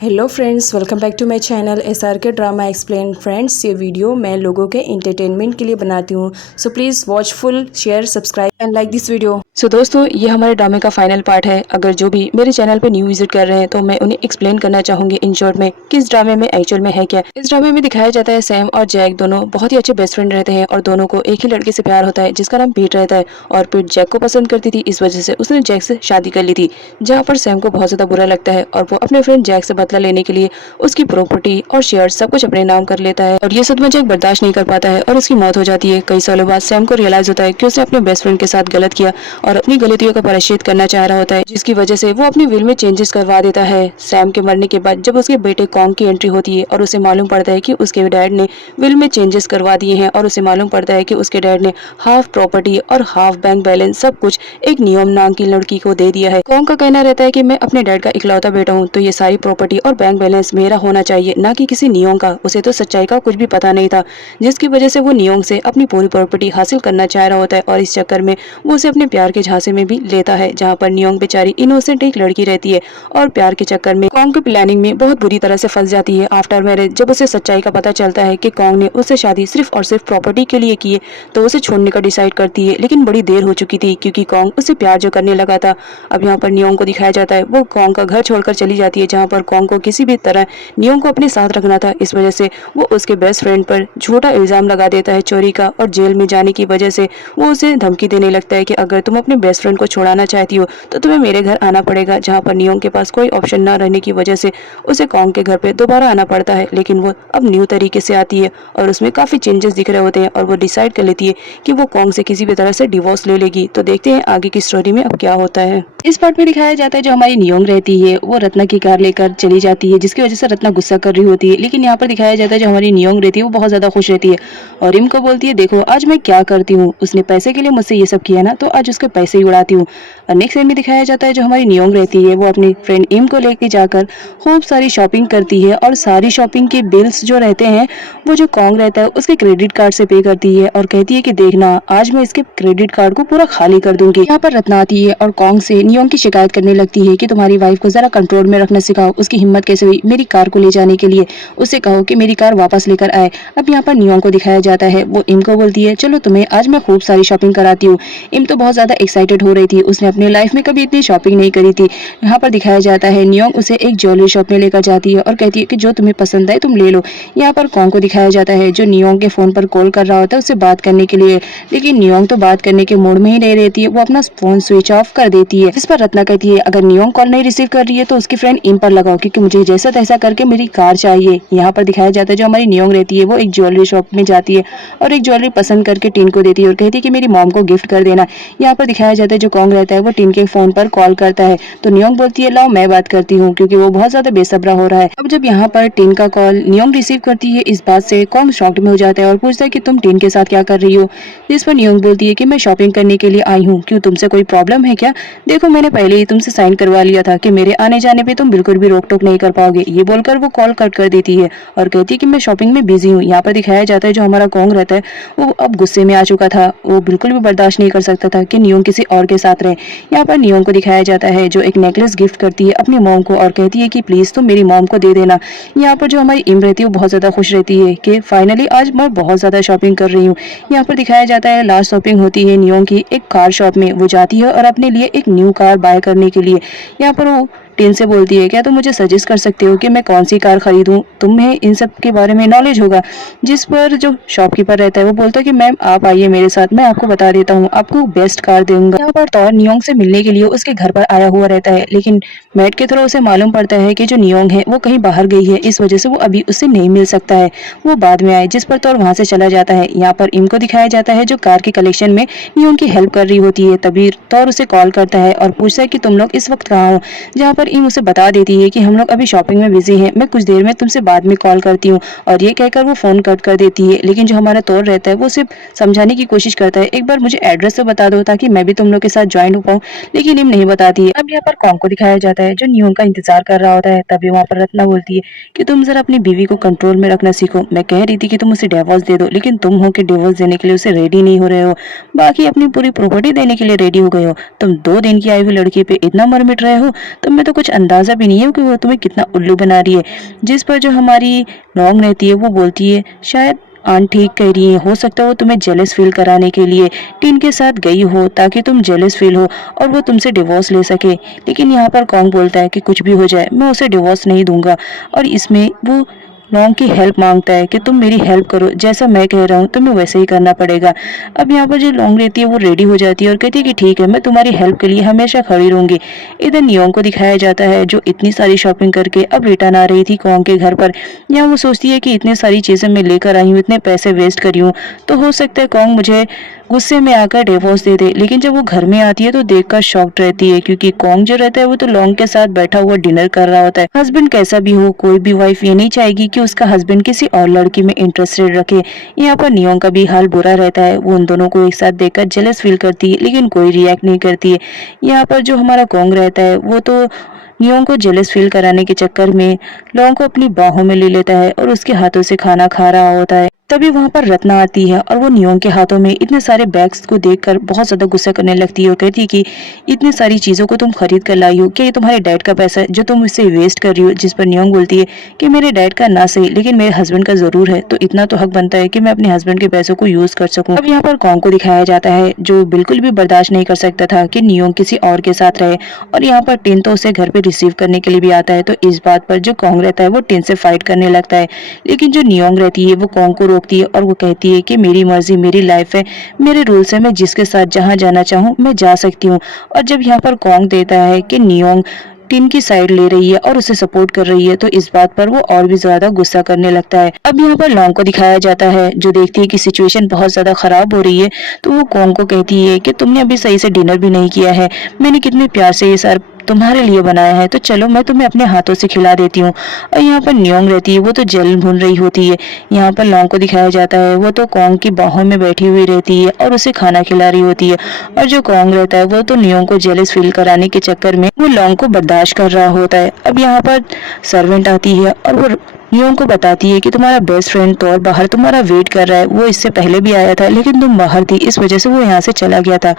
Hello friends, welcome back to my channel SRK drama explain. Friends, ये video मैं लोगों के एंटरटेनमेंट के लिए बनाती हूँ, so please watch full, share, subscribe and like this video. So दोस्तों, ये हमारे ड्रामे का फाइनल पार्ट है। अगर जो भी मेरे चैनल पे न्यू विजिट कर रहे हैं तो मैं उन्हें एक्सप्लेन करना चाहूँगी इन शॉर्ट में कि इस ड्रामे में एक्चुअल में है क्या। इस ड्रामे में दिखाया जाता है सैम और जैक दोनों बहुत ही अच्छे बेस्ट फ्रेंड रहते हैं और दोनों को एक ही लड़के से प्यार होता है जिसका नाम पीट रहता है। और पीट जैक को पसंद करती थी, इस वजह से उसने जैक से शादी कर ली थी। जहाँ पर सैम को बहुत ज़्यादा बुरा लगता है और वो अपने फ्रेंड जैक से बदला लेने के लिए उसकी प्रॉपर्टी और शेयर सब कुछ अपने नाम कर लेता है। और ये सदमा जैक बर्दाश्त नहीं कर पाता है और उसकी मौत हो जाती है। कई सालों बाद सैम को रियलाइज होता है कि उसने अपने बेस्ट फ्रेंड के साथ गलत किया और अपनी गलतियों का प्रायश्चित करना चाह रहा होता है, जिसकी वजह से वो अपनी विल में चेंजेस करवा देता है। सैम के मरने के बाद जब उसके बेटे कॉन्ग की एंट्री होती है और उसे मालूम पड़ता है कि उसके डैड ने विल में चेंजेस करवा दिए हैं और उसे मालूम पड़ता है कि उसके डैड ने हाफ प्रॉपर्टी और हाफ बैंक बैलेंस सब कुछ एक नियम नाम की लड़की को दे दिया है। कॉन्ग का कहना रहता है कि मैं अपने डैड का इकलौता बेटा हूँ, तो ये सारी प्रॉपर्टी और बैंक बैलेंस मेरा होना चाहिए, ना कि किसी नियोंग का। उसे तो सच्चाई का कुछ भी पता नहीं था, जिसकी वजह से वो नियोंग से अपनी पूरी प्रॉपर्टी हासिल करना चाह रहा होता है और इस चक्कर में वो उसे अपने प्यार के झांसे में भी लेता है, जहाँ पर नियोंग बेचारी इनोसेंट एक लड़की रहती है और प्यार के चक्कर में कॉन्ग की प्लानिंग में बहुत बुरी तरह से फंस जाती है। आफ्टर मैरिज जब उसे सच्चाई का पता चलता है कि कॉन्ग ने उससे शादी सिर्फ और सिर्फ प्रॉपर्टी के लिए की है, तो उसे छोड़ने का डिसाइड करती है। लेकिन बड़ी देर हो चुकी थी क्योंकि कॉन्ग उससे प्यार जो करने लगा था। अब यहाँ पर नियोंग को दिखाया जाता है वो कॉन्ग का घर छोड़कर चली जाती है, जहाँ पर कॉन्ग को किसी भी तरह नियोंग को अपने साथ रखना था। इस वजह से वो उसके बेस्ट फ्रेंड पर झूठा इल्जाम लगा देता है चोरी का, और जेल में जाने की वजह से वो उसे धमकी देने लगता है कि अगर तुम अपने बेस्ट फ्रेंड को छुड़ाना चाहती हो तो तुम्हें मेरे घर आना पड़ेगा। जहाँ पर नियोंग के पास कोई ऑप्शन न रहने की वजह से उसे कॉन्ग के घर पे दोबारा आना पड़ता है, लेकिन वो अब न्यू तरीके से आती है और उसमें काफी चेंजेस दिख रहे होते हैं और वो डिसाइड कर लेती है कि वो कॉन्ग से किसी भी तरह से डिवोर्स ले लेगी। तो देखते हैं आगे की स्टोरी में अब क्या होता है। इस पार्ट में दिखाया जाता है जो हमारी नियोंग रहती है वो रत्ना की कार लेकर चली जाती है, जिसकी वजह से रत्ना गुस्सा कर रही होती है। लेकिन यहाँ पर दिखाया जाता है जो हमारी नियोंग रहती है वो बहुत ज्यादा खुश रहती है और इम को बोलती है, देखो आज मैं क्या करती हूँ, उसने पैसे के लिए मुझसे ये सब किया ना, तो आज उसके पैसे ही उड़ाती हूँ। और नेक्स्ट सीन में दिखाया जाता है जो हमारी नियोंग रहती है वो अपनी फ्रेंड इम को लेके जाकर खूब सारी शॉपिंग करती है और सारी शॉपिंग के बिल्स जो रहते हैं वो जो कॉन्ग रहता है उसके क्रेडिट कार्ड से पे करती है और कहती है कि देखना आज मैं इसके क्रेडिट कार्ड को पूरा खाली कर दूंगी। यहाँ पर रत्ना आती है और कॉन्ग से नियोंग की शिकायत करने लगती है कि तुम्हारी वाइफ को जरा कंट्रोल में रखना सिखाओ, उसकी हिम्मत कैसे हुई मेरी कार को ले जाने के लिए, उससे कहो कि मेरी कार वापस लेकर आए। अब यहाँ पर नियोंग को दिखाया जाता है वो इम को बोलती है, चलो तुम्हें आज मैं खूब सारी शॉपिंग कराती हूँ। इम तो बहुत ज्यादा एक्साइटेड हो रही थी, उसने अपनी लाइफ में कभी इतनी शॉपिंग नहीं करी थी। यहाँ पर दिखाया जाता है नियोंग उसे एक ज्वेलरी शॉप में लेकर जाती है और कहती है कि जो तुम्हें पसंद है तुम ले लो। यहाँ पर कॉन्ग को दिखाया जाता है जो नियोंग के फोन पर कॉल कर रहा होता है उससे बात करने के लिए, लेकिन नियोंग तो बात करने के मूड में ही नहीं रहती है, वो अपना फोन स्विच ऑफ कर देती है। इस पर रत्ना कहती है अगर नियोंग कॉल नहीं रिसीव कर रही है तो उसकी फ्रेंड इम पर लगाओ, क्योंकि मुझे जैसा तैसा करके मेरी कार चाहिए। यहाँ पर दिखाया जाता है जो हमारी नियोंग रहती है वो एक ज्वेलरी शॉप में जाती है और एक ज्वेलरी पसंद करके टिन को देती है और कहती है कि मेरी मॉम को गिफ्ट कर देना। यहाँ पर दिखाया जाता है जो कॉन्ग रहता है वो टिन के फोन पर कॉल करता है, तो नियोंग बोलती है लाओ मैं बात करती हूँ, क्योंकि वो बहुत ज्यादा बेसब्रा हो रहा है। अब जब यहाँ पर टिन का कॉल नियोंग रिसीव करती है इस बात से कॉन्ग शॉक्ड में हो जाता है और पूछता है कि तुम टिन के साथ क्या कर रही हो। जिस पर नियोंग बोलती है कि मैं शॉपिंग करने के लिए आई हूँ, क्यों तुमसे कोई प्रॉब्लम है क्या? देखो मैंने पहले ही तुमसे साइन करवा लिया था कि मेरे आने जाने पे तुम बिल्कुल भी रोक टोक नहीं कर पाओगे। ये बोलकर वो कॉल कट कर देती है और कहती है कि मैं शॉपिंग में बिजी हूँ। यहाँ पर दिखाया जाता है जो हमारा कॉन्ग रहता है वो अब गुस्से में आ चुका था, वो बिल्कुल भी बर्दाश्त नहीं कर सकता था कि नियोंग किसी और के साथ रहे। यहाँ पर नियोंग को दिखाया जाता है जो एक नेकलेस गिफ्ट करती है अपनी मॉम को और कहती है कि प्लीज तुम मेरी मॉम को दे देना। यहाँ पर जो हमारी इम रहती है वो बहुत ज्यादा खुश रहती है कि फाइनली आज मैं बहुत ज्यादा शॉपिंग कर रही हूँ। यहाँ पर दिखाया जाता है लास्ट शॉपिंग होती है नियोंग की एक कार शॉप में, वो जाती है और अपने लिए एक न्यू कार बाय करने के लिए। यहाँ पर वो टिन से बोलती है क्या तुम मुझे सजेस्ट कर सकते हो कि मैं कौन सी कार खरीदूं, तुम्हें इन सब के बारे में नॉलेज होगा। जिस पर जो शॉपकीपर रहता है वो बोलता है कि मैम आप आइए मेरे साथ, मैं आपको बता देता हूँ, आपको बेस्ट कार दूंगा। यहाँ पर तौर नियोंग से मिलने के लिए उसके घर पर आया हुआ रहता है, लेकिन मैट के थ्रू उसे मालूम पड़ता है कि जो नियोंग है वो कहीं बाहर गई है, इस वजह से वो अभी उससे नहीं मिल सकता है, वो बाद में आए। जिस पर तौर वहां से चला जाता है। यहाँ पर इम को दिखाया जाता है जो कार के कलेक्शन में नियोंग की हेल्प कर रही होती है। तभी तौर उसे कॉल करता है और पूछता है कि तुम लोग इस वक्त कहाँ हो। जहाँ पर इम उसे बता देती है कि हम लोग अभी शॉपिंग में बिजी हैं, मैं कुछ देर में तुमसे बाद में कॉल करती हूँ, और ये कहकर वो फोन कट कर देती है। लेकिन जो हमारा तौर रहता है वो सिर्फ समझाने की कोशिश करता है, एक बार मुझे एड्रेस तो बता दो ताकि मैं भी तुम लोग के साथ ज्वाइन हो पाऊँ, लेकिन इम नहीं बताती है। अब यहाँ पर कॉन्ग को दिखाया जाता है जो नियोंग का इंतजार कर रहा होता है। तभी वहाँ पर रत्ना बोलती है कि तुम जरा अपनी बीवी को कंट्रोल में रखना सीखो, मैं कह रही थी कि तुम उसे डिवोर्स दे दो, लेकिन तुम हो कि डिवोर्स देने के लिए उसे रेडी नहीं हो रहे हो, बाकी अपनी पूरी प्रॉपर्टी देने के लिए रेडी हो गए हो। तुम 2 दिन की आई हुई लड़की पे इतना मर मिट रहे हो, तुम में तो तो कुछ अंदाजा भी नहीं है कि वो तुम्हें कितना उल्लू बना रही है। जिस पर जो हमारी लौंग रहती है वो बोलती है, शायद आंट ठीक कह रही है, हो सकता है वो तुम्हें जेलस फील कराने के लिए टिन के साथ गई हो ताकि तुम जेलस फील हो और वो तुमसे डिवोर्स ले सके। लेकिन यहाँ पर कॉन्ग बोलता है कि कुछ भी हो जाए मैं उसे डिवोर्स नहीं दूंगा, और इसमें वो लॉन्ग की हेल्प मांगता है कि तुम मेरी हेल्प करो, जैसा मैं कह रहा हूँ तुम्हें वैसे ही करना पड़ेगा। अब यहाँ पर जो लॉन्ग रहती है वो रेडी हो जाती है और कहती है कि ठीक है, मैं तुम्हारी हेल्प के लिए हमेशा खड़ी रहूंगी। इधर नियोंग को दिखाया जाता है जो इतनी सारी शॉपिंग करके अब रिटर्न आ रही थी कॉन्ग के घर पर। यहाँ वो सोचती है कि इतनी सारी चीजें मैं लेकर आई हूँ, इतने पैसे वेस्ट करी हूँ, तो हो सकता है कॉन्ग मुझे गुस्से में आकर डिवोर्स दे दे। लेकिन जब वो घर में आती है तो देखकर शॉक्ड रहती है, क्योंकि कॉन्ग जो रहता है वो तो लॉन्ग के साथ बैठा हुआ डिनर कर रहा होता है। हस्बैंड कैसा भी हो, कोई भी वाइफ ये नहीं चाहेगी कि उसका हस्बैंड किसी और लड़की में इंटरेस्टेड रखे। यहाँ पर नियोंग का भी हाल बुरा रहता है, वो उन दोनों को एक साथ देखकर जेलस फील करती है लेकिन कोई रिएक्ट नहीं करती है। यहाँ पर जो हमारा कॉन्ग रहता है वो तो नियोंग को जेलस फील कराने के चक्कर में लॉन्ग को अपनी बाहों में ले लेता है और उसके हाथों से खाना खा रहा होता है। तभी वहां पर रत्ना आती है और वो नियोंग के हाथों में इतने सारे बैग्स को देखकर बहुत ज्यादा गुस्सा करने लगती है और कहती है कि इतनी सारी चीजों को तुम खरीद कर लाई हो, क्या ये तुम्हारे डैड का पैसा है जो तुम इससे वेस्ट कर रही हो। जिस पर नियोंग बोलती है कि मेरे डैड का ना सही लेकिन मेरे हस्बैंड का जरूर है, तो इतना तो हक बनता है कि मैं अपने हस्बैंड के पैसों को यूज कर सकूं। अब यहाँ पर कॉन्ग को दिखाया जाता है जो बिल्कुल भी बर्दाश्त नहीं कर सकता था कि नियोंग किसी और के साथ रहे, और यहाँ पर टिन तो उसे घर पे रिसीव करने के लिए भी आता है। तो इस बात पर जो कॉन्ग रहता है वो टिन से फाइट करने लगता है, लेकिन जो नियोंग रहती है वो कॉन्ग को रोकती है और वो कहती है कि मेरी मर्जी, मेरी लाइफ है, मेरे रूल्स है, मैं जिसके साथ जहां जाना चाहूँ मैं जा सकती हूँ। और जब यहाँ पर कॉन्ग देता है कि नियोंग टिन की साइड ले रही है और उसे सपोर्ट कर रही है, तो इस बात पर वो और भी ज्यादा गुस्सा करने लगता है। अब यहाँ पर लॉन्ग को दिखाया जाता है जो देखती है कि सिचुएशन बहुत ज्यादा खराब हो रही है, तो वो कॉन्ग को कहती है कि तुमने अभी सही से डिनर भी नहीं किया है, मैंने कितने प्यार से ये सर तुम्हारे लिए बनाया है, तो चलो मैं तुम्हें अपने हाथों से खिला देती हूँ। और यहाँ पर नियोंग रहती है वो तो जल भून रही होती है। यहाँ पर लॉन्ग को दिखाया जाता है वो तो कॉन्ग की बाहों में बैठी हुई रहती है और उसे खाना खिला रही होती है, और जो कॉन्ग रहता है वो तो नियोंग को जेलस फील कराने के चक्कर में वो लॉन्ग को बर्दाश्त कर रहा होता है। अब यहाँ पर सर्वेंट आती है और वो नियोंग को बताती है कि तुम्हारा बेस्ट फ्रेंड तौर बाहर तुम्हारा वेट कर रहा है, वो इससे पहले भी आया था लेकिन तुम बाहर थी, इस वजह से वो यहाँ से चला गया था।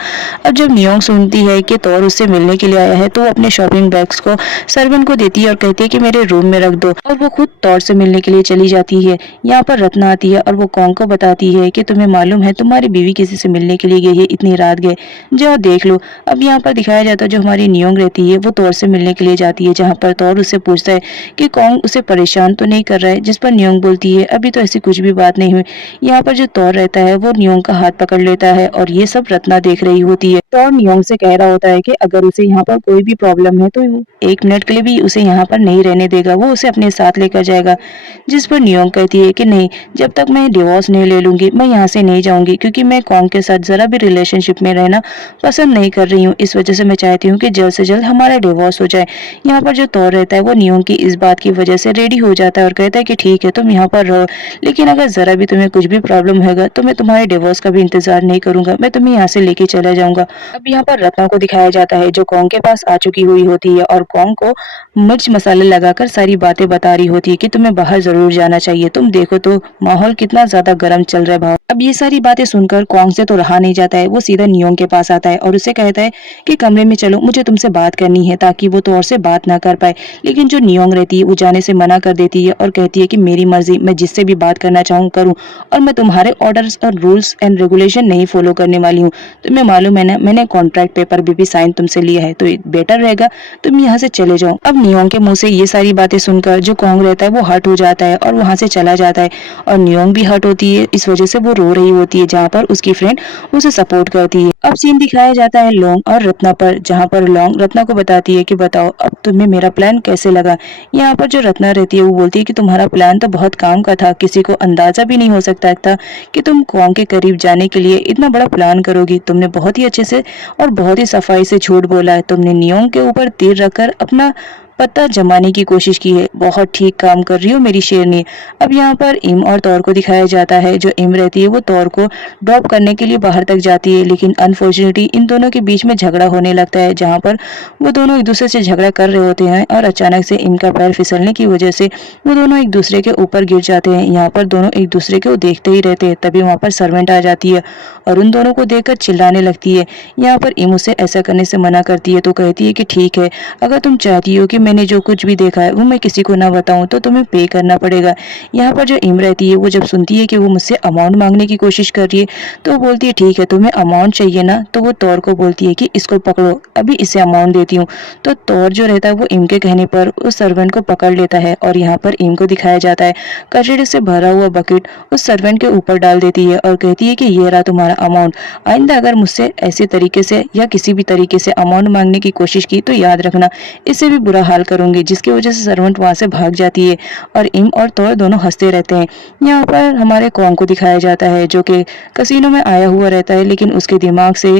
अब जब नियोंग सुनती है कि तौर उससे मिलने के लिए आया है, तो वो अपने शॉपिंग बैग्स को सर्वेंट को देती है और कहती है कि मेरे रूम में रख दो, और वो खुद तौर से मिलने के लिए चली जाती है। यहाँ पर रत्ना आती है और वो कॉन्ग को बताती है कि तुम्हें मालूम है तुम्हारी बीवी किसी से मिलने के लिए गई है, इतनी रात गए, जाओ देख लो। अब यहाँ पर दिखाया जाता है जो हमारी नियोंग रहती है वो तौर से मिलने के लिए जाती है, जहाँ पर तौर उससे पूछता है कि कॉन्ग उसे परेशान तो नहीं कर रहा है, जिस पर नियोंग बोलती है अभी तो ऐसी कुछ भी बात नहीं हुई। यहाँ पर जो तौर रहता है वो नियोंग का हाथ पकड़ लेता है और ये सब रत्ना देख रही होती है। तौर नियोंग से कह रहा होता है कि अगर उसे यहाँ पर कोई भी प्रॉब्लम है तो एक मिनट के लिए भी उसे यहाँ पर नहीं रहने देगा, वो उसे अपने साथ लेकर जाएगा। जिस पर नियोंग कहती है कि नहीं, जब तक मैं डिवोर्स नहीं ले लूंगी मैं यहाँ से नहीं जाऊंगी, क्योंकि मैं कॉन्ग के साथ जरा भी रिलेशनशिप में रहना पसंद नहीं कर रही हूँ, इस वजह से मैं चाहती हूँ कि जल्द से जल्द हमारा डिवोर्स हो जाए। यहाँ पर जो तौर रहता है वो नियोंग की इस बात की वजह से रेडी हो जाता है और कहता है कि ठीक है तुम यहाँ पर रहो, लेकिन अगर जरा भी तुम्हें कुछ भी प्रॉब्लम होगा तो मैं तुम्हारे डिवोर्स का भी इंतजार नहीं करूंगा, मैं तुम्हें यहाँ से लेके चला जाऊंगा। अब यहाँ पर रत्ना को दिखाया जाता है जो कॉन्ग के पास आ चुकी हुई होती है और कॉन्ग को मिर्च मसाले लगाकर सारी बातें बता रही होती है कि तुम्हें बाहर जरूर जाना चाहिए, तुम देखो तो माहौल कितना ज्यादा गर्म चल रहा है भाव। अब ये सारी बातें सुनकर कॉन्ग से तो रहा नहीं जाता है, वो सीधा नियोंग के पास आता है और उसे कहता है कि कमरे में चलो, मुझे तुमसे बात करनी है, ताकि वो तो और से बात ना कर पाए। लेकिन जो नियोंग रहती है वो जाने से मना कर देती है और कहती है कि मेरी मर्जी, मैं जिससे भी बात करना चाहूँ करूँ, और मैं तुम्हारे ऑर्डर्स और रूल्स एंड रेगुलेशन नहीं फॉलो करने वाली हूँ। तुम्हें मालूम है ना, मैंने कॉन्ट्रैक्ट पेपर भी साइन तुमसे लिया है, तो बेटर रहेगा तुम यहाँ से चले जाओ। अब नियोंग के मुंह से ये सारी बातें सुनकर जो कॉन्ग रहता है वो हर्ट हो जाता है और वहां से चला जाता है, और नियोंग भी हर्ट होती है, इस वजह से वो रो रही होती है, जहाँ पर उसकी फ्रेंड उसे सपोर्ट करती है। अब सीन दिखाया जाता है लॉन्ग और रत्ना पर, जहाँ पर लॉन्ग रत्ना को बताती है कि बताओ अब तुम्हें मेरा प्लान कैसे लगा। यहाँ पर जो रत्ना रहती है वो बोलती है कि तुम्हारा प्लान तो बहुत काम का था, किसी को अंदाजा भी नहीं हो सकता था कि तुम कॉन्ग के करीब जाने के लिए इतना बड़ा प्लान करोगी। तुमने बहुत ही अच्छे से और बहुत ही सफाई से झूठ बोला है, तुमने नियोंग के ऊपर तीर रखकर अपना पत्ता जमाने की कोशिश की है। बहुत ठीक काम कर रही हो मेरी शेरनी। अब यहाँ पर इम और तौर को दिखाया जाता है। जो इम रहती है वो तौर को ड्रॉप करने के लिए बाहर तक जाती है, लेकिन अनफॉर्चुनेटली इन दोनों के बीच में झगड़ा होने लगता है, जहाँ पर वो दोनों एक दूसरे से झगड़ा कर रहे होते हैं और अचानक से इनका पैर फिसलने की वजह से वो दोनों एक दूसरे के ऊपर गिर जाते हैं। यहाँ पर दोनों एक दूसरे को देखते ही रहते हैं। तभी वहाँ पर सर्वेंट आ जाती है और उन दोनों को देखकर चिल्लाने लगती है। यहाँ पर इम उसे ऐसा करने से मना करती है, तो कहती है कि ठीक है, अगर तुम चाहती हो कि मैंने जो कुछ भी देखा है वो मैं किसी को ना बताऊं तो तुम्हें पे करना पड़ेगा। यहाँ पर जो इम रहती है वो जब सुनती है कि वो मुझसे अमाउंट मांगने की कोशिश कर रही है तो वो बोलती है ठीक है, तुम्हें अमाउंट चाहिए ना, तो वो तौर को बोलती है कि इसको पकड़ो, अभी इसे अमाउंट देती हूँ। तो तौर जो रहता है वो इम के कहने पर उस सर्वेंट को पकड़ लेता है और यहाँ पर इम को दिखाया जाता है कचड़े से भरा हुआ बकेट उस सर्वेंट के ऊपर डाल देती है और कहती है कि ये रहा तुम्हारा अमाउंट। आइंदा अगर मुझसे ऐसे तरीके से या किसी भी तरीके से अमाउंट मांगने की कोशिश की तो याद रखना इससे भी बुरा हाल करूंगी। जिसकी वजह से सर्वेंट वहां से भाग जाती है और इम और तौर दोनों हंसते रहते हैं। यहाँ पर हमारे कॉन्ग को दिखाया जाता है जो कि कसीनो में आया हुआ रहता है, लेकिन उसके दिमाग से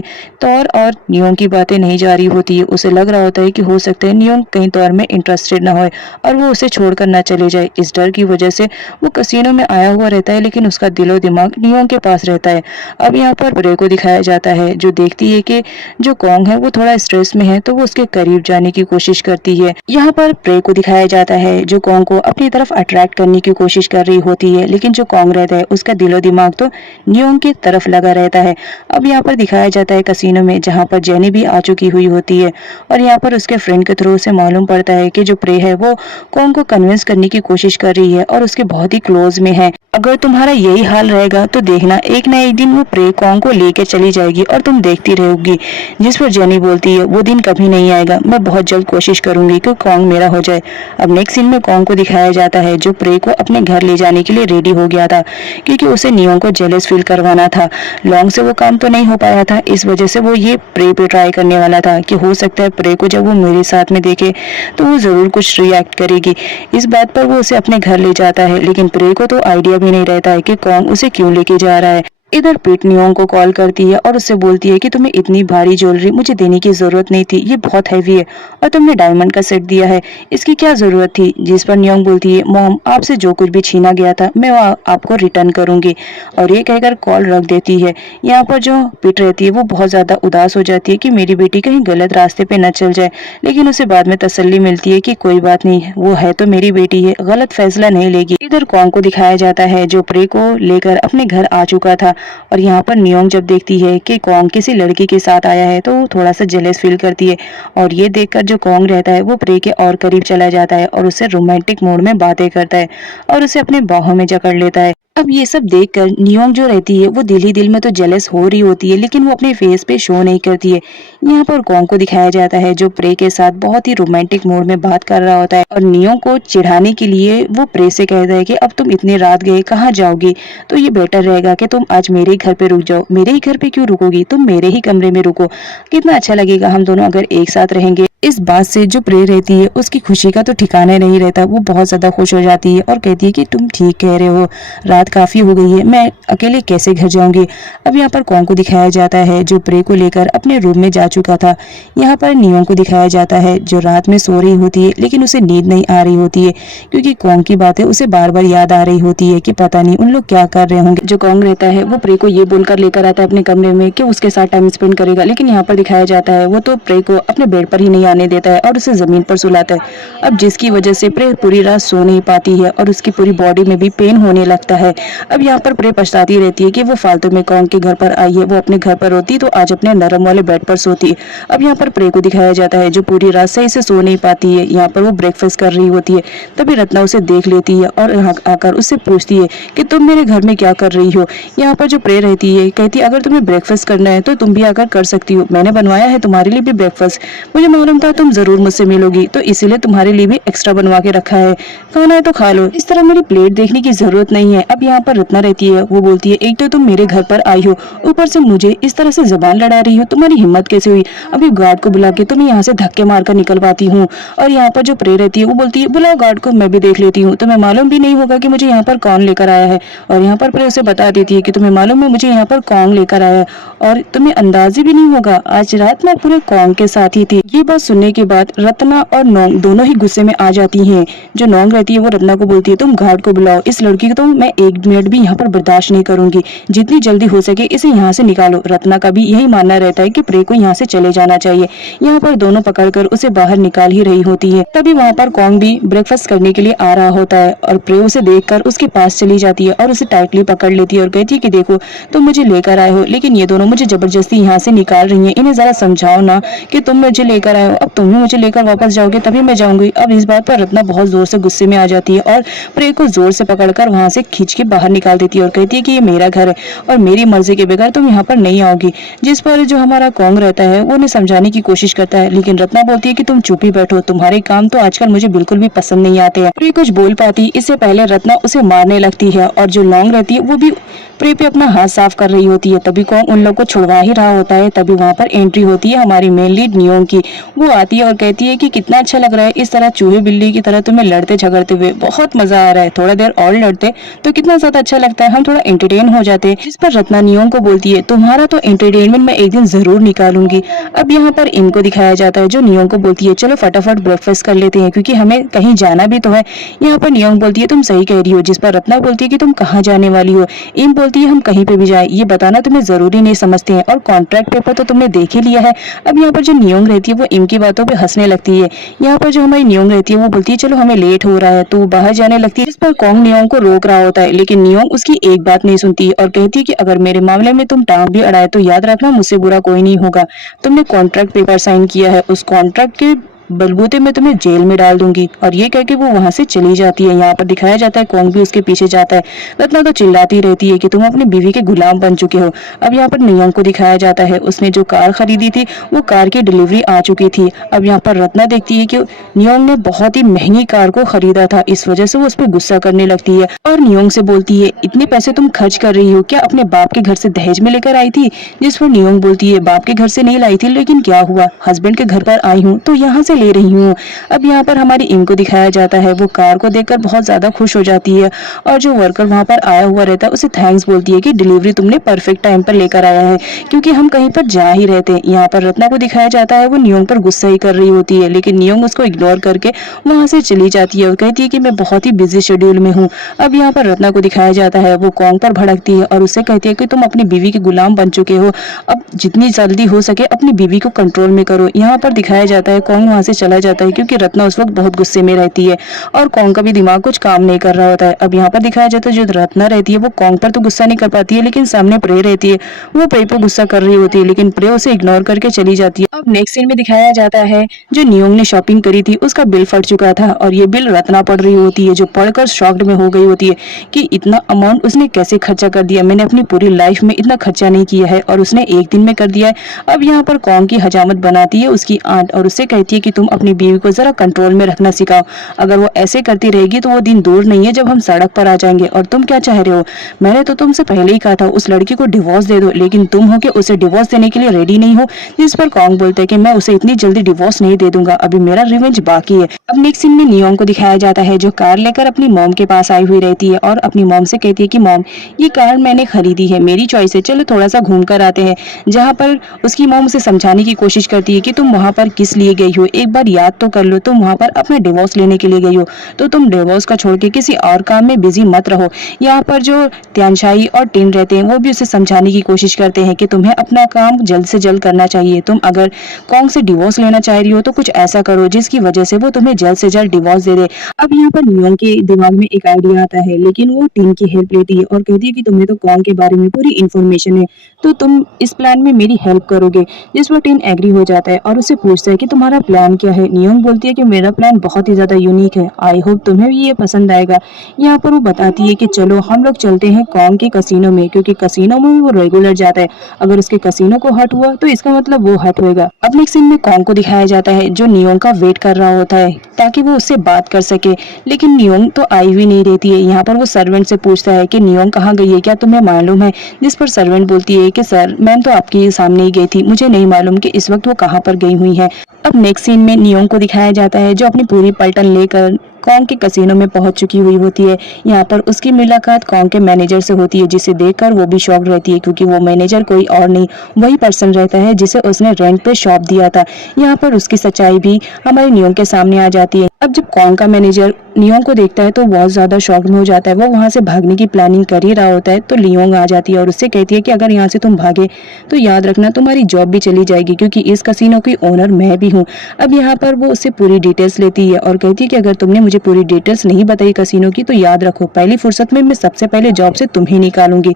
तौर और नियोंग की बातें नहीं जा रही होती है। उसे लग रहा होता है कि हो सकता है नियोंग कहीं तौर में इंटरेस्टेड ना हो और वो उसे छोड़कर ना चले जाए। इस डर की वजह से वो कसीनो में आया हुआ रहता है, लेकिन उसका दिलो दिमाग नियोंग के पास रहता है। अब यहाँ पर प्रे को दिखाया जाता है जो देखती है कि जो कॉन्ग है वो थोड़ा स्ट्रेस में है, तो वो उसके करीब जाने की कोशिश करती है। यहाँ पर प्रे को दिखाया जाता है जो कॉन्ग को अपनी तरफ अट्रैक्ट करने की कोशिश कर रही होती है, लेकिन जो कॉन्ग रहता है उसका दिलो दिमाग तो नियोंग की तरफ लगा रहता है। अब यहाँ पर दिखाया जाता है कसीनो में जहाँ पर जेनी भी आ चुकी हुई होती है और यहाँ पर उसके फ्रेंड के थ्रू से मालूम पड़ता है कि जो प्रे है वो कॉन्ग को कन्विंस करने की कोशिश कर रही है और उसके बहुत ही क्लोज में है। अगर तुम्हारा यही हाल रहेगा तो देखना एक ना एक दिन वो प्रे कॉन्ग को लेके चली जाएगी और तुम देखती रहोगी। जिस पर जेनी बोलती है वो दिन कभी नहीं आएगा, मैं बहुत जल्द कोशिश करूंगी कि कॉन्ग मेरा हो जाए। अब नेक्स्ट सीन में कॉन्ग को दिखाया जाता है जो प्रे को अपने घर ले जाने के लिए रेडी हो गया था, क्योंकि उसे नियोंग को जेलस फील करवाना था। लॉन्ग से वो काम तो नहीं हो पाया था, इस वजह से वो ये प्रे पे ट्राई करने वाला था कि हो सकता है प्रे को जब वो मेरे साथ में देखे तो वो जरूर कुछ रिएक्ट करेगी। इस बात पर वो उसे अपने घर ले जाता है, लेकिन प्रे को तो आइडिया भी नहीं रहता है कि कॉन्ग उसे क्यों लेके जा रहा है। इधर पीट नियोंग को कॉल करती है और उससे बोलती है कि तुम्हें इतनी भारी ज्वेलरी मुझे देने की जरूरत नहीं थी, ये बहुत हैवी है और तुमने डायमंड का सेट दिया है, इसकी क्या जरूरत थी। जिस पर नियोंग बोलती है मॉम आपसे जो कुछ भी छीना गया था मैं वो आपको रिटर्न करूंगी, और ये कहकर कॉल रख देती है। यहाँ पर जो पीट रहती है वो बहुत ज्यादा उदास हो जाती है कि मेरी बेटी कहीं गलत रास्ते पे न चल जाए, लेकिन उसे बाद में तसल्ली मिलती है कि कोई बात नहीं, वो है तो मेरी बेटी है, गलत फैसला नहीं लेगी। इधर कॉन्ग को दिखाया जाता है जो प्रे को लेकर अपने घर आ चुका था और यहाँ पर नियोंग जब देखती है कि कॉन्ग किसी लड़की के साथ आया है तो वो थोड़ा सा जेलस फील करती है और ये देखकर जो कॉन्ग रहता है वो प्रे के और करीब चला जाता है और उससे रोमांटिक मूड में बातें करता है और उसे अपने बाहों में जकड़ लेता है। अब ये सब देखकर नियोंग जो रहती है वो दिल ही दिल में तो जेलस हो रही होती है, लेकिन वो अपने फेस पे शो नहीं करती है। यहाँ पर कॉन्ग को दिखाया जाता है जो प्रे के साथ बहुत ही रोमांटिक मूड में बात कर रहा होता है और नियोंग को चिढ़ाने के लिए वो प्रे से कहता है कि अब तुम इतनी रात गए कहाँ जाओगी, तो ये बेटर रहेगा कि तुम आज मेरे ही घर पे रुक जाओ। मेरे ही घर पे क्यों रुकोगी, तुम मेरे ही कमरे में रुको, कितना अच्छा लगेगा हम दोनों अगर एक साथ रहेंगे। इस बात से जो प्रे रहती है उसकी खुशी का तो ठिकाना नहीं रहता, वो बहुत ज्यादा खुश हो जाती है और कहती है कि तुम ठीक कह रहे हो, रात काफी हो गई है, मैं अकेले कैसे घर जाऊंगी। अब यहाँ पर कॉन्ग को दिखाया जाता है जो प्रे को लेकर अपने रूम में जा चुका था। यहाँ पर नियोंग को दिखाया जाता है जो रात में सो रही होती है, लेकिन उसे नींद नहीं आ रही होती है क्योंकि कॉन्ग की बातें उसे बार बार याद आ रही होती है कि पता नहीं उन लोग क्या कर रहे होंगे। जो कॉन्ग रहता है वो प्रे को ये बोलकर लेकर आता है अपने कमरे में कि उसके साथ टाइम स्पेंड करेगा, लेकिन यहाँ पर दिखाया जाता है वो तो प्रे को अपने बेड पर ही नहीं आने देता है और उसे जमीन पर सुलाता है। अब जिसकी वजह से प्रे पूरी रात सो नहीं पाती है और उसकी पूरी बॉडी में भी पेन होने लगता है। अब यहाँ पर प्रे पछताती रहती है कि वो फालतू में कॉन्ग के घर पर आई है, वो अपने घर पर होती तो आज अपने नरम वाले बेड पर सोती। अब यहाँ पर प्रे को दिखाया जाता है जो पूरी रात सही से सो नहीं पाती है। यहाँ पर वो ब्रेकफास्ट कर रही होती है, तभी रत्ना उसे देख लेती है और यहाँ आकर उससे पूछती है कि तुम मेरे घर में क्या कर रही हो। यहाँ पर जो प्रे रहती है कहती है अगर तुम्हें ब्रेकफास्ट करना है तो तुम भी आकर कर सकती हो, मैंने बनवाया है तुम्हारे लिए भी ब्रेकफास्ट, मुझे मालूम था तुम जरूर मुझसे मिलोगी तो इसीलिए तुम्हारे लिए भी एक्स्ट्रा बनवा के रखा है, खाना है तो खा लो। इस तरह मेरी प्लेट देखने की जरूरत नहीं है, अब अब यहाँ पर रत्ना रहती है, वो बोलती है एक तो तुम मेरे घर पर आई हो, ऊपर से मुझे इस तरह से जबान लड़ा रही हो, तुम्हारी हिम्मत कैसे हुई? अभी गार्ड को बुला के तुम्हें यहाँ से धक्के मारकर निकलवाती हूँ। और यहाँ पर जो प्रे रहती है वो बोलती है बुलाओ गार्ड को, मैं भी देख लेती हूँ, तुम्हें मालूम भी नहीं होगा कि मुझे यहाँ पर कौन लेकर आया है। और यहाँ पर प्रे उसे बता देती है कि तुम्हें मालूम है मुझे यहाँ पर कौन लेकर आया है, और तुम्हें अंदाज भी नहीं होगा, आज रात मैं पूरे कौन के साथ ही थी। ये बात सुनने के बाद रत्ना और नोंग दोनों ही गुस्से में आ जाती हैं। जो नोंग रहती है वो रत्ना को बोलती है तुम गार्ड को बुलाओ, इस लड़की को तो मैं 1 मिनट भी यहाँ पर बर्दाश्त नहीं करूंगी, जितनी जल्दी हो सके इसे यहाँ से निकालो। रत्ना का भी यही मानना रहता है कि प्रे को यहाँ से चले जाना चाहिए। यहाँ पर दोनों पकड़कर उसे बाहर निकाल ही रही होती है। तभी वहाँ पर कॉन्ग भी ब्रेकफास्ट करने के लिए आ रहा होता है और प्रे उसे देखकर उसके पास चली जाती है और उसे टाइटली पकड़ लेती है और कहती है कि देखो तुम मुझे लेकर आए हो, लेकिन ये दोनों मुझे जबरदस्ती यहाँ से निकाल रही हैं, इन्हें जरा समझाओ ना कि तुम मुझे लेकर आए हो, अब तुम भी मुझे लेकर वापस जाओगे तभी मैं जाऊंगी। अब इस बात पर रत्ना बहुत जोर से गुस्से में आ जाती है और प्रे को जोर से पकड़कर वहाँ से खींच के बाहर निकाल देती है और कहती है कि ये मेरा घर है और मेरी मर्जी के बगैर तुम यहाँ पर नहीं आओगी। जिस पर जो हमारा कॉन्ग रहता है वो उन्हें समझाने की कोशिश करता है, लेकिन रत्ना बोलती है कि तुम चुप ही बैठो, तुम्हारे काम तो आजकल मुझे बिल्कुल भी पसंद नहीं आते हैं। प्रे कुछ बोल पाती इससे पहले रत्ना उसे मारने लगती है और जो लॉन्ग रहती है वो भी प्रे पे अपना हाथ साफ कर रही होती है। तभी कॉन्ग उन लोग को छुड़वा ही रहा होता है। तभी वहाँ पर एंट्री होती है हमारी मेन लीड नियोंग की। वो आती है और कहती है कि कितना अच्छा लग रहा है इस तरह चूहे बिल्ली की तरह तुम्हें लड़ते झगड़ते हुए, बहुत मजा आ रहा है, थोड़ा देर और लड़ते तो कितना ज्यादा अच्छा लगता है, हम थोड़ा एंटरटेन हो जाते। जिस पर रत्ना नियोंग को बोलती है तुम्हारा तो एंटरटेनमेंट मैं एक दिन जरूर निकालूंगी। अब यहाँ पर इनको दिखाया जाता है जो नियोंग को बोलती है चलो फटाफट ब्रेकफास्ट कर लेते हैं क्योंकि हमें कहीं जाना भी तो है। यहाँ पर नियोंग बोलती है तुम सही कह रही हो। जिस पर रत्ना बोलती है कि तुम कहाँ जाने वाली हो? इम बोलती है हम कहीं पे भी जाए ये बताना तुम्हें जरूरी नहीं समझते हैं, और कॉन्ट्रैक्ट पेपर तो तुमने देख ही लिया है। अब यहाँ पर जो नियोंग रहती है वो इम की बातों पे हंसने लगती है। यहाँ पर जो हमारी नियोंग रहती है वो बोलती है चलो हमें लेट हो रहा है, तो वो बाहर जाने लगती है। जिस पर कॉन्ग नियोंग को रोक रहा होता है, लेकिन नियोंग उसकी एक बात नहीं सुनती और कहती है कि अगर मेरे मामले में तुम टांग भी अड़ाए तो याद रखना मुझसे बुरा कोई नहीं होगा। तुमने कॉन्ट्रैक्ट पेपर साइन किया है, उस कॉन्ट्रैक्ट के बलबूते में तुम्हें जेल में डाल दूंगी। और ये कह के वो वहां से चली जाती है। यहाँ पर दिखाया जाता है कॉन्ग भी उसके पीछे जाता है। रत्ना तो चिल्लाती रहती है कि तुम अपनी बीवी के गुलाम बन चुके हो। अब यहाँ पर नियोंग को दिखाया जाता है उसने जो कार खरीदी थी वो कार की डिलीवरी आ चुकी थी। अब यहाँ पर रत्ना देखती है कि नियोंग ने बहुत ही महंगी कार को खरीदा था, इस वजह से वो उस पर गुस्सा करने लगती है और नियोंग से बोलती है इतने पैसे तुम खर्च कर रही हो, क्या अपने बाप के घर से दहेज में लेकर आई थी? जिस पर नियोंग बोलती है बाप के घर से नहीं लाई थी, लेकिन क्या हुआ, हस्बैंड के घर पर आई हूँ तो यहाँ से ले रही हूँ। अब यहाँ पर हमारी इम को दिखाया जाता है वो कार को देखकर बहुत ज्यादा खुश हो जाती है और जो वर्कर वहाँ पर आया हुआ रहता है उसे थैंक्स बोलती है कि डिलीवरी तुमने परफेक्ट टाइम पर लेकर आया है, क्योंकि हम कहीं पर जा ही रहते हैं। यहाँ पर रत्ना को दिखाया जाता है वो नियोंग पर गुस्सा ही कर रही होती है, लेकिन नियोंग उसको इग्नोर करके वहां से चली जाती है और कहती है कि मैं बहुत ही बिजी शेड्यूल में हूँ। अब यहाँ पर रत्ना को दिखाया जाता है वो कॉन्ग पर भड़कती है और उससे कहती है कि तुम अपनी बीवी के गुलाम बन चुके हो, अब जितनी जल्दी हो सके अपनी बीवी को कंट्रोल में करो। यहाँ पर दिखाया जाता है कॉन्ग वहां से चला जाता है क्योंकि रत्ना उस वक्त बहुत गुस्से में रहती है और कॉन्ग का भी दिमाग कुछ काम नहीं कर रहा होता है। अब यहाँ पर दिखाया जाता है जो रत्ना रहती है वो कॉन्ग पर तो गुस्सा नहीं कर पाती है, लेकिन सामने प्रे रहती है वो प्रे पर गुस्सा कर रही होती है, लेकिन प्रे उसे इग्नोर करके चली जाती है। अब नेक्स्ट सीन में दिखाया जाता है जो नियोंग ने शॉपिंग करी थी उसका बिल फट चुका था और ये बिल रत्ना पढ़ रही होती है, जो पढ़कर शॉक्ड में हो गई होती है कि इतना अमाउंट उसने कैसे खर्चा कर दिया, मैंने अपनी पूरी लाइफ में इतना खर्चा नहीं किया है और उसने एक दिन में कर दिया है। अब यहाँ पर कॉन्ग की हजामत बनाती है उसकी आंट और उससे कहती है कि तुम अपनी बीवी को जरा कंट्रोल में रखना सिखाओ, अगर वो ऐसे करती रहेगी तो वो दिन दूर नहीं है जब हम सड़क पर आ जाएंगे। और तुम क्या चाह रहे हो, मैंने तो तुमसे पहले ही कहा था उस लड़की को डिवोर्स दे दो, लेकिन तुम हो कि उसे डिवोर्स देने के लिए रेडी नहीं हो। जिस पर कॉन्ग बोलते हैं कि मैं उसे इतनी जल्दी डिवोर्स नहीं दे दूंगा, अभी मेरा रिवेंज बाकी है। अब नेक्स्ट सीन में नियोंग को दिखाया जाता है जो कार लेकर अपनी मॉम के पास आई हुई रहती है और अपनी मॉम से कहती है कि मॉम ये कार मैंने खरीदी है, मेरी चॉइस है, चलो थोड़ा सा घूम कर आते हैं। जहाँ पर उसकी मॉम उसे समझाने की कोशिश करती है कि तुम वहाँ पर किस लिए गई हो, एक बार याद तो कर लो, तुम वहाँ पर अपना डिवोर्स लेने के लिए गई हो तो तुम डिवोर्स का छोड़ के किसी और काम में बिजी मत रहो। यहाँ पर जो त्यानशाई और टिन रहते हैं वो भी उसे समझाने की कोशिश करते हैं कि तुम्हें अपना काम जल्द से जल्द करना चाहिए, तुम अगर कॉन्ग से डिवोर्स लेना चाह रही हो तो कुछ ऐसा करो जिसकी वजह से वो तुम्हें जल्द से जल्द डिवोर्स दे दे। अब यहाँ पर नियोंग के दिमाग में एक आइडिया आता है, लेकिन वो टिन की हेल्प लेती है और कहती है कि तुम्हें तो कॉन्ग के बारे में पूरी इन्फॉर्मेशन है तो तुम इस प्लान में मेरी हेल्प करोगे। जिस पर टिन एग्री हो जाता है और उससे पूछता है कि तुम्हारा प्लान प्लान किया है। नियोंग बोलती है कि मेरा प्लान बहुत ही ज्यादा यूनिक है, आई होप तुम्हें भी ये पसंद आएगा। यहाँ पर वो बताती है कि चलो हम लोग चलते हैं कॉन्ग के कसिनो में, क्योंकि कसिनो में वो रेगुलर जाता है। अगर उसके कसिनो को हट हुआ तो इसका मतलब वो हट होएगा। अब नेक्स्ट सीन में कॉन्ग को दिखाया जाता है जो नियोंग का वेट कर रहा होता है ताकि वो उससे बात कर सके, लेकिन नियोंग तो आई हुई नहीं रहती है। यहाँ पर वो सर्वेंट से पूछता है कि नियोंग कहाँ गई है, क्या तुम्हें मालूम है? जिस पर सर्वेंट बोलती है कि सर मैं तो आपके सामने ही गई थी, मुझे नहीं मालूम कि इस वक्त वो कहाँ पर गई हुई है। अब नेक्स्ट सीन में नियोंग को दिखाया जाता है जो अपनी पूरी पलटन लेकर कॉन्ग के कसिनो में पहुंच चुकी हुई होती है। यहाँ पर उसकी मुलाकात कॉन्ग के मैनेजर से होती है, जिसे देखकर वो भी शॉक रहती है, क्योंकि वो मैनेजर कोई और नहीं वही पर्सन रहता है जिसे उसने रेंट पे शॉप दिया था। यहाँ पर उसकी सच्चाई भी हमारे नियोंग के सामने आ जाती है। अब जब कॉन्ग का मैनेजर लियोंग को देखता है तो बहुत ज्यादा शॉक में हो जाता है। वो वहां से भागने की प्लानिंग कर ही रहा होता है तो लियोंग आ जाती है और उससे कहती है कि अगर यहाँ से तुम भागे तो याद रखना तुम्हारी जॉब भी चली जाएगी, क्योंकि इस कसिनो की ओनर मैं भी हूँ। अब यहाँ पर वो उससे पूरी डिटेल्स लेती है और कहती है कि अगर तुमने मुझे पूरी डिटेल्स नहीं बताई कसिनो की तो याद रखो पहली फुर्सत में मैं सबसे पहले जॉब से तुम्हें निकालूंगी।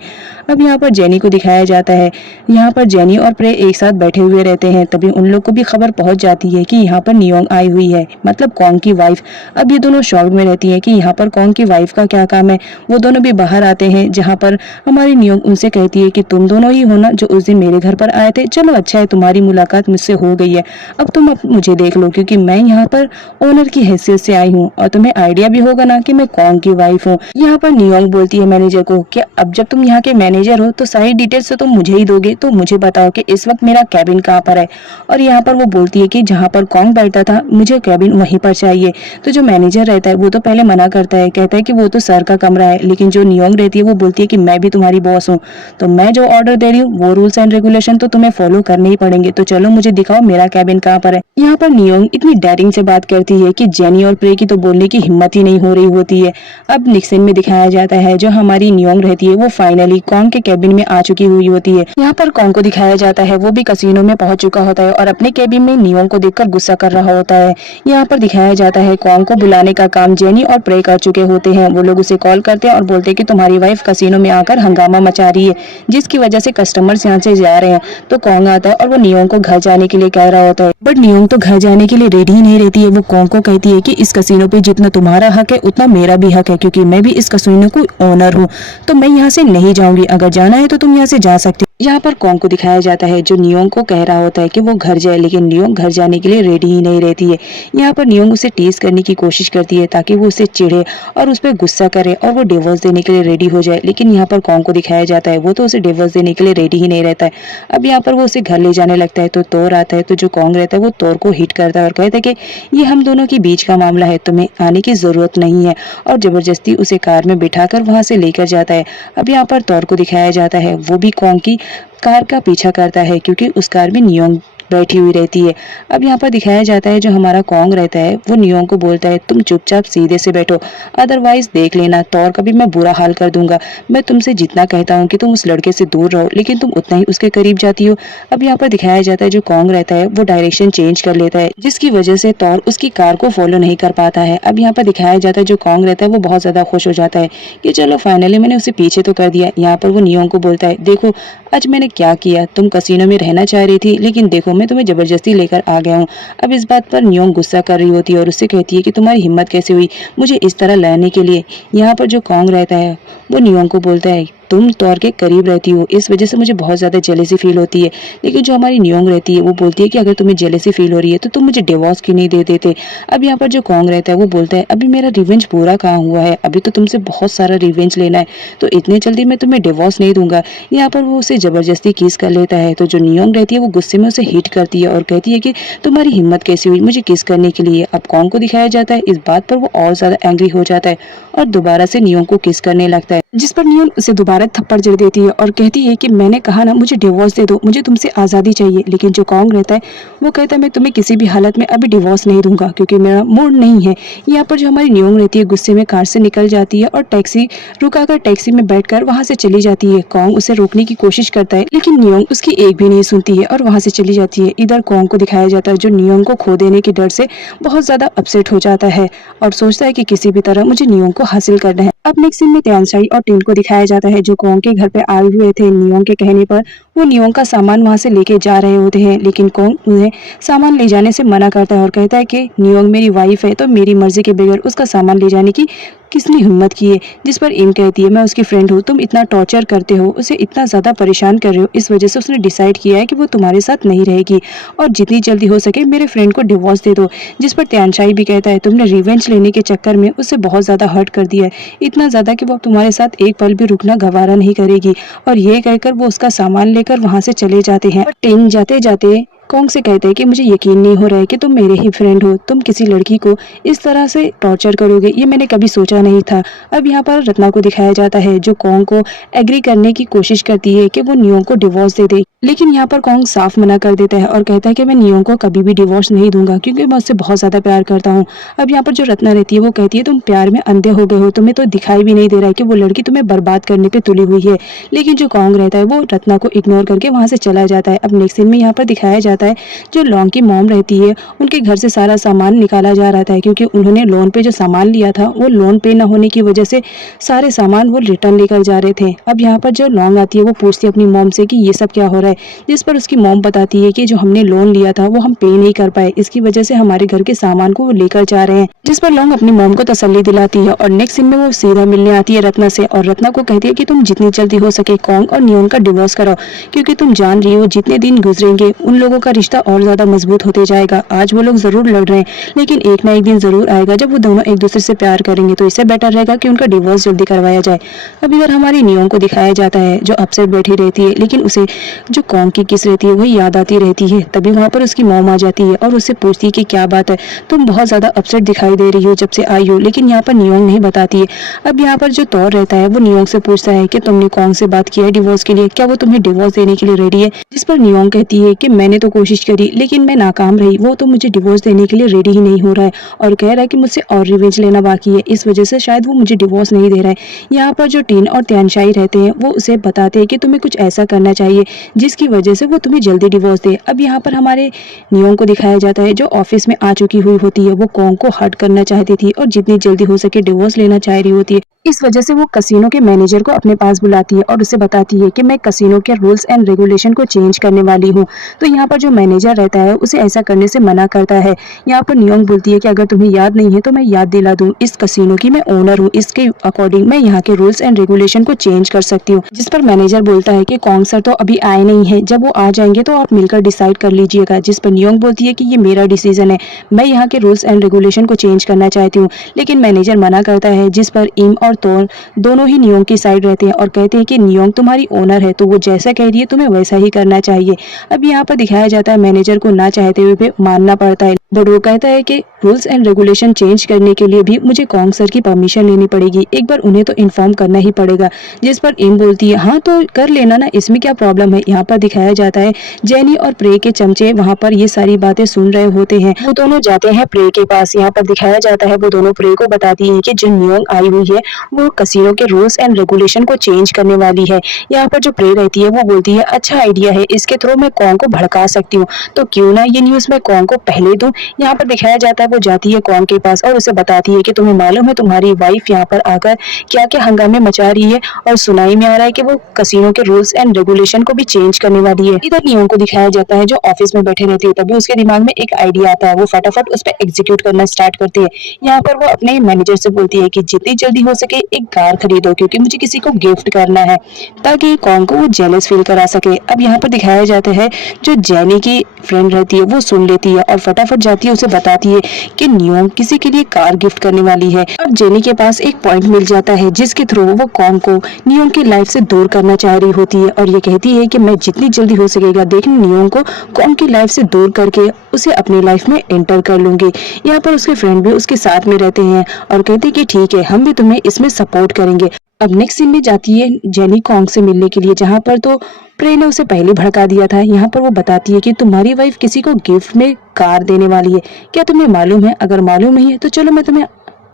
अब यहाँ पर जेनी को दिखाया जाता है। यहाँ पर जेनी और प्रे एक साथ बैठे हुए रहते हैं, तभी उन लोग को भी खबर पहुंच जाती है कि यहाँ पर नियोंग आई हुई है, मतलब कॉन्ग की वाइफ। अब ये दोनों शॉक में रहती है कि यहाँ पर कॉन्ग की वाइफ का क्या काम है। वो दोनों भी बाहर आते हैं जहाँ पर हमारी नियोंग उनसे कहती है कि तुम दोनों ही हो ना जो उस दिन मेरे घर पर आए थे, चलो अच्छा है तुम्हारी मुलाकात मुझसे हो गई है, अब तुम मुझे देख लो, क्योंकि मैं यहाँ पर ओनर की हैसियत से आई हूँ और तुम्हें आइडिया भी होगा ना कि मैं कॉन्ग की वाइफ हूँ। यहाँ पर नियोंग बोलती है मैनेजर को कि अब जब तुम यहाँ के मैनेजर हो तो सारी डिटेल्स तो तुम मुझे ही दोगे, तो मुझे बताओ कि इस वक्त मेरा कैबिन कहाँ पर है। और यहाँ पर वो बोलती है कि जहाँ पर कॉन्ग बैठा था मुझे कैबिन वहीं पर चाहिए। तो जो मैनेजर रहता है वो तो पहले मना करता है, कहता है कि वो तो सर का कमरा है, लेकिन जो नियोंग रहती है वो बोलती है कि मैं भी तुम्हारी बॉस हूँ, तो मैं जो ऑर्डर दे रही हूँ वो रूल्स एंड रेगुलेशन तो तुम्हें फॉलो करने ही पड़ेंगे, तो चलो मुझे दिखाओ मेरा कैबिन कहाँ पर है। यहाँ पर नियोंग इतनी डेयरिंग से बात करती है कि जेनी और प्रे की तो बोलने की हिम्मत ही नहीं हो रही होती है। अब निक्सन में दिखाया जाता है जो हमारी नियोंग रहती है वो फाइनली कॉन्ग के कैबिन में आ चुकी हुई होती है। यहाँ पर कॉन्ग को दिखाया जाता है वो भी कसिनो में पहुंच चुका होता है और अपने कैबिन में नियोंग को देखकर गुस्सा कर रहा होता है। यहाँ पर दिखाया जाता है कॉन्ग को बुलाने का काम जेनी और प्रे कर चुके होते हैं। वो लोग उसे कॉल करते हैं और बोलते हैं कि तुम्हारी वाइफ कसिनो में आकर हंगामा मचा रही है, जिसकी वजह से कस्टमर्स यहाँ से जा रहे हैं। तो कॉन्ग आता है और वो नियोंग को घर जाने के लिए कह रहा होता है, बट नियोंग तो घर जाने के लिए रेडी ही नहीं रहती है। वो कॉन्ग को कहती है कि इस कसिनो पे जितना तुम्हारा हक है उतना मेरा भी हक है, क्योंकि मैं भी इस कसिनो को ओनर हूँ, तो मैं यहाँ से नहीं जाऊंगी, अगर जाना है तो तुम यहाँ से जा सकते। यहाँ पर कॉन्ग को दिखाया जाता है जो नियोंग को कह रहा होता है कि वो घर जाए, लेकिन नियोंग घर जाने के लिए रेडी ही नहीं रहती है। यहाँ पर नियोंग उसे टीज करने की कोशिश करती है ताकि वो उसे चिढ़े और उस पर गुस्सा करे और वो डिवोर्स देने के लिए रेडी हो जाए, लेकिन यहाँ पर कॉन्ग को दिखाया जाता है वो तो उसे डिवोर्स देने के लिए रेडी ही नहीं रहता है। अब यहाँ पर वो उसे घर ले जाने लगता है तो तोर आता है, तो जो कॉन्ग रहता है वो तोर को हिट करता है और कहता है कि ये हम दोनों के बीच का मामला है, तुम्हें आने की जरूरत नहीं है, और जबरदस्ती उसे कार में बिठाकर वहां से लेकर जाता है। अब यहाँ पर तोर को दिखाया जाता है वो भी कॉन्ग की कार का पीछा करता है, क्योंकि उस कार में नियोंग बैठी हुई रहती है। अब यहाँ पर दिखाया जाता है जो हमारा कॉन्ग रहता है वो नियोंग को बोलता है तुम चुपचाप सीधे से बैठो, अदरवाइज देख लेना तौर का भी मैं बुरा हाल कर दूंगा। मैं तुमसे जितना कहता हूँ कि तुम उस लड़के से दूर रहो, लेकिन तुम उतना ही उसके करीब जाती हो। अब यहाँ पर दिखाया जाता है जो कॉन्ग रहता है वो डायरेक्शन चेंज कर लेता है, जिसकी वजह से तौर उसकी कार को फॉलो नहीं कर पाता है। अब यहाँ पर दिखाया जाता है जो कॉन्ग रहता है वो बहुत ज्यादा खुश हो जाता है कि चलो फाइनली मैंने उसे पीछे तो कर दिया। यहाँ पर वो नियोंग को बोलता है देखो आज मैंने क्या किया, तुम कसिनो में रहना चाह रही थी, लेकिन देखो मैं तुम्हें जबरदस्ती लेकर आ गया हूँ। अब इस बात पर नियोंग गुस्सा कर रही होती है और उससे कहती है कि तुम्हारी हिम्मत कैसे हुई मुझे इस तरह लाने के लिए। यहाँ पर जो कॉन्ग रहता है वो नियोंग को बोलता है तुम तौर के करीब रहती हो, इस वजह से मुझे बहुत ज्यादा जेलेसी फील होती है। लेकिन जो हमारी नियोंग रहती है वो बोलती है कि अगर तुम्हें जेलेसी फील हो रही है तो तुम मुझे डिवोर्स क्यों नहीं दे देते। अब यहाँ पर जो कॉन्ग रहता है वो बोलता है अभी मेरा रिवेंज पूरा कहाँ हुआ है, अभी तो तुमसे बहुत सारा रिवेंज लेना है, तो इतने जल्दी मैं तुम्हें डिवोर्स नहीं दूंगा। यहाँ पर वो उसे जबरदस्ती किस कर लेता है, तो जो नियोंग रहती है वो गुस्से में उसे हिट करती है और कहती है कि तुम्हारी हिम्मत कैसी हुई मुझे किस करने के लिए। अब कॉन्ग को दिखाया जाता है इस बात पर वो और ज्यादा एंग्री हो जाता है और दोबारा से नियोंग को किस करने लगता है, जिस पर नियोंग उसे दोबारा थप्पड़ जड़ देती है और कहती है कि मैंने कहा ना मुझे डिवोर्स दे दो, मुझे तुमसे आजादी चाहिए। लेकिन जो कॉन्ग रहता है वो कहता है मैं तुम्हें किसी भी हालत में अभी डिवोर्स नहीं दूंगा, क्योंकि मेरा मूड नहीं है। यहाँ पर जो हमारी नियोंग रहती है गुस्से में कार से निकल जाती है और टैक्सी रुकाकर टैक्सी में बैठकर वहां से चली जाती है। कॉन्ग उसे रोकने की कोशिश करता है लेकिन नियोंग उसकी एक भी नहीं सुनती है और वहां से चली जाती है। इधर कॉन्ग को दिखाया जाता है जो नियोंग को खो देने के डर से बहुत ज्यादा अपसेट हो जाता है और सोचता है कि किसी भी तरह मुझे नियोंग को हासिल करना है। अब नेक्स्ट सीन में त्यानसाई त्यानशाई और टिन को दिखाया जाता है जो कोंग के घर पे आए हुए थे नियोंग के कहने पर। वो नियोंग का सामान वहां से लेके जा रहे होते हैं, लेकिन कोंग उन्हें सामान ले जाने से मना करता है और कहता है कि नियोंग मेरी वाइफ है तो मेरी मर्जी के बगैर उसका सामान ले जाने की किसने हिम्मत की है। जिस पर इम कहती है मैं उसकी फ्रेंड हूँ, तुम इतना टॉर्चर करते हो, उसे इतना ज़्यादा परेशान कर रहे हो, इस वजह से उसने डिसाइड किया है कि वो तुम्हारे साथ नहीं रहेगी और जितनी जल्दी हो सके मेरे फ्रेंड को डिवोर्स दे दो। जिस पर त्यानशाई भी कहता है तुमने रिवेंज लेने के चक्कर में उसे बहुत ज़्यादा हर्ट कर दिया है, इतना ज़्यादा कि वो अब तुम्हारे साथ एक पल भी रुकना गवारा नहीं करेगी। और ये कहकर वो उसका सामान लेकर वहाँ से चले जाते हैं। और टिन जाते जाते कोंग से कहते हैं कि मुझे यकीन नहीं हो रहा है कि तुम मेरे ही फ्रेंड हो, तुम किसी लड़की को इस तरह से टॉर्चर करोगे, ये मैंने कभी सोचा नहीं था। अब यहाँ पर रत्ना को दिखाया जाता है जो कोंग को एग्री करने की कोशिश करती है कि वो नियोंग को डिवोर्स दे दे, लेकिन यहाँ पर कोंग साफ मना कर देता है और कहता है कि मैं नियोंग को कभी भी डिवोर्स नहीं दूंगा क्योंकि मैं उससे बहुत ज़्यादा प्यार करता हूँ। अब यहाँ पर जो रत्ना रहती है वो कहती है तुम प्यार में अंधे हो गए हो, तुम्हें तो दिखाई भी नहीं दे रहा है कि वो लड़की तुम्हें बर्बाद करने पे तुली हुई है। लेकिन जो कोंग रहता है वो रत्ना को इग्नोर करके वहाँ से चला जाता है। अब नेक्स्ट सीन में यहाँ पर दिखाया जाता है जो लॉन्ग की मॉम रहती है उनके घर से सारा सामान निकाला जा रहा था क्योंकि उन्होंने लोन पे जो सामान लिया था वो लोन पे न होने की वजह से सारे सामान वो रिटर्न लेकर जा रहे थे। अब यहाँ पर जो लॉन्ग आती है वो पूछती है अपनी मॉम से कि ये सब क्या हो रहा है, जिस पर उसकी मॉम बताती है कि जो हमने लोन लिया था वो हम पे नहीं कर पाए, इसकी वजह से हमारे घर के सामान को वो लेकर जा रहे हैं। जिस पर लॉन्ग अपनी मॉम को तसल्ली दिलाती है और नेक्स्ट सीन में वो सीधा मिलने आती है रत्ना से और रत्ना को कहती है कि तुम जितनी जल्दी हो सके कोंग और नियोंग का डिवोर्स कराओ क्योंकि तुम जान रही हो जितने दिन गुजरेंगे उन लोगों का रिश्ता और ज्यादा मजबूत होते जाएगा। आज वो लोग जरूर लड़ रहे हैं लेकिन एक ना एक दिन जरूर आएगा जब वो दोनों एक दूसरे से प्यार करेंगे, तो इससे बेटर रहेगा कि उनका डिवोर्स जल्दी करवाया जाए। अब इधर हमारी नियोंग को दिखाया जाता है जो अपसेट बैठी रहती है, लेकिन उसे जो कोंग की किस रहती है वही याद आती रहती है। तभी वहाँ पर उसकी मॉम आ जाती है और उससे पूछती है कि क्या बात है, तुम बहुत ज्यादा अपसेट दिखाई दे रही हो जब से आई हो, लेकिन यहाँ पर नियोंग नहीं बताती है। अब यहाँ पर जो तौर रहता है वो नियोंग से पूछता है कि तुमने कोंग से बात किया है डिवोर्स के लिए, क्या वो तुम्हें डिवोर्स देने के लिए रेडी है। जिस पर नियोंग कहती है कि मैंने तो कोशिश करी लेकिन मैं नाकाम रही, वो तो मुझे डिवोर्स देने के लिए रेडी ही नहीं हो रहा है और कह रहा है कि मुझसे और रिवेंज लेना बाकी है, इस वजह से शायद वो मुझे डिवोर्स नहीं दे रहा है। यहाँ पर जो टिन और त्यानशाई रहते हैं वो उसे बताते हैं कि तुम्हें कुछ ऐसा करना चाहिए जिसकी वजह से वो तुम्हें जल्दी डिवोर्स दे। अब यहाँ पर हमारे नियोंग को दिखाया जाता है जो ऑफिस में आ चुकी हुई होती है, वो कोंग को हर्ट करना चाहती थी और जितनी जल्दी हो सके डिवोर्स लेना चाह रही होती है। इस वजह से वो कसिनो के मैनेजर को अपने पास बुलाती है और उसे बताती है कि मैं कसिनो के रूल्स एंड रेगुलेशन को चेंज करने वाली हूँ। तो यहाँ पर जो मैनेजर रहता है उसे ऐसा करने से मना करता है। यहाँ पर नियोंग बोलती है कि अगर तुम्हें याद नहीं है तो मैं याद दिला दूं, इस कसिनो की मैं ओनर हूँ, इसके अकॉर्डिंग मैं यहाँ के रूल्स एंड रेगुलेशन को चेंज कर सकती हूँ। जिस पर मैनेजर बोलता है कि कोंग सर तो अभी आए नहीं है, जब वो आ जाएंगे तो आप मिलकर डिसाइड कर लीजिएगा। जिस पर नियोंग बोलती है कि ये मेरा डिसीजन है, मैं यहाँ के रूल्स एंड रेगुलेशन को चेंज करना चाहती हूँ, लेकिन मैनेजर मना करता है। जिस पर इम और तोर दोनों ही नियोंग की साइड रहते हैं और कहते हैं कि नियोंग तुम्हारी ओनर है तो वो जैसा कह रही है तुम्हें वैसा ही करना चाहिए। अब यहाँ पर दिखाया जाता है मैनेजर को ना चाहते हुए भी मानना पड़ता है, बट वो कहता है कि रूल्स एंड रेगुलेशन चेंज करने के लिए भी मुझे कोंग सर की परमिशन लेनी पड़ेगी, एक बार उन्हें तो इन्फॉर्म करना ही पड़ेगा। जिस पर इम बोलती है हाँ तो कर लेना ना, इसमें क्या प्रॉब्लम है। यहाँ पर दिखाया जाता है जेनी और प्रे के चमचे वहाँ पर ये सारी बातें सुन रहे होते हैं, वो दोनों जाते हैं प्रे के पास। यहाँ पर दिखाया जाता है वो दोनों प्रे को बताती है कि जो नियोंग आई हुई है वो कसिनो के रूल्स एंड रेगुलेशन को चेंज करने वाली है। यहाँ पर जो प्रे रहती है वो बोलती है अच्छा आइडिया है, इसके थ्रू मैं कोंग को भड़का सकती हूँ, तो क्यों ना ये न्यूज मैं कोंग को पहले दूं। यहाँ पर दिखाया जाता है वो जाती है कोंग के पास और उसे बताती है कि तुम्हें मालूम है तुम्हारी वाइफ यहाँ पर आकर क्या क्या हंगामे मचा रही है और सुनाई में आ रहा है कि वो कसिनो के रूल्स एंड रेगुलेशन को भी चेंज करने वाली है। इधर नियोंग को दिखाया जाता है जो ऑफिस में बैठे रहती है, तभी उसके दिमाग में एक आइडिया आता है, वो फटाफट उस पर एग्जीक्यूट करना स्टार्ट करती है। यहाँ पर वो अपने मैनेजर से बोलती है कि जितनी जल्दी हो सके एक कार खरीदो क्योंकि मुझे किसी को गिफ्ट करना है ताकि कोंग को वो जेलस फील करा सके। अब यहाँ पर दिखाया जाता है जो जेनी की फ्रेंड रहती है वो सुन लेती है और फटाफट जाती है उसे बताती है कि नियोंग किसी के लिए कार गिफ्ट करने वाली है। अब जेनी के पास एक पॉइंट मिल जाता है जिसके थ्रू वो कोंग को नियोंग की लाइफ से दूर करना चाह रही होती है और ये कहती है कि मैं जितनी जल्दी हो सकेगा देख लूं नियोंग को कोंग की लाइफ से दूर करके उसे अपनी लाइफ में एंटर कर लूंगी। यहाँ पर उसके फ्रेंड भी उसके साथ में रहते हैं और कहते हैं कि ठीक है हम भी तुम्हें इसमें सपोर्ट करेंगे। अब नेक्स्ट सीन में जाती है जेनी कोंग से मिलने के लिए, जहाँ पर तो प्रे ने उसे पहले भड़का दिया था। यहाँ पर वो बताती है कि तुम्हारी वाइफ किसी को गिफ्ट में कार देने वाली है, क्या तुम्हें मालूम है? अगर मालूम नहीं है तो चलो मैं तुम्हें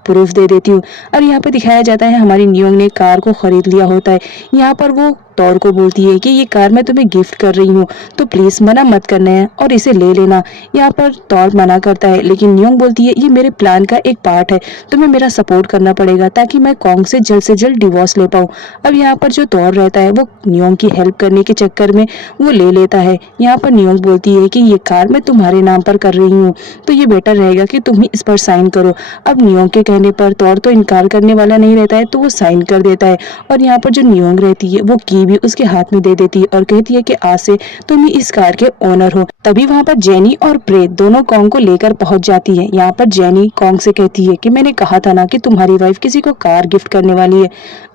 प्रूफ दे देती हूँ। और यहाँ पे दिखाया जाता है हमारी नियोंग ने कार को खरीद लिया होता है। यहाँ पर वो तौर को बोलती है कि ये कार मैं तुम्हें गिफ्ट कर रही हूँ, तो प्लीज मना मत करना है और इसे ले लेना। यहाँ पर तौर मना करता है, लेकिन नियोंग बोलती है ये मेरे प्लान का एक पार्ट है, तुम्हें मेरा सपोर्ट करना पड़ेगा ताकि मैं कॉन्ग से जल्द डिवोर्स ले पाऊँ। अब यहाँ पर जो तौर रहता है वो नियोंग की हेल्प करने के चक्कर में वो ले लेता है। यहाँ पर नियोंग बोलती है कि ये कार मैं तुम्हारे नाम पर कर रही हूँ, तो ये बेटर रहेगा कि तुम ही इस पर साइन करो। अब नियोंग के कहने पर तौर तो इनकार करने वाला नहीं रहता है, तो वो साइन कर देता है। और यहाँ पर जो नियोंग रहती है वो की भी उसके हाथ में दे देती है और कहती है कि आज से तुम ही इस कार के ओनर हो। तभी वहाँ पर जेनी और प्रे दोनों कॉन्ग को लेकर पहुंच जाती है। यहाँ पर जेनी कॉन्ग से कहती है कि मैंने कहा था ना कि तुम्हारी वाइफ किसी को कार गिफ्ट करने वाली है,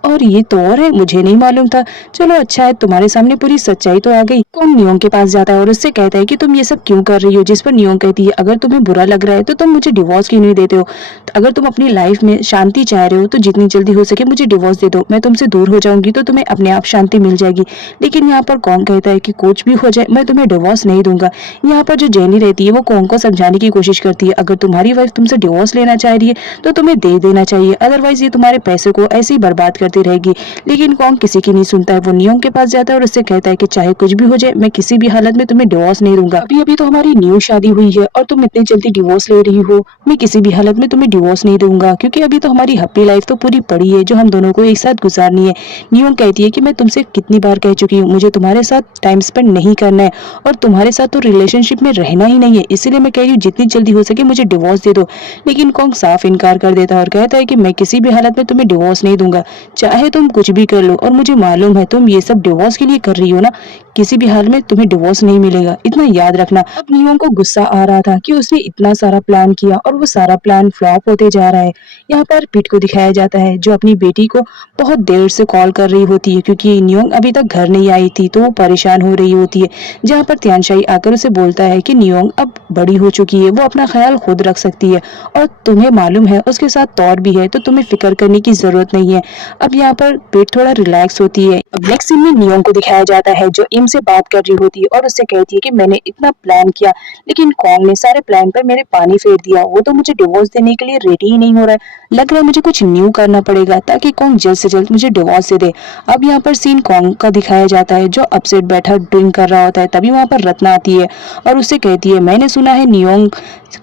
और ये तो और है, मुझे नहीं मालूम था। चलो अच्छा है, तुम्हारे सामने पूरी सच्चाई तो आ गई। कॉन्ग नियोंग के पास जाता है और उससे कहता है कि तुम ये सब क्यों कर रही हो, जिस पर नियोंग कहती है अगर तुम्हें बुरा लग रहा है तो तुम मुझे डिवोर्स क्यों नहीं देते हो। अगर तुम अपनी लाइफ में शांति चाह रहे हो तो जितनी जल्दी हो सके मुझे डिवोर्स दे दो, मैं तुमसे दूर हो जाऊंगी तो तुम्हें अपने आप शांति मिल जाएगी। लेकिन यहाँ पर कॉन्ग कहता है कि कुछ भी हो जाए मैं तुम्हें डिवोर्स नहीं दूंगा। यहाँ पर जो जेनी रहती है वो कॉन्ग को समझाने की कोशिश करती है, अगर तुम्हारी वाइफ तुमसे डिवोर्स लेना चाह रही है तो तुम्हें दे देना चाहिए, अदरवाइज ये तुम्हारे पैसे को ऐसे ही बर्बाद करती रहेगी। लेकिन कॉन्ग किसी की नहीं सुनता है, वो नियोंग के पास जाता है और उससे कहता है कि चाहे कुछ भी हो जाए मैं किसी भी हालत में तुम्हें डिवोर्स नहीं दूंगा। अभी अभी तो हमारी न्यू शादी हुई है और तुम इतनी जल्दी डिवोर्स ले रही हो, मैं किसी भी हालत में तुम्हें डिवोर्स नहीं दूंगा, क्योंकि अभी तो हमारी हैप्पी लाइफ तो पूरी पड़ी है जो हम दोनों को एक साथ गुजारनी है। नियोंग कहती है कि मैं तुमसे कितनी बार कह चुकी हूँ मुझे तुम्हारे साथ टाइम स्पेंड नहीं करना है और तुम्हारे साथ तो रिलेशनशिप में रहना ही नहीं है, इसीलिए मैं कह रही हूँ जितनी जल्दी हो सके मुझे डिवोर्स दे दो। लेकिन कॉन्ग साफ इनकार कर देता है और कहता है कि मैं किसी भी हालत में तुम्हें डिवोर्स नहीं दूंगा, चाहे तुम कुछ भी कर लो, और मुझे मालूम है तुम ये सब डिवोर्स के लिए कर रही हो ना, किसी भी हाल में तुम्हें डिवोर्स नहीं मिलेगा, इतना याद रखना। अब नियोंग को गुस्सा आ रहा था कि उसने इतना सारा प्लान किया और वो सारा प्लान फ्लॉप होते जा रहा है। यहाँ पर पीट को दिखाया जाता है जो अपनी बेटी को बहुत देर से कॉल कर रही होती है, क्योंकि नियोंग अभी तक घर नहीं आई थी तो वो परेशान हो रही होती है। जहाँ पर त्यानशाई आकर उसे बोलता है कि नियोंग अब बड़ी हो चुकी है, वो अपना ख्याल खुद रख सकती है और तुम्हें मालूम है उसके साथ तौर भी है, तो तुम्हें फिक्र करने की जरूरत नहीं है। अब यहाँ पर पेट थोड़ा रिलैक्स होती है। अब नेक्स्ट सीन में नियोंग को दिखाया जाता है जो इम से बात कर रही होती है और उससे कहती है कि मैंने इतना प्लान किया लेकिन कॉन्ग ने सारे प्लान पर मेरे पानी फेर दिया, वो तो मुझे डिवोर्स देने के लिए रेडी ही नहीं हो रहा है, लग रहा है मुझे कुछ न्यू करना पड़ेगा ताकि कॉन्ग जल्द से जल्द मुझे डिवोर्स दे दे। अब यहाँ पर सीन कॉन्ग का दिखाया जाता है जो अपसेट बैठा ड्रिंक कर रहा होता है। तभी वहाँ पर रत्ना आती है और उससे कहती है मैंने सुना है नियोंग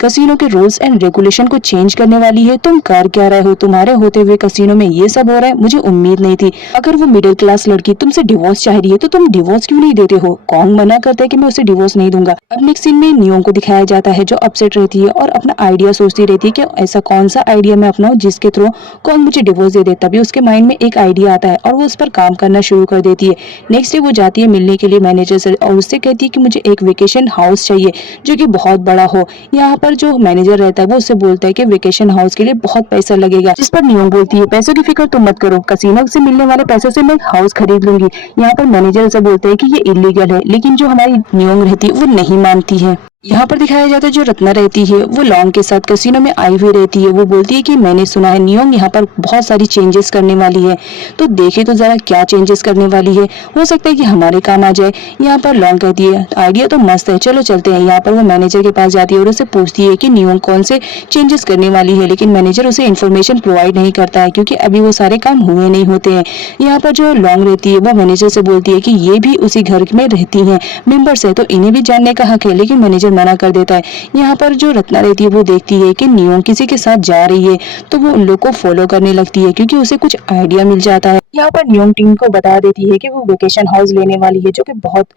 कसिनो के रूल्स एंड रेगुलेशन को चेंज करने वाली है, तुम कर क्या रहे हो, तुम्हारे होते हुए कसिनो में ये सब हो रहा है, मुझे उम्मीद नहीं थी। अगर वो मिडिल क्लास लड़की तुमसे डिवोर्स चाह रही है तो तुम डिवोर्स क्यों नहीं देते हो। कॉन्ग मना करता है कि मैं उसे डिवोर्स नहीं दूंगा। अब नेक्स्ट सीन में नियोंग को दिखाया जाता है जो अपसेट रहती है और अपना आइडिया सोचती रहती है कि ऐसा कौन सा आइडिया मैं अपनाऊं जिसके थ्रू कॉन्ग मुझे डिवोर्स दे दे। तभी उसके माइंड में एक आइडिया आता है और वो उस पर काम करना शुरू कर देती है। नेक्स्ट डे वो जाती है मिलने के लिए मैनेजर से और उससे कहती है कि मुझे एक वेकेशन हाउस चाहिए जो कि बहुत बड़ा हो। यहाँ पर जो मैनेजर रहता है वो उससे बोलता है कि वेकेशन हाउस के लिए बहुत पैसा लगेगा, जिस पर नियोंग बोलती है पैसों की फिक्र तुम मत करो, कसिनो से मिलने वाले पैसों से मैं हाउस खरीद लूंगी। यहाँ पर मैनेजर ऐसा बोलता है कि ये इलीगल है, लेकिन जो हमारी नियोंग रहती है वो नहीं मानती है। यहाँ पर दिखाया जाता है जो रत्ना रहती है वो लॉन्ग के साथ कसिनो में आई हुई रहती है। वो बोलती है कि मैंने सुना है नियोंग यहाँ पर बहुत सारी चेंजेस करने वाली है, तो देखे तो जरा क्या चेंजेस करने वाली है, हो सकता है कि हमारे काम आ जाए। यहाँ पर लॉन्ग कहती है आइडिया तो मस्त है, चलो चलते हैं। यहाँ पर वो मैनेजर के पास जाती है और उसे पूछती है कि नियोंग कौन से चेंजेस करने वाली है, लेकिन मैनेजर उसे इन्फॉर्मेशन प्रोवाइड नहीं करता है क्योंकि अभी वो सारे काम हुए नहीं होते हैं। यहाँ पर जो लॉन्ग रहती है वो मैनेजर से बोलती है कि ये भी उसी घर में रहती है, मेंबर्स है, तो इन्हें भी जानने का हक है, लेकिन मैनेजर मना कर देता है। यहाँ पर जो रत्ना रहती है वो देखती है कि नियोंग किसी के साथ जा रही है तो वो उन लोग को फॉलो करने लगती है क्योंकि उसे कुछ आइडिया मिल जाता है। यहाँ पर नियोंग टीम को बता देती है कि वो वेकेशन हाउस लेने वाली है जो कि बहुत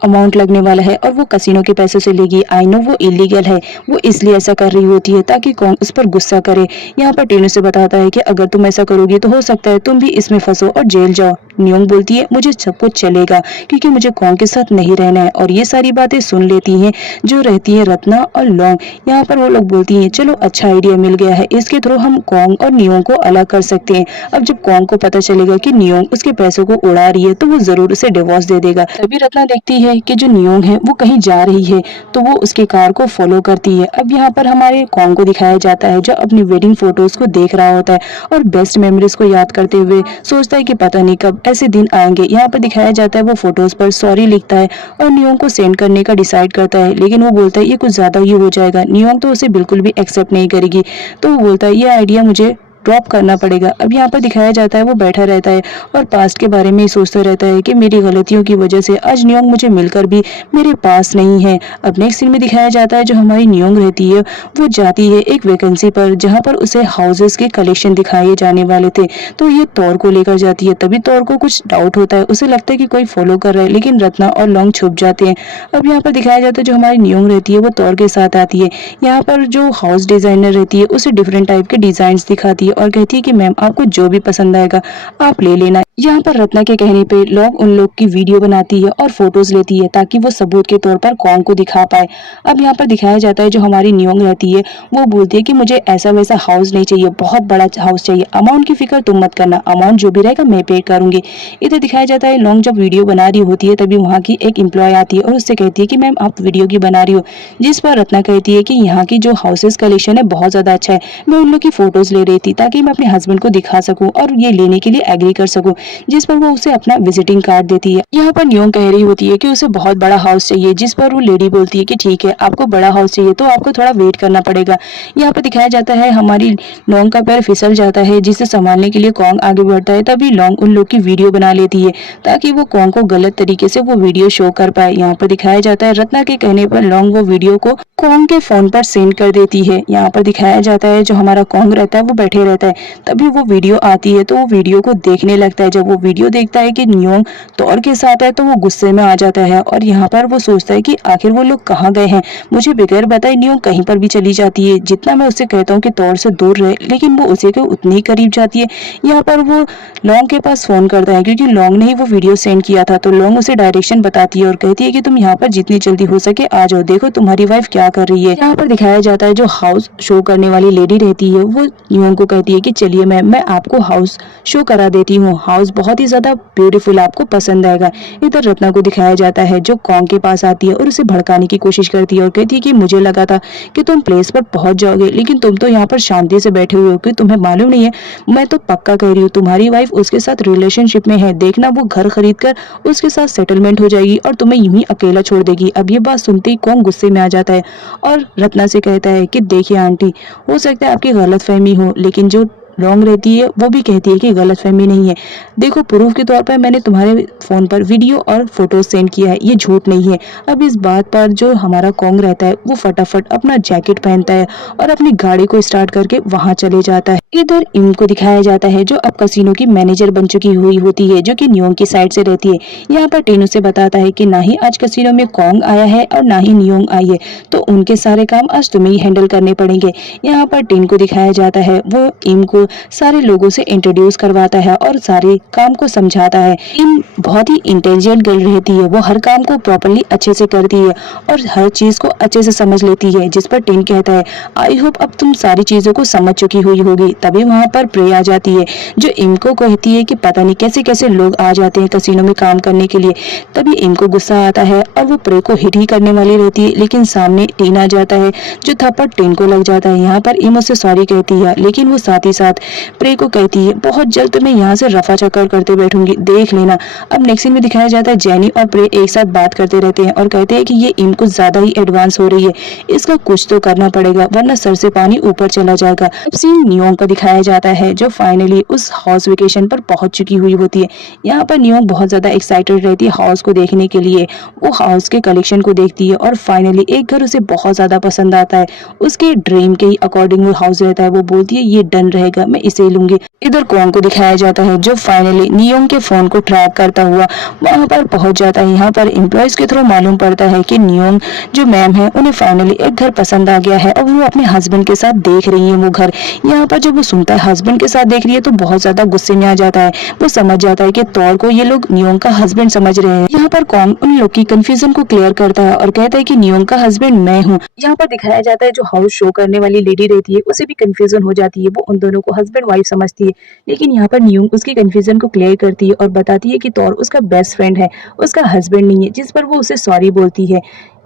अमाउंट लगने वाला है और वो कसिनो के पैसों से लेगी। आई नो वो इलीगल है, वो इसलिए ऐसा कर रही होती है ताकि कौन उस पर गुस्सा करे। यहाँ पर टीनू से बताता है कि अगर तुम ऐसा करोगी तो हो सकता है तुम भी इसमें फंसो और जेल जाओ। नियोंग बोलती है मुझे सब कुछ चलेगा क्योंकि मुझे कॉन्ग के साथ नहीं रहना है, और ये सारी बातें सुन लेती हैं जो रहती है रत्ना और लॉन्ग। यहाँ पर वो लोग बोलती हैं चलो अच्छा आइडिया मिल गया है, इसके थ्रू हम कॉन्ग और नियोंग को अलग कर सकते हैं। अब जब कॉन्ग को पता चलेगा कि नियोंग उसके पैसों को उड़ा रही है तो वो जरूर उसे डिवोर्स दे देगा। तभी रत्ना देखती है कि जो नियोंग है वो कहीं जा रही है तो वो उसकी कार को फॉलो करती है। अब यहाँ पर हमारे कॉन्ग को दिखाया जाता है जो अपनी वेडिंग फोटोज को देख रहा होता है और बेस्ट मेमोरीज को याद करते हुए सोचता है कि पता नहीं कब ऐसे दिन आएंगे। यहाँ पर दिखाया जाता है वो फोटोज पर सॉरी लिखता है और नियोंग को सेंड करने का डिसाइड करता है, लेकिन वो बोलता है ये कुछ ज्यादा ही हो जाएगा। नियोंग तो उसे बिल्कुल भी एक्सेप्ट नहीं करेगी, तो वो बोलता है ये आइडिया मुझे ड्रॉप करना पड़ेगा। अब यहाँ पर दिखाया जाता है वो बैठा रहता है और पास्ट के बारे में ही सोचता रहता है कि मेरी गलतियों की वजह से आज नियोंग मुझे मिलकर भी मेरे पास नहीं है। अब नेक्स्ट सीन में दिखाया जाता है जो हमारी नियोंग रहती है वो जाती है एक वैकेंसी पर जहाँ पर उसे हाउसेस के कलेक्शन दिखाए जाने वाले थे, तो ये तौर को लेकर जाती है। तभी तौर को कुछ डाउट होता है, उसे लगता है कि कोई फॉलो कर रहा है, लेकिन रत्ना और लॉन्ग छुप जाते हैं। अब यहाँ पर दिखाया जाता है जो हमारी नियोंग रहती है वो तौर के साथ आती है। यहाँ पर जो हाउस डिजाइनर रहती है उसे डिफरेंट टाइप के डिजाइन दिखाती है और कहती है कि मैम आपको जो भी पसंद आएगा आप ले लेना। यहाँ पर रत्ना के कहने पे लोग उन लोग की वीडियो बनाती है और फोटोज लेती है ताकि वो सबूत के तौर पर कॉन्ग को दिखा पाए। अब यहाँ पर दिखाया जाता है जो हमारी नियोंग रहती है वो बोलती है कि मुझे ऐसा वैसा हाउस नहीं चाहिए, बहुत बड़ा हाउस चाहिए, अमाउंट की फिक्र तुम मत करना, अमाउंट जो भी रहेगा मैं पे करूंगी। इधर दिखाया जाता है लॉन्ग जब वीडियो बना रही होती है तभी वहाँ की एक एम्प्लॉय आती है और उससे कहती है कि मैम आप वीडियो की बना रही हो, जिस पर रत्ना कहती है कि यहाँ की जो हाउसेस कलेक्शन है बहुत ज्यादा अच्छा है, मैं उन लोग की फोटोज ले रही थी ताकि मैं अपने हस्बैंड को दिखा सकूं और ये लेने के लिए एग्री कर सकूं, जिस पर वो उसे अपना विजिटिंग कार्ड देती है। यहाँ पर नियोंग कह रही होती है कि उसे बहुत बड़ा हाउस चाहिए, जिस पर वो लेडी बोलती है कि ठीक है आपको बड़ा हाउस चाहिए तो आपको थोड़ा वेट करना पड़ेगा। यहाँ पर दिखाया जाता है हमारी लॉन्ग का पैर फिसल जाता है जिसे संभालने के लिए कॉन्ग आगे बढ़ता है, तभी लॉन्ग उन लोग की वीडियो बना लेती है ताकि वो कॉन्ग को गलत तरीके से वो वीडियो शो कर पाए। यहाँ पर दिखाया जाता है रत्ना के कहने पर लॉन्ग वो वीडियो को कॉन्ग के फोन पर सेंड कर देती है। यहाँ पर दिखाया जाता है जो हमारा कॉन्ग रहता है वो बैठे रहता है, तभी वो वीडियो आती है तो वो वीडियो को देखने लगता है। जब वो वीडियो देखता है कि नियोंग तौर के साथ है तो वो गुस्से में आ जाता है और यहाँ पर वो सोचता है कि आखिर वो लोग कहाँ गए हैं, मुझे बगैर बताए नियोंग कहीं पर भी चली जाती है। जितना मैं उससे कहता हूँ कि तौर से दूर रहे लेकिन वो उसे के उतनी ही करीब जाती है। यहाँ पर वो लॉन्ग के पास फोन करता है क्योंकि लॉन्ग ने ही वो वीडियो सेंड किया था, तो लॉन्ग उसे डायरेक्शन बताती है और कहती है कि तुम यहाँ पर जितनी जल्दी हो सके आ जाओ, देखो तुम्हारी वाइफ क्या कर रही है। यहाँ पर दिखाया जाता है जो हाउस शो करने वाली लेडी रहती है वो नियोंग को कहती है कि चलिए मैम मैं आपको हाउस शो करा देती हूँ, हाउस बहुत ही ज्यादा ब्यूटीफुल आपको पसंद आएगा। इधर रत्ना को दिखाया जाता है जो कॉन्ग के पास आती है और उसे भड़काने की कोशिश करती है और कहती है कि मुझे लगा था कि तुम प्लेस पर पहुंच जाओगे लेकिन तुम तो यहाँ पर शांति से बैठे हुए हो, कि तुम्हें मालूम नहीं है, मैं तो पक्का कह रही हूँ तुम्हारी वाइफ उसके साथ रिलेशनशिप में है, देखना वो घर खरीद कर उसके साथ सेटलमेंट हो जाएगी और तुम्हें यूं ही अकेला छोड़ देगी। अब ये बात सुनते ही कॉन्ग गुस्से में आ जाता है और रत्ना से कहता है कि देखिए आंटी, हो सकता है आपकी गलतफहमी हो, लेकिन जो लॉन्ग रहती है वो भी कहती है कि गलतफहमी नहीं है, देखो प्रूफ के तौर पर मैंने तुम्हारे फोन पर वीडियो और फोटो सेंड किया है, ये झूठ नहीं है। अब इस बात पर जो हमारा कॉन्ग रहता है वो फटाफट अपना जैकेट पहनता है और अपनी गाड़ी को स्टार्ट करके वहां चले जाता है। इधर इम को दिखाया जाता है जो अब कसिनो की मैनेजर बन चुकी हुई होती है, जो कि नियोंग की साइड से रहती है। यहाँ पर टीनू से बताता है कि ना ही आज कसिनो में कॉन्ग आया है और ना ही नियोंग आई है, तो उनके सारे काम आज तुम्हें ही हैंडल करने पड़ेंगे। यहाँ पर टीन को दिखाया जाता है वो इम को सारे लोगों से इंट्रोड्यूस करवाता है और सारे काम को समझाता है। इम बहुत ही इंटेलिजेंट गर्ल रहती है, वो हर काम को प्रॉपर्ली अच्छे से करती है और हर चीज को अच्छे से समझ लेती है, जिस पर टीन कहता है आई होप अब तुम सारी चीजों को समझ चुकी हुई होगी। तभी वहाँ पर प्रे आ जाती है जो इम को कहती है कि पता नहीं कैसे कैसे लोग आ जाते हैं कसिनो में काम करने के लिए। तभी इम को गुस्सा आता है और वो प्रे को हिट ही करने वाली रहती है, लेकिन सामने टीन आ जाता है जो थप्पड़ टीन को लग जाता है। यहाँ पर इम उससे सॉरी कहती है, लेकिन वो साथ ही साथ प्रे को कहती है बहुत जल्द मैं यहाँ से रफा चक्कर करते बैठूंगी, देख लेना। अब नेक्स्ट सीन में दिखाया जाता है जेनी और प्रे एक साथ बात करते रहते हैं और कहते हैं कि ये इम कुछ ज्यादा ही एडवांस हो रही है, इसका कुछ तो करना पड़ेगा वरना सर से पानी ऊपर चला जाएगा। अब सीन नियोंग का दिखाया जाता है जो फाइनली उस हाउस वेकेशन पर पहुंच चुकी हुई होती है। यहाँ पर नियोंग बहुत ज्यादा एक्साइटेड रहती है हाउस को देखने के लिए, वो हाउस के कलेक्शन को देखती है और फाइनली एक घर उसे बहुत ज्यादा पसंद आता है, उसके ड्रीम के अकॉर्डिंग वो हाउस रहता है। वो बोलती है ये डन रहेगा, मैं इसे लूंगी। इधर कॉन्ग को दिखाया जाता है जो फाइनली नियोंग के फोन को ट्रैक करता हुआ वहां पर पहुंच जाता है। यहाँ पर एम्प्लॉयज के थ्रू मालूम पड़ता है कि नियोंग जो मैम है उन्हें फाइनली एक घर पसंद आ गया है और वो अपने हस्बैंड के साथ देख रही है वो घर। यहाँ पर जब वो सुनता है हस्बैंड के साथ देख रही है तो बहुत ज्यादा गुस्से में आ जाता है, वो समझ जाता है कि तौर को ये लोग नियोंग का हस्बैंड समझ रहे हैं। यहाँ पर कॉन्ग उन लोग की कंफ्यूजन को क्लियर करता है और कहता है कि नियोंग का हस्बैंड मैं हूँ। यहाँ पर दिखाया जाता है जो हाउस शो करने वाली लेडी रहती है उसे भी कंफ्यूजन हो जाती है, वो उन दोनों को हस्बैंड वाइफ समझती है, लेकिन यहाँ पर नियोंग उसकी कंफ्यूजन को क्लियर करती है और बताती है कि तौर उसका बेस्ट फ्रेंड है, उसका हस्बैंड नहीं है, जिस पर वो उसे सॉरी बोलती है।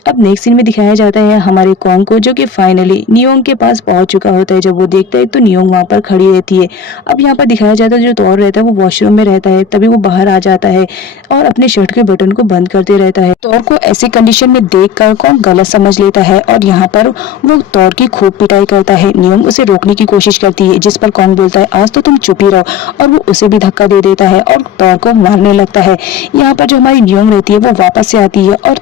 अब नेक्स्ट सीन में दिखाया जाता है हमारे कॉन्ग को, जो कि फाइनली नियोंग के पास पहुंच चुका होता है। जब वो देखता है तो नियोंग वहां पर खड़ी रहती है। अब यहाँ पर दिखाया जाता है जो तौर रहता है वो वॉशरूम में रहता है, तभी वो बाहर आ जाता है और अपने शर्ट के बटन को बंद करते रहता है। तौर को ऐसी कंडीशन में देखकर कॉन्ग गलत समझ लेता है और यहाँ पर वो तौर की खूब पिटाई करता है। नियोंग उसे रोकने की कोशिश करती है, जिस पर कॉन्ग बोलता है आज तो तुम चुप ही रहो, और वो उसे भी धक्का दे देता है और तौर को मारने लगता है। यहाँ पर जो हमारी नियोंग रहती है वो वापस से आती है और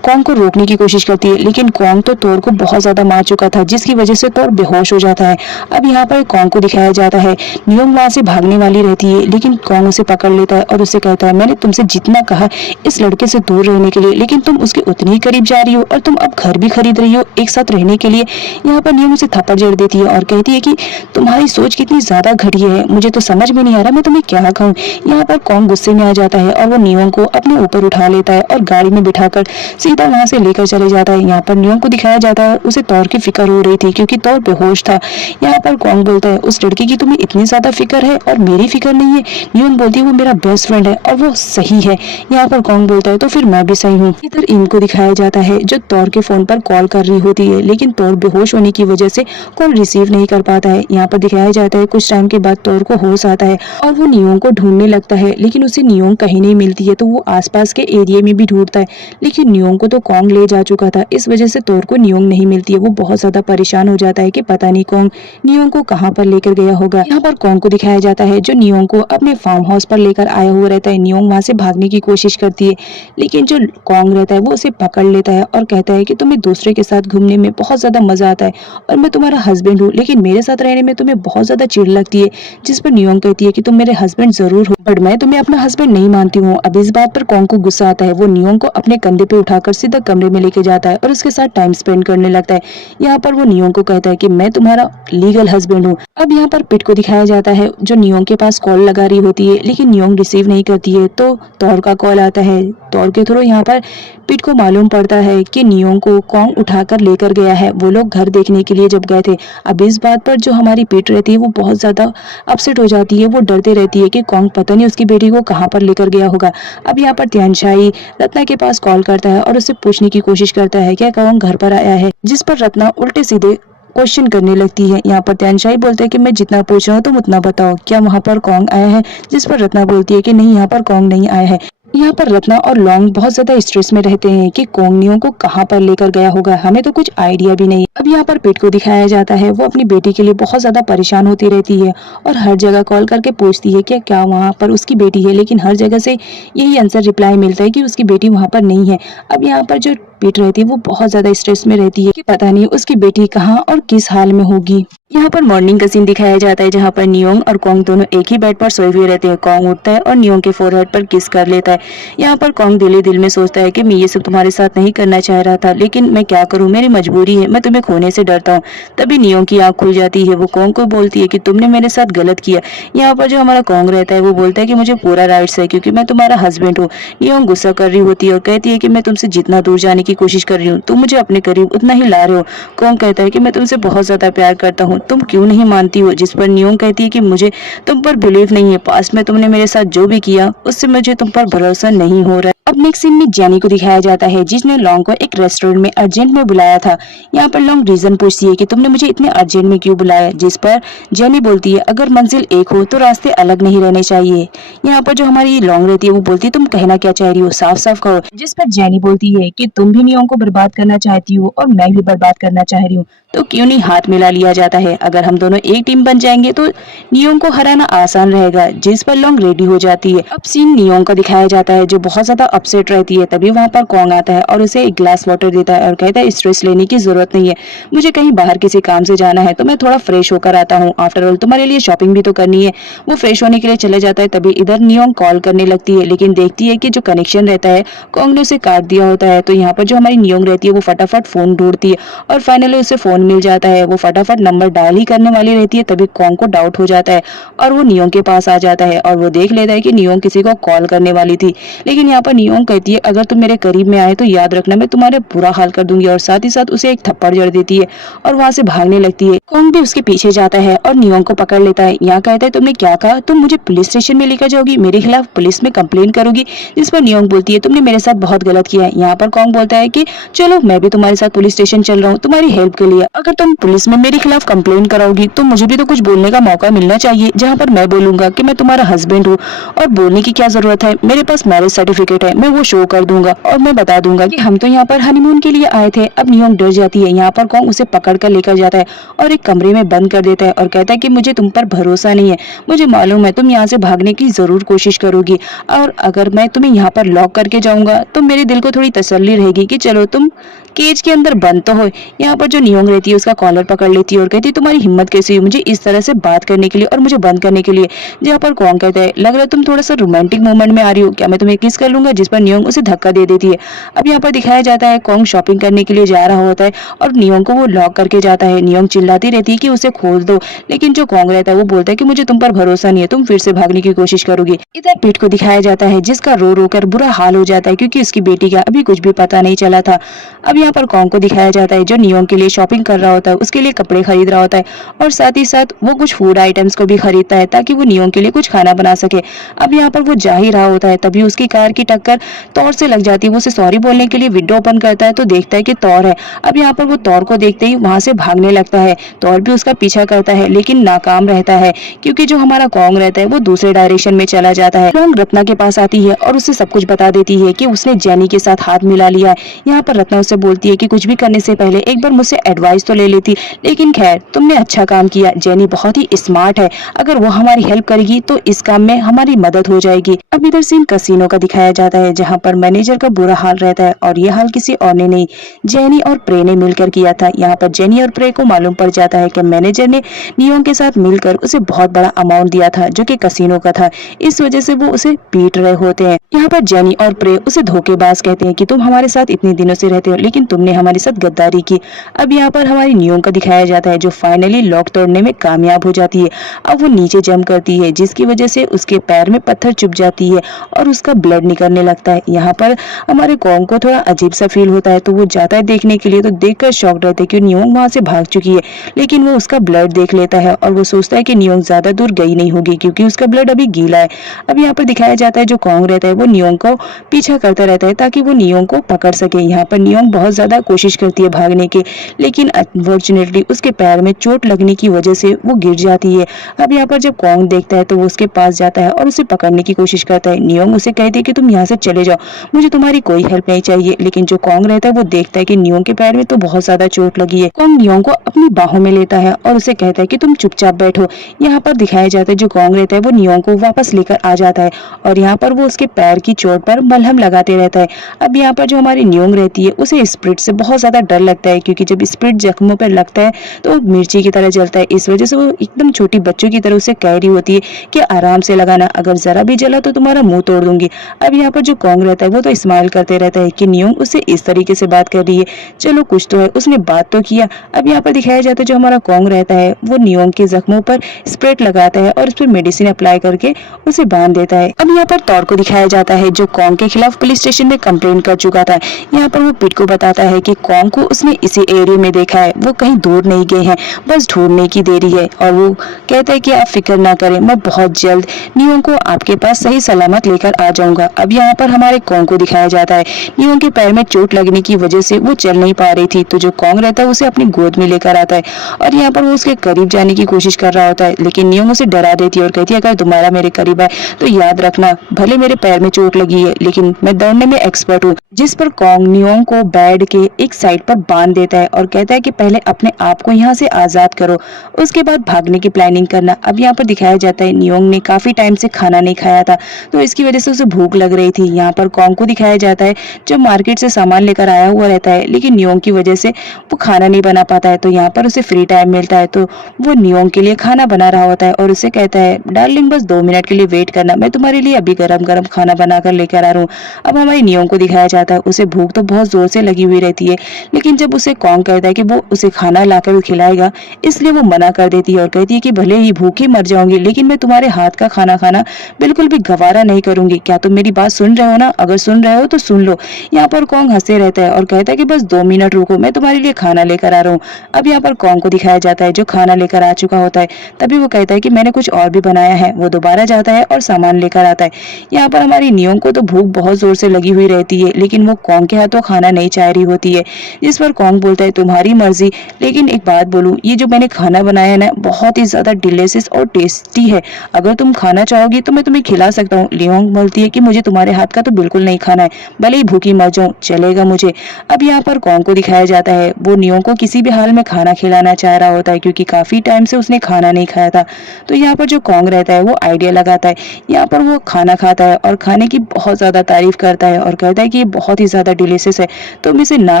कॉन्ग को रोकने की कोशिश करती है, लेकिन कॉन्ग तो तौर को बहुत ज्यादा मार चुका था, जिसकी वजह से तौर बेहोश हो जाता है। अब यहाँ पर कॉन्ग को दिखाया जाता है नियोंग वहां से भागने वाली रहती है, लेकिन कॉन्ग उसे पकड़ लेता है और उसे कहता है मैंने तुमसे जितना कहा इस लड़के से दूर रहने के लिए, लेकिन तुम उसके उतने ही करीब जा रही हो और तुम अब घर भी खरीद रही हो एक साथ रहने के लिए। यहाँ पर नियोंग उसे थप्पड़ जड़ देती है और कहती है कि तुम्हारी सोच कितनी ज्यादा घटिया है, मुझे तो समझ में नहीं आ रहा मैं तुम्हें क्या कहूँ। यहाँ पर कॉन्ग गुस्से में आ जाता है और वो नियोंग को अपने ऊपर उठा लेता है और गाड़ी में बिठाकर सीधा वहां से लेकर चले जाता है। यहाँ पर नियोंग को दिखाया जाता है उसे तौर की फिक्र हो रही थी क्योंकि तौर बेहोश था। यहाँ पर कॉन्ग बोलता है उस लड़की की तुम्हें इतनी ज्यादा फिक्र है और मेरी फिक्र नहीं है। नियोंग बोलती है वो मेरा बेस्ट फ्रेंड है और वो सही है। यहाँ पर कॉन्ग बोलता है तो फिर मैं भी सही हूँ। इधर इनको दिखाया जाता है जो तौर के फोन पर कॉल कर रही होती है, लेकिन तौर बेहोश होने की वजह से कॉल रिसीव नहीं कर पाता है। यहाँ पर दिखाया जाता है कुछ टाइम के बाद तौर को होश आता है और वो नियोंग को ढूंढने लगता है, लेकिन उसे नियोंग कहीं नहीं मिलती है। तो वो आसपास के एरिया में भी ढूंढता है, लेकिन नियोंग को तो कॉन्ग ले जा चुका था। इस वजह से तौर को नियोंग नहीं मिलती है। वो बहुत ज्यादा परेशान हो जाता है कि पता नहीं कॉन्ग नियोंग को कहाँ पर लेकर गया होगा। यहाँ पर कॉन्ग को दिखाया जाता है जो नियोंग को अपने फार्म हाउस पर लेकर आया हुआ रहता है। नियोंग वहां से भागने की कोशिश करती है, लेकिन जो कॉन्ग रहता है वो उसे पकड़ लेता है और कहता है कि तुम्हें दूसरे के साथ घूमने में बहुत ज्यादा मजा आता है और मैं तुम्हारा हस्बैंड हूँ, लेकिन मेरे साथ रहने में तुम्हें बहुत ज्यादा चिढ़ लगती है। जिस पर नियोंग कहती है कि तुम मेरे हस्बैंड जरूर हो, बट मैं तुम्हें अपना हस्बैंड नहीं मानती हूँ। अब इस बात पर कॉन्ग को गुस्सा आता है। वो नियोंग को अपने कंधे पे उठाकर सीधा कमरे में लेके जाता है और उसके साथ टाइम स्पेंड करने लगता है। यहाँ पर वो नियोंग को कहता है कि मैं तुम्हारा लीगल हस्बैंड हूँ। अब यहाँ पर पिट को दिखाया जाता है जो नियोंग के पास कॉल लगा रही होती है, लेकिन नियोंग रिसीव नहीं करती है। तो तौर का कॉल आता है। तौर के थ्रू यहाँ पर पिट को मालूम पड़ता है कि नियोंग को कॉन्ग उठाकर लेकर गया है। वो लोग घर देखने के लिए जब गए थे। अब इस बात पर जो हमारी पिट रहती है वो बहुत ज्यादा अपसेट हो जाती है। वो डरते रहती है कि कॉन्ग पता नहीं उसकी बेटी को कहाँ पर लेकर गया होगा। अब यहाँ पर त्यानशाई रत्ना के पास कॉल करता है और उससे पूछने की कोशिश करता है क्या कॉन्ग घर पर आया है, जिस पर रत्ना उल्टे सीधे क्वेश्चन करने लगती है। यहाँ पर त्यानशाई बोलते हैं कि मैं जितना पूछ रहा हूँ तुम उतना बताओ, क्या वहाँ पर कॉन्ग आया है। जिस पर रत्ना बोलती है कि नहीं यहाँ पर कॉन्ग नहीं आया है। यहाँ पर रत्ना और लॉन्ग बहुत ज्यादा स्ट्रेस में रहते हैं कि कॉन्ग नियोंग को कहाँ पर लेकर गया होगा, हमें तो कुछ आइडिया भी नहीं। अब यहाँ पर पिट को दिखाया जाता है वो अपनी बेटी के लिए बहुत ज्यादा परेशान होती रहती है और हर जगह कॉल करके पूछती है कि क्या वहाँ पर उसकी बेटी है, लेकिन हर जगह से यही आंसर रिप्लाई मिलता है कि उसकी बेटी वहाँ पर नहीं है। अब यहाँ पर जो पिट रहती है वो बहुत ज्यादा स्ट्रेस में रहती है कि पता नहीं उसकी बेटी कहाँ और किस हाल में होगी। यहाँ पर मॉर्निंग का सीन दिखाया जाता है जहाँ पर नियोंग और कॉन्ग दोनों एक ही बेड पर सोए हुए रहते हैं। कॉन्ग उठता है और नियोंग के फोरहेड पर किस कर लेता है। यहाँ पर कॉन्ग दिल ही दिल में सोचता है कि मैं ये सब तुम्हारे साथ नहीं करना चाह रहा था, लेकिन मैं क्या करूँ, मेरी मजबूरी है, मैं तुम्हें खोने से डरता हूँ। तभी नियोंग की आंख खुल जाती है। वो कॉन्ग को बोलती है कि तुमने मेरे साथ गलत किया। यहाँ पर जो हमारा कॉन्ग रहता है वो बोलता है कि मुझे पूरा राइट्स है क्योंकि मैं तुम्हारा हस्बैंड हूँ। नियोंग गुस्सा कर रही होती है और कहती है कि मैं तुमसे जितना दूर जाने की कोशिश कर रही हूँ तुम मुझे अपने करीब उतना ही ला रहे हो। कॉन्ग कहता है कि मैं तुमसे बहुत ज्यादा प्यार करता हूँ, तुम क्यों नहीं मानती हो। जिस पर नियोंग कहती है कि मुझे तुम पर बिलीव नहीं है, पास्ट में तुमने मेरे साथ जो भी किया उससे मुझे तुम पर भरोसा नहीं हो रहा है। अब नेक्स्ट सीन में जेनी को दिखाया जाता है जिसने लॉन्ग को एक रेस्टोरेंट में अर्जेंट में बुलाया था। यहाँ पर लॉन्ग रीजन पूछती है कि तुमने मुझे इतने अर्जेंट में क्यों बुलाया, जिस पर जेनी बोलती है अगर मंजिल एक हो तो रास्ते अलग नहीं रहने चाहिए। यहाँ पर जो हमारी लॉन्ग रहती है वो बोलती है तुम कहना क्या चाह रही हो, साफ साफ कहो। जिस पर जेनी बोलती है कि तुम भी नियोंग को बर्बाद करना चाहती हो और मैं भी बर्बाद करना चाह रही हूँ, तो क्यों नहीं हाथ मिला लिया जाता है। अगर हम दोनों एक टीम बन जाएंगे तो नियोंग को हराना आसान रहेगा। जिस पर लॉन्ग रेडी हो जाती है। अब सीन नियोंग का दिखाया जाता है जो बहुत ज्यादा अपसेट रहती है। तभी वहाँ पर कॉन्ग आता है और उसे एक ग्लास वाटर देता है और कहता है स्ट्रेस लेने की जरूरत नहीं है, मुझे कहीं बाहर किसी काम से जाना है तो मैं थोड़ा फ्रेश होकर आता हूँ, आफ्टर ऑल तुम्हारे लिए शॉपिंग भी तो करनी है। वो फ्रेश होने के लिए चले जाता है। तभी इधर नियोंग कॉल करने लगती है, लेकिन देखती है कि जो कनेक्शन रहता है कॉन्ग ने उसे काट दिया होता है। तो यहाँ पर जो हमारी नियोंग रहती है वो फटाफट फोन ढूंढती है और फाइनली उसे फोन मिल जाता है। वो फटाफट नंबर डायल ही करने वाली रहती है, तभी कॉन्ग को डाउट हो जाता है और वो नियोंग के पास आ जाता है और वो देख लेता है कि नियोंग किसी को कॉल करने वाली थी। लेकिन यहाँ पर नियोंग नियोंग कहती है अगर तुम मेरे करीब में आए तो याद रखना मैं तुम्हारे बुरा हाल कर दूंगी, और साथ ही साथ उसे एक थप्पड़ जड़ देती है और वहाँ से भागने लगती है। कॉन्ग भी उसके पीछे जाता है और नियोंग को पकड़ लेता है। यहाँ कहता है तुमने क्या कहा, तुम मुझे पुलिस स्टेशन में लेकर जाओगी, मेरे खिलाफ पुलिस में कंप्लेन करोगी। जिस पर नियोंग बोलती है तुमने मेरे साथ बहुत गलत किया है। यहाँ पर कॉन्ग बोलता है कि चलो मैं भी तुम्हारे साथ पुलिस स्टेशन चल रहा हूँ तुम्हारी हेल्प के लिए। अगर तुम पुलिस में मेरे खिलाफ कंप्लेन कराओगी तो मुझे भी तो कुछ बोलने का मौका मिलना चाहिए, जहाँ पर मैं बोलूंगा कि मैं तुम्हारा हस्बैंड हूँ। और बोलने की क्या जरूरत है, मेरे पास मैरिज सर्टिफिकेट है, मैं वो शो कर दूंगा और मैं बता दूंगा कि हम तो यहाँ पर हनीमून के लिए आए थे। अब नियोंग डर जाती है। यहाँ पर कॉन्ग उसे पकड़ कर लेकर जाता है और एक कमरे में बंद कर देता है और कहता है कि मुझे तुम पर भरोसा नहीं है, मुझे मालूम है तुम यहाँ से भागने की जरूर कोशिश करोगी, और अगर मैं तुम्हें यहाँ पर लॉक करके जाऊंगा तो मेरे दिल को थोड़ी तसल्ली रहेगी कि चलो तुम केज के अंदर बंद तो हो। यहाँ पर जो नियोंग रहती है उसका कॉलर पकड़ लेती है और कहती है तुम्हारी हिम्मत कैसी हुई मुझे इस तरह से बात करने के लिए और मुझे बंद करने के लिए। जहाँ पर कॉन्ग कहता है लग रहा है तुम थोड़ा सा रोमांटिक मोमेंट में आ रही हो, क्या मैं तुम्हें किस कर लूंगा। जिस पर नियोंग उसे धक्का दे देती है। अब यहाँ पर दिखाया जाता है कॉन्ग शॉपिंग करने के लिए जा रहा होता है और नियोंग को वो लॉक करके जाता है। नियोंग चिल्लाती रहती है कि उसे खोल दो, लेकिन जो कॉन्ग रहता है वो बोलता है कि मुझे तुम पर भरोसा नहीं है, तुम फिर से भागने की कोशिश करोगी। इधर पीठ को दिखाया जाता है जिसका रो रो कर बुरा हाल हो जाता है क्योंकि उसकी बेटी का अभी कुछ भी पता नहीं चला था। अब यहाँ पर कॉन्ग को दिखाया जाता है जो नियोंग के लिए शॉपिंग कर रहा होता है, उसके लिए कपड़े खरीद रहा होता है और साथ ही साथ वो कुछ फूड आइटम्स को भी खरीदता है ताकि वो नियोंग के लिए कुछ खाना बना सके। अब यहाँ पर वो जा ही रहा होता है तभी उसकी कार की टक्कर तौर से लग जाती है। वो उसे सॉरी बोलने के लिए विंडो ओपन करता है तो देखता है कि तौर है। अब यहाँ पर वो तौर को देखते ही वहां से भागने लगता है। तौर भी उसका पीछा करता है लेकिन नाकाम रहता है क्योंकि जो हमारा कॉन्ग रहता है वो दूसरे डायरेक्शन में चला जाता है। कॉन्ग रत्ना के पास आती है और उसे सब कुछ बता देती है कि उसने जेनी के साथ हाथ मिला लिया है। यहाँ पर रत्ना उससे बोलती है कि कुछ भी करने से पहले एक बार मुझसे एडवाइस तो ले लेती, लेकिन खैर तुमने अच्छा काम किया। जेनी बहुत ही स्मार्ट है, अगर वो हमारी हेल्प करेगी तो इस काम में हमारी मदद हो जाएगी। अब इधर सीन कसिनो का दिखाया जाता है जहाँ पर मैनेजर का बुरा हाल रहता है और ये हाल किसी और ने नहीं जेनी और प्रे ने मिलकर किया था। यहाँ पर जेनी और प्रे को मालूम पड़ जाता है कि मैनेजर ने नियोंग के साथ मिलकर उसे बहुत बड़ा अमाउंट दिया था जो कि कसिनो का था, इस वजह से वो उसे पीट रहे होते हैं। यहाँ पर जेनी और प्रे उसे धोखेबाज कहते हैं कि तुम हमारे साथ इतने दिनों से रहते हो लेकिन तुमने हमारे साथ गद्दारी की। अब यहाँ पर हमारी नियोंग का दिखाया जाता है जो फाइनली लॉक तोड़ने में कामयाब हो जाती है। अब वो नीचे जंप करती है जिसकी वजह से उसके पैर में पत्थर चुभ जाती है और उसका ब्लड निकलने लगता है। यहाँ पर हमारे कॉन्ग को थोड़ा अजीब सा फील होता है तो वो जाता है देखने के लिए, तो देखकर शॉक्ड रहता है कि नियोंग वहां से भाग चुकी है, लेकिन वो उसका ब्लड देख लेता है और वो सोचता है कि नियोंग ज्यादा दूर गई नहीं होगी क्योंकि उसका ब्लड अभी गीला है। अब यहाँ पर दिखाया जाता है जो कॉन्ग रहता है वो नियोंग को पीछा करता रहता है ताकि वो नियोंग को पकड़ सके। यहाँ पर नियोंग बहुत ज्यादा कोशिश करती है भागने की, लेकिन अनफॉर्चुनेटली उसके पैर में चोट लगने की वजह से वो गिर जाती है। अब यहाँ पर जब कॉन्ग देखता है तो वो उसके पास जाता है और उसे पकड़ने की कोशिश करता है। नियोंग उसे कहती है कि तुम यहाँ से चले जाओ, मुझे तुम्हारी कोई हेल्प नहीं चाहिए, लेकिन जो कॉन्ग रहता है वो देखता है कि नियोंग के पैर में तो बहुत ज्यादा चोट लगी है। कॉन्ग नियोंग को अपनी बाहों में लेता है और उसे कहता है कि तुम चुपचाप बैठो। यहाँ पर दिखाया जाता है जो कॉन्ग रहता है वो नियोंग को वापस लेकर आ जाता है और यहाँ पर वो उसके पैर की चोट पर मलहम लगाते रहता है। अब यहाँ पर जो हमारी नियोंग रहती है उसे स्प्रिट से बहुत ज्यादा डर लगता है क्योंकि जब स्प्रिट जख्मों पर लगता है तो मिर्ची की तरह जलता है, इस वजह से वो एकदम छोटी बच्चों की तरह उसे कह रही होती है कि आराम से लगाना, अगर जरा भी जला तो तुम्हारा मुंह तोड़ दूंगी। अब यहाँ पर जो कॉन्ग रहता है वो तो स्माइल करते रहता है कि नियोंग उससे इस तरीके से बात कर रही है, चलो कुछ तो है, उसने बात तो किया। अब यहाँ पर दिखाया जाता है जो हमारा कॉन्ग रहता है वो नियोंग के जख्मों पर स्प्रेट लगाता है और उस पर मेडिसिन अप्लाई करके उसे बांध देता है। अब यहाँ पर तौर को दिखाया जाता है जो कॉन्ग के खिलाफ पुलिस स्टेशन में कंप्लेंट कर चुका था। यहाँ पर वो पिट को बताता है कि कॉन्ग को उसने इसी एरिया में देखा है, वो कहीं दूर नहीं गए हैं, बस ढूंढने की देरी है। और वो कहता है कि आप फिक्र ना करें, मैं बहुत जल्द नियोंग को आपके पास सही सलामत लेकर आ जाऊंगा। अब यहाँ पर हमारे कॉन्ग को दिखाया जाता है नियोंग के पैर में चोट लगने की वजह से वो चल नहीं पा रही थी, तो जो कॉन्ग रहता है उसे अपनी गोद में लेकर आता है और यहाँ पर वो उसके करीब जाने की कोशिश कर रहा होता है, लेकिन नियोंग उसे डरा देती है और कहती है अगर तुम्हारा मेरे करीब आए तो याद रखना, भले मेरे पैर में चोट लगी है लेकिन मैं दौड़ने में एक्सपर्ट हूँ। जिस पर कॉन्ग नियोंग को बेड के एक साइड पर बांध देता है और कहता है कि पहले अपने आप को यहाँ से आजाद करो, उसके बाद भागने की प्लानिंग करना। अब यहाँ पर दिखाया जाता है नियोंग ने काफी टाइम से खाना नहीं खाया था तो इसकी वजह से उसे भूख लग रही थी। यहाँ पर कॉन्ग को दिखाया जाता है जो मार्केट से सामान लेकर आया हुआ रहता है, लेकिन नियोंग की वजह से वो खाना नहीं बना पाता है, तो यहाँ पर उसे फ्री टाइम मिलता है तो वो नियोंग के लिए खाना बना रहा होता है और उसे कहता है डार्लिंग बस 2 मिनट के लिए वेट करना, मैं तुम्हारे लिए अभी गरम गरम खाना बनाकर लेकर आ रहा हूँ। अब हमारी नियोंग को दिखाया जाता है, उसे भूख तो बहुत जोर से लगी हुई रहती है, लेकिन जब उसे कॉन्ग कहता है कि वो उसे खाना लाकर खिलाएगा, इसलिए वो मना कर देती है और कहती है कि भले ही भूखी मर जाऊंगी, लेकिन मैं तुम्हारे हाथ का खाना खाना बिल्कुल भी गवारा नहीं करूंगी। क्या तुम मेरी बात सुन रहे हो ना? अगर सुन रहे हो तो सुन लो। यहाँ पर कॉन्ग हंसते रहता है और कहता है कि बस 2 मिनट रुको, मैं तुम्हारे लिए खाना लेकर आ रहा हूँ। अब यहाँ पर कॉन्ग को दिखाया जाता है जो खाना लेकर आ चुका होता है। तभी वो कहता है कि मैंने कुछ और भी बनाया है। वो दोबारा जाता है और सामान लेकर आता है। यहाँ पर हमारी नियोंग को तो भूख बहुत जोर से लगी हुई रहती है, लेकिन वो कॉन्ग के हाथों खाना नहीं चाह रही होती है। जिस पर कॉन्ग बोलता है तुम्हारी मर्जी, लेकिन एक बात बोलूं, ये जो मैंने खाना बनाया है ना, बहुत ही ज्यादा डिलीशियस और टेस्टी है। अगर तुम खाना चाहोगी तो मैं तुम्हें खिला सकता हूँ। नियोंग बोलती है कि मुझे तुम्हारे हाथ का तो बिल्कुल नहीं खाना है, भले ही भूखी मर जाऊं, चलेगा मुझे। अब यहाँ पर कॉन्ग को दिखाया जाता है, वो नियोंग को किसी भी हाल में खाना खिलाना चाह रहा होता है, क्योंकि काफी टाइम से उसने खाना नहीं खाया था। तो यहाँ पर जो कॉन्ग रहता है वो आइडिया लगाता है। यहाँ पर वो खाना खाता है और खाने की बहुत ज्यादा तारीफ करता है और कहता है कि ये बहुत ही ज्यादा डिलीशियस है, तुम इसे ना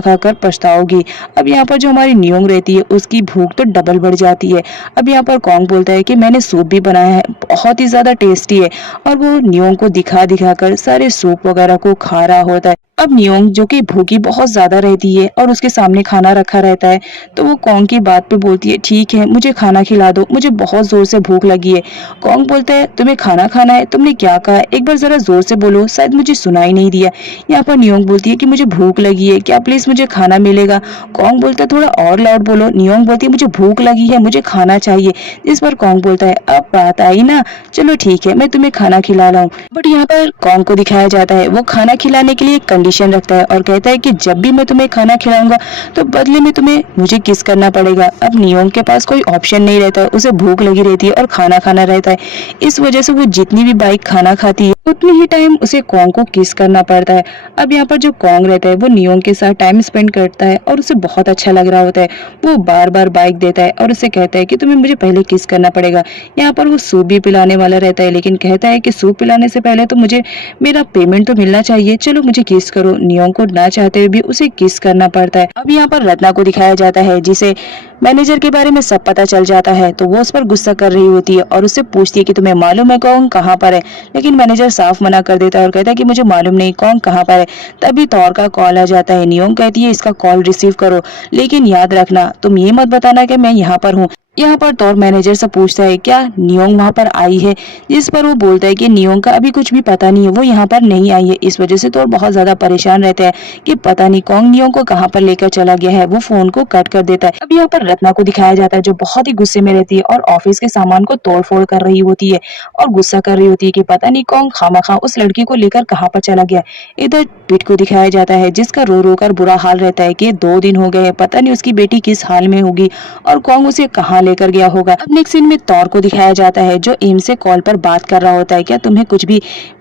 खाकर पछताओगी। अब यहाँ पर जो हमारी नियोंग रहती है उसकी भूख तो डबल बढ़ जाती है। अब यहाँ पर कॉन्ग बोलता है कि मैंने सूप भी बनाया है, बहुत ही ज्यादा टेस्टी है, और वो नियोंग को दिखा दिखा कर सारे सूप वगैरह को खा रहा होता है। अब नियोंग जो कि भूखी बहुत ज्यादा रहती है और उसके सामने खाना रखा रहता है, तो वो कॉन्ग की बात पे बोलती है ठीक है मुझे खाना खिला दो, मुझे बहुत जोर से भूख लगी है। कॉन्ग बोलता है तुम्हें खाना खाना है? तुमने क्या कहा? एक बार जरा जोर से बोलो, शायद मुझे सुनाई नहीं दिया। यहाँ पर नियोंग बोलती है कि मुझे भूख लगी है, क्या प्लीज मुझे खाना मिलेगा? कॉन्ग बोलता है थोड़ा और लाउड बोलो। नियोंग बोलती है मुझे भूख लगी है, मुझे खाना चाहिए। इस पर कॉन्ग बोलता है अब बात आई ना, चलो ठीक है मैं तुम्हें खाना खिला रहा हूँ। बट यहाँ पर कॉन्ग को दिखाया जाता है वो खाना खिलाने के लिए कंडीशन रखता है और कहता है कि जब भी मैं तुम्हें खाना खिलाऊंगा तो बदले में तुम्हें मुझे किस करना पड़ेगा। अब नियोंग के पास कोई ऑप्शन नहीं रहता है, उसे भूख लगी रहती है और खाना खाना रहता है। इस वजह से वो जितनी भी बाइक खाना खाती है उतनी ही टाइम उसे कॉन्ग को किस करना पड़ता है। अब यहाँ पर जो कॉन्ग रहता है वो नियोंग के साथ टाइम स्पेंड करता है और उसे बहुत अच्छा लग रहा होता है। वो बार बार बाइक देता है और उसे कहता है कि तुम्हें मुझे पहले किस करना पड़ेगा। यहाँ पर वो सूप भी पिलाने वाला रहता है, लेकिन कहता है कि सूप पिलाने से पहले तो मुझे मेरा पेमेंट तो मिलना चाहिए, चलो मुझे किस करो। नियोंग को ना चाहते हुए भी उसे किस करना पड़ता है। अब यहाँ पर रत्ना को दिखाया जाता है जिसे मैनेजर के बारे में सब पता चल जाता है, तो वो उस पर गुस्सा कर रही होती है और उससे पूछती है कि तुम्हें मालूम है कौन कहाँ पर है? लेकिन मैनेजर साफ मना कर देता है और कहता है कि मुझे मालूम नहीं कौन कहाँ पर है। तभी तौर का कॉल आ जाता है। नियोंग कहती है इसका कॉल रिसीव करो, लेकिन याद रखना तुम ये मत बताना कि मैं यहाँ पर हूँ। यहाँ पर तौर मैनेजर से पूछता है क्या नियोंग वहाँ पर आई है? जिस पर वो बोलता है कि नियोंग का अभी कुछ भी पता नहीं है, वो यहाँ पर नहीं आई है। इस वजह से तौर बहुत ज्यादा परेशान रहता है कि पता नहीं कौन नियोंग को कहाँ पर लेकर चला गया है। वो फोन को कट कर देता है। अब यहाँ पर रत्ना को दिखाया जाता है जो बहुत ही गुस्से में रहती है और ऑफिस के सामान को तोड़ फोड़ कर रही होती है और गुस्सा कर रही होती है कि पता नहीं कौन खामखा उस लड़की को लेकर कहाँ पर चला गया। इधर पीठ को दिखाया जाता है जिसका रो रो कर बुरा हाल रहता है कि 2 दिन हो गए हैं, पता नहीं उसकी बेटी किस हाल में होगी और कौन उसे कहाँ लेकर गया होगा। अब नेक्स्ट सीन में तौर को दिखाया जाता है जो एम से कॉल पर बात कर रहा होता है। क्या तुम्हें कुछ भी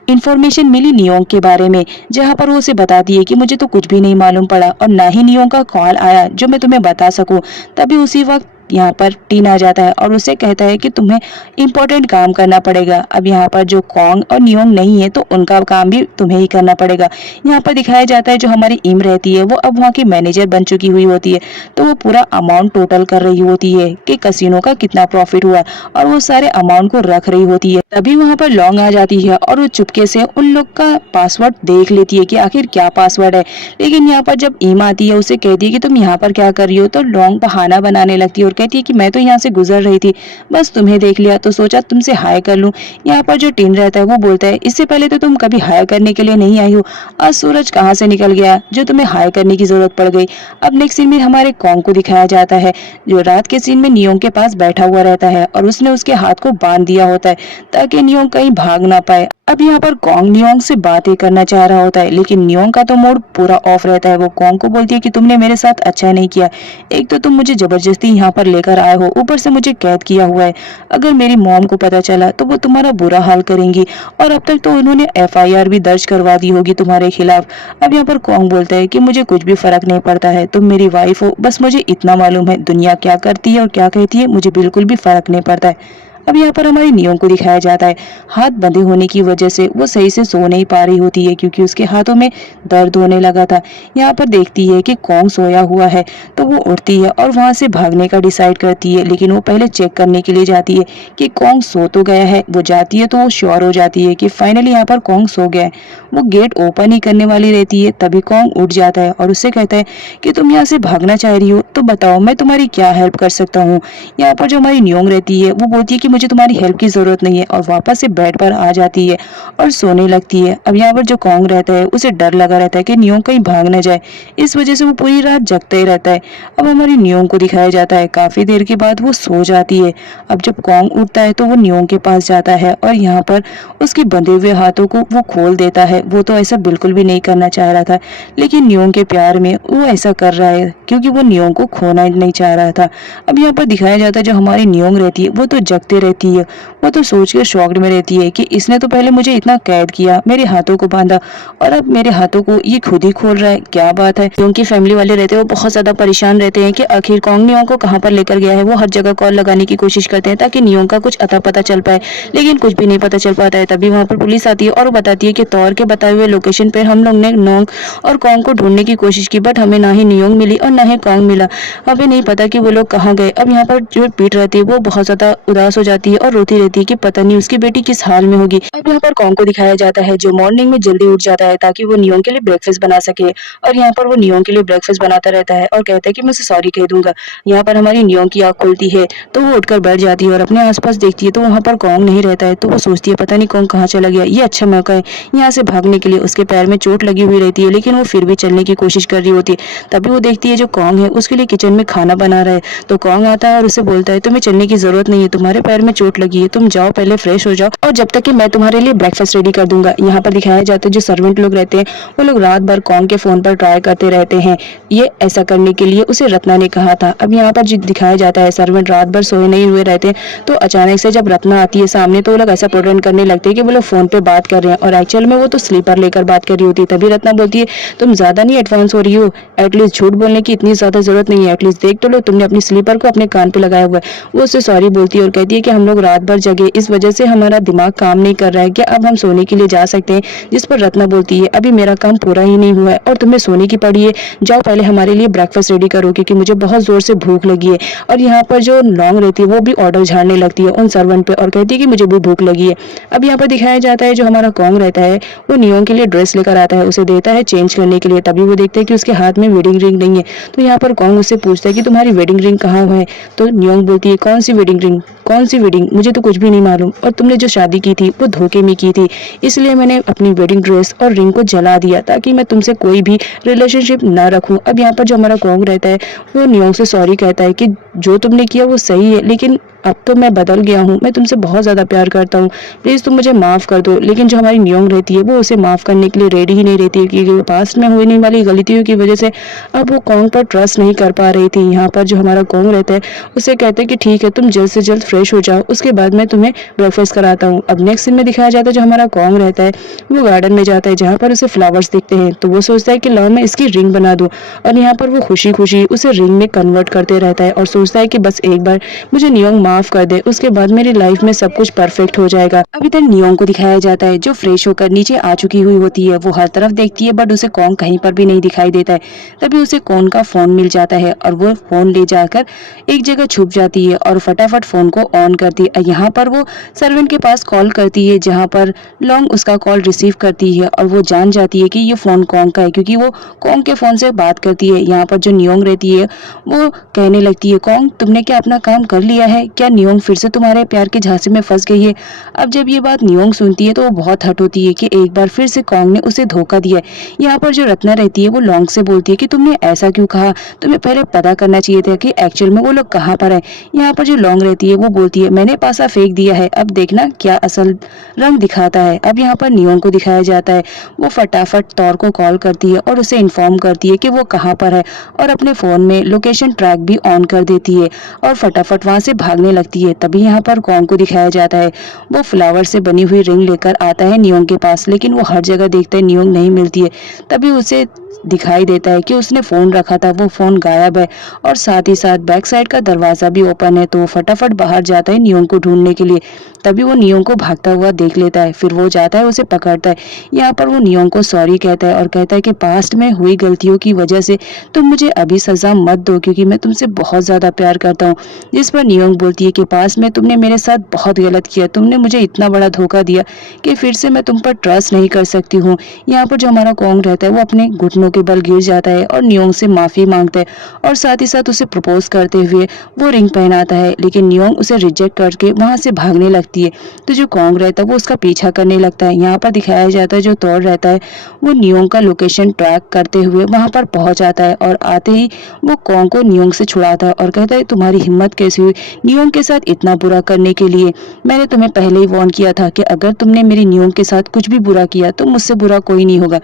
इंफॉर्मेशन मिली नियोंग के बारे में? जहाँ पर वो उसे बताती है कि मुझे तो कुछ भी नहीं मालूम पड़ा और ना ही नियोंग का कॉल आया जो मैं तुम्हें बता सकूं। तभी उसी वक्त यहाँ पर टीन आ जाता है और उसे कहता है कि तुम्हें इम्पोर्टेंट काम करना पड़ेगा। अब यहाँ पर जो कॉन्ग और नियोंग नहीं है तो उनका काम भी तुम्हें ही करना पड़ेगा। यहाँ पर दिखाया जाता है जो हमारी इम रहती है वो अब वहाँ की मैनेजर बन चुकी हुई होती है, तो वो पूरा अमाउंट टोटल कर रही होती है कि कसिनो का कितना प्रॉफिट हुआ और वो सारे अमाउंट को रख रही होती है। तभी वहाँ पर लॉन्ग आ जाती है और वो चुपके से उन लोग का पासवर्ड देख लेती है कि आखिर क्या पासवर्ड है। लेकिन यहाँ पर जब इम आती है उसे कहती है कि तुम यहाँ पर क्या कर रही हो, तो लॉन्ग बहाना बनाने लगती है और कहती है कि मैं तो यहाँ से गुजर रही थी, बस तुम्हें देख लिया तो सोचा तुमसे हाय कर लूं। यहाँ पर जो टिन रहता है वो बोलता है इससे पहले तो तुम कभी हाय करने के लिए नहीं आई हो, आज सूरज कहाँ से निकल गया जो तुम्हें हाय करने की जरूरत पड़ गई। अब नेक्स्ट सीन में हमारे कॉन्ग को दिखाया जाता है जो रात के सीन में नियोंग के पास बैठा हुआ रहता है और उसने उसके हाथ को बांध दिया होता है ताकि नियोंग कहीं भाग ना पाए। अब यहाँ पर कॉन्ग नियोंग से बातें करना चाह रहा होता है, लेकिन नियोंग का तो मूड पूरा ऑफ रहता है। वो कॉन्ग को बोलती है कि तुमने मेरे साथ अच्छा नहीं किया, एक तो तुम मुझे जबरदस्ती यहाँ पर लेकर आए हो, ऊपर से मुझे कैद किया हुआ है। अगर मेरी मॉम को पता चला तो वो तुम्हारा बुरा हाल करेंगी और अब तक तो उन्होंने FIR भी दर्ज करवा दी होगी तुम्हारे खिलाफ। अब यहाँ पर कॉन्ग बोलता है कि मुझे कुछ भी फर्क नहीं पड़ता है, तुम मेरी वाइफ हो, बस मुझे इतना मालूम है दुनिया क्या करती है और क्या कहती है मुझे बिल्कुल भी फर्क नहीं पड़ता है। अब यहाँ पर हमारी नियोंग को दिखाया जाता है, हाथ बंधे होने की वजह से वो सही से सो नहीं पा रही होती है क्योंकि उसके हाथों में दर्द होने लगा था। यहाँ पर देखती है कि कॉन्ग सोया हुआ है तो वो उठती है और वहां से भागने का डिसाइड करती है, लेकिन वो पहले चेक करने के लिए जाती है कि कॉन्ग सो तो गया है। वो जाती है तो वो श्योर हो जाती है कि फाइनली यहाँ पर कॉन्ग सो गया है। वो गेट ओपन ही करने वाली रहती है, तभी कॉन्ग उठ जाता है और उससे कहता है कि तुम यहाँ से भागना चाह रही हो तो बताओ मैं तुम्हारी क्या हेल्प कर सकता हूँ। यहाँ पर जो हमारी नियोंग रहती है वो बोलती है कि मुझे तुम्हारी हेल्प की जरूरत नहीं है और वापस से बेड पर आ जाती है और सोने लगती है। अब यहाँ पर जो कॉन्ग रहता है उसे डर लगा रहता है कि नियोंग कहीं भाग न जाए, इस वजह से वो पूरी रात जगता ही रहता है। अब हमारी नियोंग को दिखाया जाता है काफी देर के बाद वो सो जाती है। अब जब कॉन्ग उठता है तो वो नियोंग के पास जाता है और यहाँ पर उसके बंधे हुए हाथों को वो खोल देता है। वो तो ऐसा बिल्कुल भी नहीं करना चाह रहा था, लेकिन नियोंग के प्यार में वो ऐसा कर रहा है क्योंकि वो नियोंग को खोना नहीं चाह रहा था। अब यहाँ पर दिखाया जाता है जो हमारी नियोंग रहती है वो तो जगते रहती है। वो तो सोच के शॉक्ड में रहती है कि इसने तो पहले मुझे इतना कैद किया, मेरे हाथों को बांधा और अब मेरे हाथों को ये खुद ही खोल रहा है, क्या बात है। क्योंकि फैमिली वाले रहते हैं वो बहुत ज्यादा परेशान रहते हैं कि आखिर कॉन्ग नियोंग को कहाँ पर लेकर गया है। वो हर जगह कॉल लगाने की कोशिश करते हैं ताकि नियोंग का कुछ अता पता चल पाए, लेकिन कुछ भी नहीं पता चल पाता है। तभी वहाँ पर पुलिस आती है और बताती है कि तौर के बताए हुए लोकेशन पर हम लोग ने नियोंग और कॉन्ग को ढूंढने की कोशिश की, बट हमें ना ही नियोंग मिली और ना ही कॉन्ग मिला। हमें नहीं पता कि वो लोग कहाँ गए। अब यहाँ पर जो पीट रहती है वो बहुत ज्यादा उदास हो जाती है और रोती रहती है कि पता नहीं उसकी बेटी किस हाल में होगी। अब यहाँ पर कॉन्ग को दिखाया जाता है जो मॉर्निंग में जल्दी उठ जाता है ताकि वो नियोंग के लिए ब्रेकफास्ट बना सके, और यहाँ पर वो नियोंग के लिए ब्रेकफास्ट बनाता रहता है और कहता है कि मैं उसे सॉरी कह दूंगा। यहाँ पर हमारी नियोंग की आँख खुलती है तो वो उठकर बैठ जाती है और अपने आसपास देखती है तो वहाँ पर कॉन्ग नहीं रहता है। तो वो सोचती है पता नहीं कॉन्ग कहाँ चला गया, ये अच्छा मौका है यहाँ से भागने के लिए। उसके पैर में चोट लगी हुई रहती है लेकिन वो फिर भी चलने की कोशिश कर रही होती है। तभी वो देखती है जो कॉन्ग है उसके लिए किचन में खाना बना रहा है। तो कॉन्ग आता है और उसे बोलता है तुम्हें चलने की जरूरत नहीं है, तुम्हारे पैर में चोट लगी है, तुम जाओ पहले फ्रेश हो जाओ और जब तक कि मैं तुम्हारे लिए ब्रेकफास्ट रेडी कर दूंगा। यहाँ पर दिखाया जाता है जो सर्वेंट लोग रहते हैं वो लोग रात भर कॉन्ग के फोन पर ट्राई करते रहते हैं। ये ऐसा करने के लिए उसे रत्ना ने कहा था। अब यहाँ पर जो दिखाया जाता है सर्वेंट रात भर सोए नहीं हुए रहते, तो अचानक से जब रत्ना आती है सामने तो वो लोग ऐसा प्रोटेंड करने लगते हैं कि वो लोग फोन पे बात कर रहे हैं और एक्चुअल में वो तो स्लीपर लेकर बात कर रही होती है। तभी रत्ना बोलती है तुम ज्यादा नहीं एडवांस हो रही हो, एटलीस्ट झूठ बोलने की इतनी ज्यादा जरूरत नहीं है, एटलीस्ट देख तो लो तुमने अपनी स्लीपर को अपने कान पे लगाया हुआ है। वो उससे सॉरी बोलती है और कहती है कि हम लोग रात भर जगे, इस वजह से हमारा दिमाग काम नहीं कर रहा है, क्या अब हम सोने के लिए जा सकते हैं। जिस पर रत्ना बोलती है अभी मेरा काम पूरा ही नहीं हुआ है और तुम्हें सोने की पड़ी है, जाओ पहले हमारे लिए ब्रेकफास्ट रेडी करो क्योंकि मुझे बहुत जोर से भूख लगी है। और यहाँ पर जो लॉन्ग रहती है वो भी ऑर्डर झाड़ने लगती है उन सर्वेंट पे और कहती है कि मुझे भी भूख लगी है। अब यहाँ पर दिखाया जाता है जो हमारा कॉन्ग रहता है वो नियोंग के लिए ड्रेस लेकर आता है, उसे देता है चेंज करने के लिए। तभी वो देखते हैं कि उसके हाथ में वेडिंग रिंग नहीं है। तो यहाँ पर कॉन्ग उससे पूछता है कि तुम्हारी वेडिंग रिंग कहाँ है। तो नियोंग बोलती है कौन सी वेडिंग रिंग, कौन सी वेडिंग, मुझे तो कुछ भी नहीं मालूम, और तुमने जो शादी की थी वो धोखे में की थी, इसलिए मैंने अपनी वेडिंग ड्रेस और रिंग को जला दिया ताकि मैं तुमसे कोई भी रिलेशनशिप ना रखूं। अब यहाँ पर जो हमारा कॉन्ग रहता है वो नियोंग से सॉरी कहता है कि जो तुमने किया वो सही है, लेकिन अब तो मैं बदल गया हूँ, मैं तुमसे बहुत ज़्यादा प्यार करता हूँ, प्लीज़ तुम मुझे माफ़ कर दो। लेकिन जो हमारी नियोंग रहती है वो उसे माफ़ करने के लिए रेडी ही नहीं रहती है क्योंकि पास्ट में होने वाली गलतियों की वजह से अब वो कॉन्ग पर ट्रस्ट नहीं कर पा रही थी। यहाँ पर जो हमारा कॉन्ग रहता है उसे कहते हैं कि ठीक है तुम जल्द से जल्द फ्रेश हो जाओ, उसके बाद मैं तुम्हें ब्रेकफास्ट कराता हूँ। अब नेक्स्ट सीन में दिखाया जाता है जो हमारा कॉन्ग रहता है वो गार्डन में जाता है जहाँ पर उसे फ्लावर्स दिखते हैं। तो वो सोचता है कि लाओ मैं इसकी रिंग बना दूँ, और यहाँ पर वो खुशी खुशी उसे रिंग में कन्वर्ट करते रहता है और सोचता है कि बस एक बार मुझे नियोंग माफ़ कर दे, उसके बाद मेरी लाइफ में सब कुछ परफेक्ट हो जाएगा। अब इधर नियोंग को दिखाया जाता है जो फ्रेश होकर नीचे आ चुकी हुई होती है। वो हर तरफ देखती है बट उसे कॉन्ग कहीं पर भी नहीं दिखाई देता है। तभी उसे कॉन्ग का फोन मिल जाता है और वो फोन ले जाकर एक जगह छुप जाती है और फटाफट फोन को ऑन करती है। यहाँ पर वो सर्वेंट के पास कॉल करती है जहाँ पर लॉन्ग उसका कॉल रिसीव करती है और वो जान जाती है कि ये फोन कॉन्ग का है क्योंकि वो कॉन्ग के फोन से बात करती है। यहाँ पर जो नियोंग रहती है वो कहने लगती है कॉन्ग तुमने क्या अपना काम कर लिया है, क्या नियोंग फिर से तुम्हारे प्यार के झांसे में फंस गई है। अब जब ये बात नियोंग सुनती है तो वो बहुत हर्ट होती है कि एक बार फिर से कॉन्ग ने उसे धोखा दिया है। यहाँ पर जो रत्ना रहती है वो लॉन्ग से बोलती है कि तुमने ऐसा क्यों कहा, तुम्हें पहले पता करना चाहिए था कि एक्चुअल में वो लोग कहाँ पर है। यहाँ पर जो लॉन्ग रहती है वो बोलती है मैंने पासा फेंक दिया है, अब देखना क्या असल रंग दिखाता है। अब यहाँ पर नियोंग को दिखाया जाता है वो फटाफट तौर को कॉल करती है और उसे इन्फॉर्म करती है कि वो कहाँ पर है और अपने फोन में लोकेशन ट्रैक भी ऑन कर देती है और फटाफट वहां से भागने लगती है। तभी यहाँ पर कॉन्ग को दिखाया जाता है वो फ्लावर से बनी हुई रिंग लेकर आता है नियोंग के पास, लेकिन वो हर जगह देखता है नियोंग नहीं मिलती है। तभी उसे दिखाई देता है कि उसने फ़ोन रखा था, वो फ़ोन गायब है और साथ ही साथ बैक साइड का दरवाज़ा भी ओपन है। तो वो फटाफट बाहर जाता है नियोंग को ढूंढने के लिए। तभी वो नियोंग को भागता हुआ देख लेता है, फिर वो जाता है उसे पकड़ता है। यहाँ पर वो नियोंग को सॉरी कहता है और कहता है कि पास्ट में हुई गलतियों की वजह से तुम मुझे अभी सज़ा मत दो, क्योंकि मैं तुमसे बहुत ज़्यादा प्यार करता हूँ। जिस पर नियोंग बोलती है कि पास्ट में तुमने मेरे साथ बहुत गलत किया, तुमने मुझे इतना बड़ा धोखा दिया कि फिर से मैं तुम पर ट्रस्ट नहीं कर सकती हूँ। यहाँ पर जो हमारा कॉन्ग रहता है वो अपने घुटनों के बल गिर जाता है और नियोंग से माफ़ी मांगता है और साथ ही साथ उसे प्रपोज करते हुए वो रिंग पहनाता है। लेकिन नियोंग उसे रिजेक्ट करके वहाँ से भागने लगती है। तो जो कॉन्ग रहता है वो उसका पीछा करने लगता है। यहाँ पर दिखाया जाता है जो तौर रहता है वो नियोंग का लोकेशन ट्रैक करते हुए वहाँ पर पहुँच जाता है और आते ही वो कॉन्ग को नियोंग से छुड़ाता है और कहता है तुम्हारी हिम्मत कैसे हुई नियोंग के साथ इतना बुरा करने के लिए। मैंने तुम्हें पहले ही वार्न किया था कि अगर तुमने मेरी नियोंग के साथ कुछ भी बुरा किया तो मुझसे बुरा कोई नहीं होगा।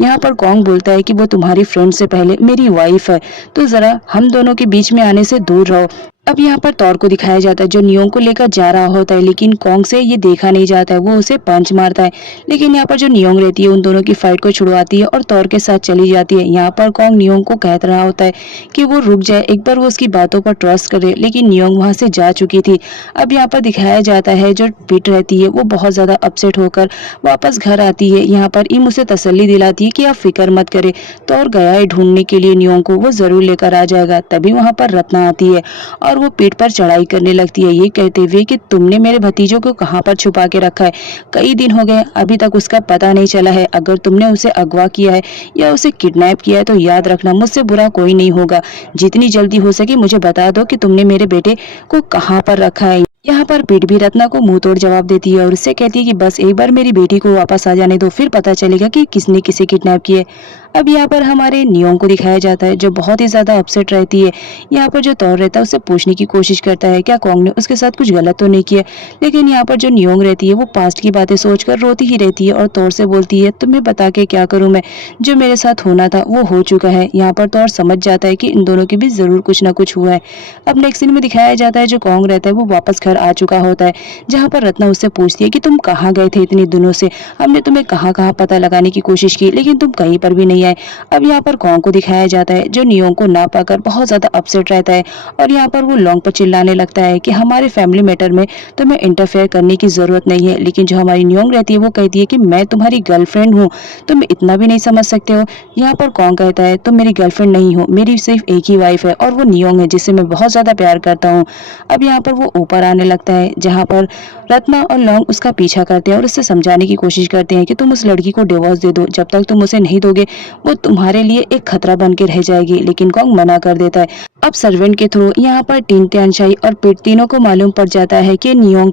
यहाँ पर कॉन्ग बोलता है कि वो तुम्हारी फ्रेंड से पहले मेरी वाइफ है, तो जरा हम दोनों के बीच में आने से दूर रहो। अब यहाँ पर तौर को दिखाया जाता है जो नियोंग को लेकर जा रहा होता है, लेकिन कॉन्ग से ये देखा नहीं जाता है, वो उसे पंच मारता है। लेकिन यहाँ पर जो नियोंग रहती है उन दोनों की फाइट को छुड़वाती है और तौर के साथ चली जाती है। यहाँ पर कॉन्ग नियोंग को कह रहा होता है कि वो रुक जाए, एक बार वो उसकी बातों पर ट्रस्ट करे, लेकिन नियोंग वहाँ से जा चुकी थी। अब यहाँ पर दिखाया जाता है जो पीट रहती है वो बहुत ज्यादा अपसेट होकर वापस घर आती है। यहाँ पर इम उसे तसल्ली दिलाती है कि आप फिक्र मत करे, तौर गया है ढूंढने के लिए नियोंग को, वो जरूर लेकर आ जाएगा। तभी वहाँ पर रत्ना आती है और वो पीठ पर चढ़ाई करने लगती है, ये कहते हुए कि तुमने मेरे भतीजों को कहाँ पर छुपा के रखा है, कई दिन हो गए अभी तक उसका पता नहीं चला है। अगर तुमने उसे अगवा किया है या उसे किडनैप किया है तो याद रखना मुझसे बुरा कोई नहीं होगा। जितनी जल्दी हो सके मुझे बता दो कि तुमने मेरे बेटे को कहाँ पर रखा है। यहाँ पर पीठ भी रत्ना को मुंह तोड़ जवाब देती है और उससे कहती है कि बस एक बार मेरी बेटी को वापस आ जाने दो, फिर पता चलेगा कि किसने किसे किडनैप किया है। अब यहाँ पर हमारे नियोंग को दिखाया जाता है जो बहुत ही ज्यादा अपसेट रहती है। यहाँ पर जो तौर रहता है उससे पूछने की कोशिश करता है क्या कॉन्ग ने उसके साथ कुछ गलत तो नहीं किया, लेकिन यहाँ पर जो नियोंग रहती है वो पास्ट की बातें सोचकर रोती ही रहती है और तौर से बोलती है तुम्हें बता के क्या करूँ मैं, जो मेरे साथ होना था वो हो चुका है। यहाँ पर तौर समझ जाता है कि इन दोनों के बीच जरूर कुछ ना कुछ हुआ है। अब नेक्स्ट सीन में दिखाया जाता है जो कॉन्ग रहता है वो वापस घर आ चुका होता है, जहाँ पर रत्ना उससे पूछती है कि तुम कहाँ गए थे इतने दिनों से, हमने तुम्हें कहाँ कहाँ पता लगाने की कोशिश की लेकिन तुम कहीं पर भी नहीं आए। अब यहाँ पर कॉन्ग को दिखाया जाता है जो नियोंग को ना पाकर बहुत ज्यादा अपसेट रहता है और यहाँ पर वो लॉन्ग पर चिल्लाने लगता है कि हमारे फैमिली मैटर में तुम्हें इंटरफेयर करने की जरूरत नहीं है। लेकिन जो हमारी नियोंग रहती है वो कहती है कि मैं तुम्हारी गर्लफ्रेंड हूँ, तुम इतना भी नहीं समझ सकते हो। यहाँ पर कॉन्ग कहता है तुम मेरी गर्लफ्रेंड नहीं हो, मेरी सिर्फ एक ही वाइफ है और वो नियोंग है जिससे मैं बहुत ज्यादा प्यार करता हूँ। अब यहाँ पर वो ऊपर आने लगता है जहाँ पर रत्ना और लॉन्ग उसका पीछा करते हैं और उससे समझाने की कोशिश करते हैं कि तुम उस लड़की को डिवोर्स दे दो, जब तक तुम उसे नहीं दोगे वो तुम्हारे लिए एक खतरा बन के रह जाएगी। लेकिन कॉन्ग मना कर देता है। अब सर्वेंट के थ्रू यहाँ पर टिन त्यानशाई और पीट तीनों को मालूम पड़ जाता है कि नियोंग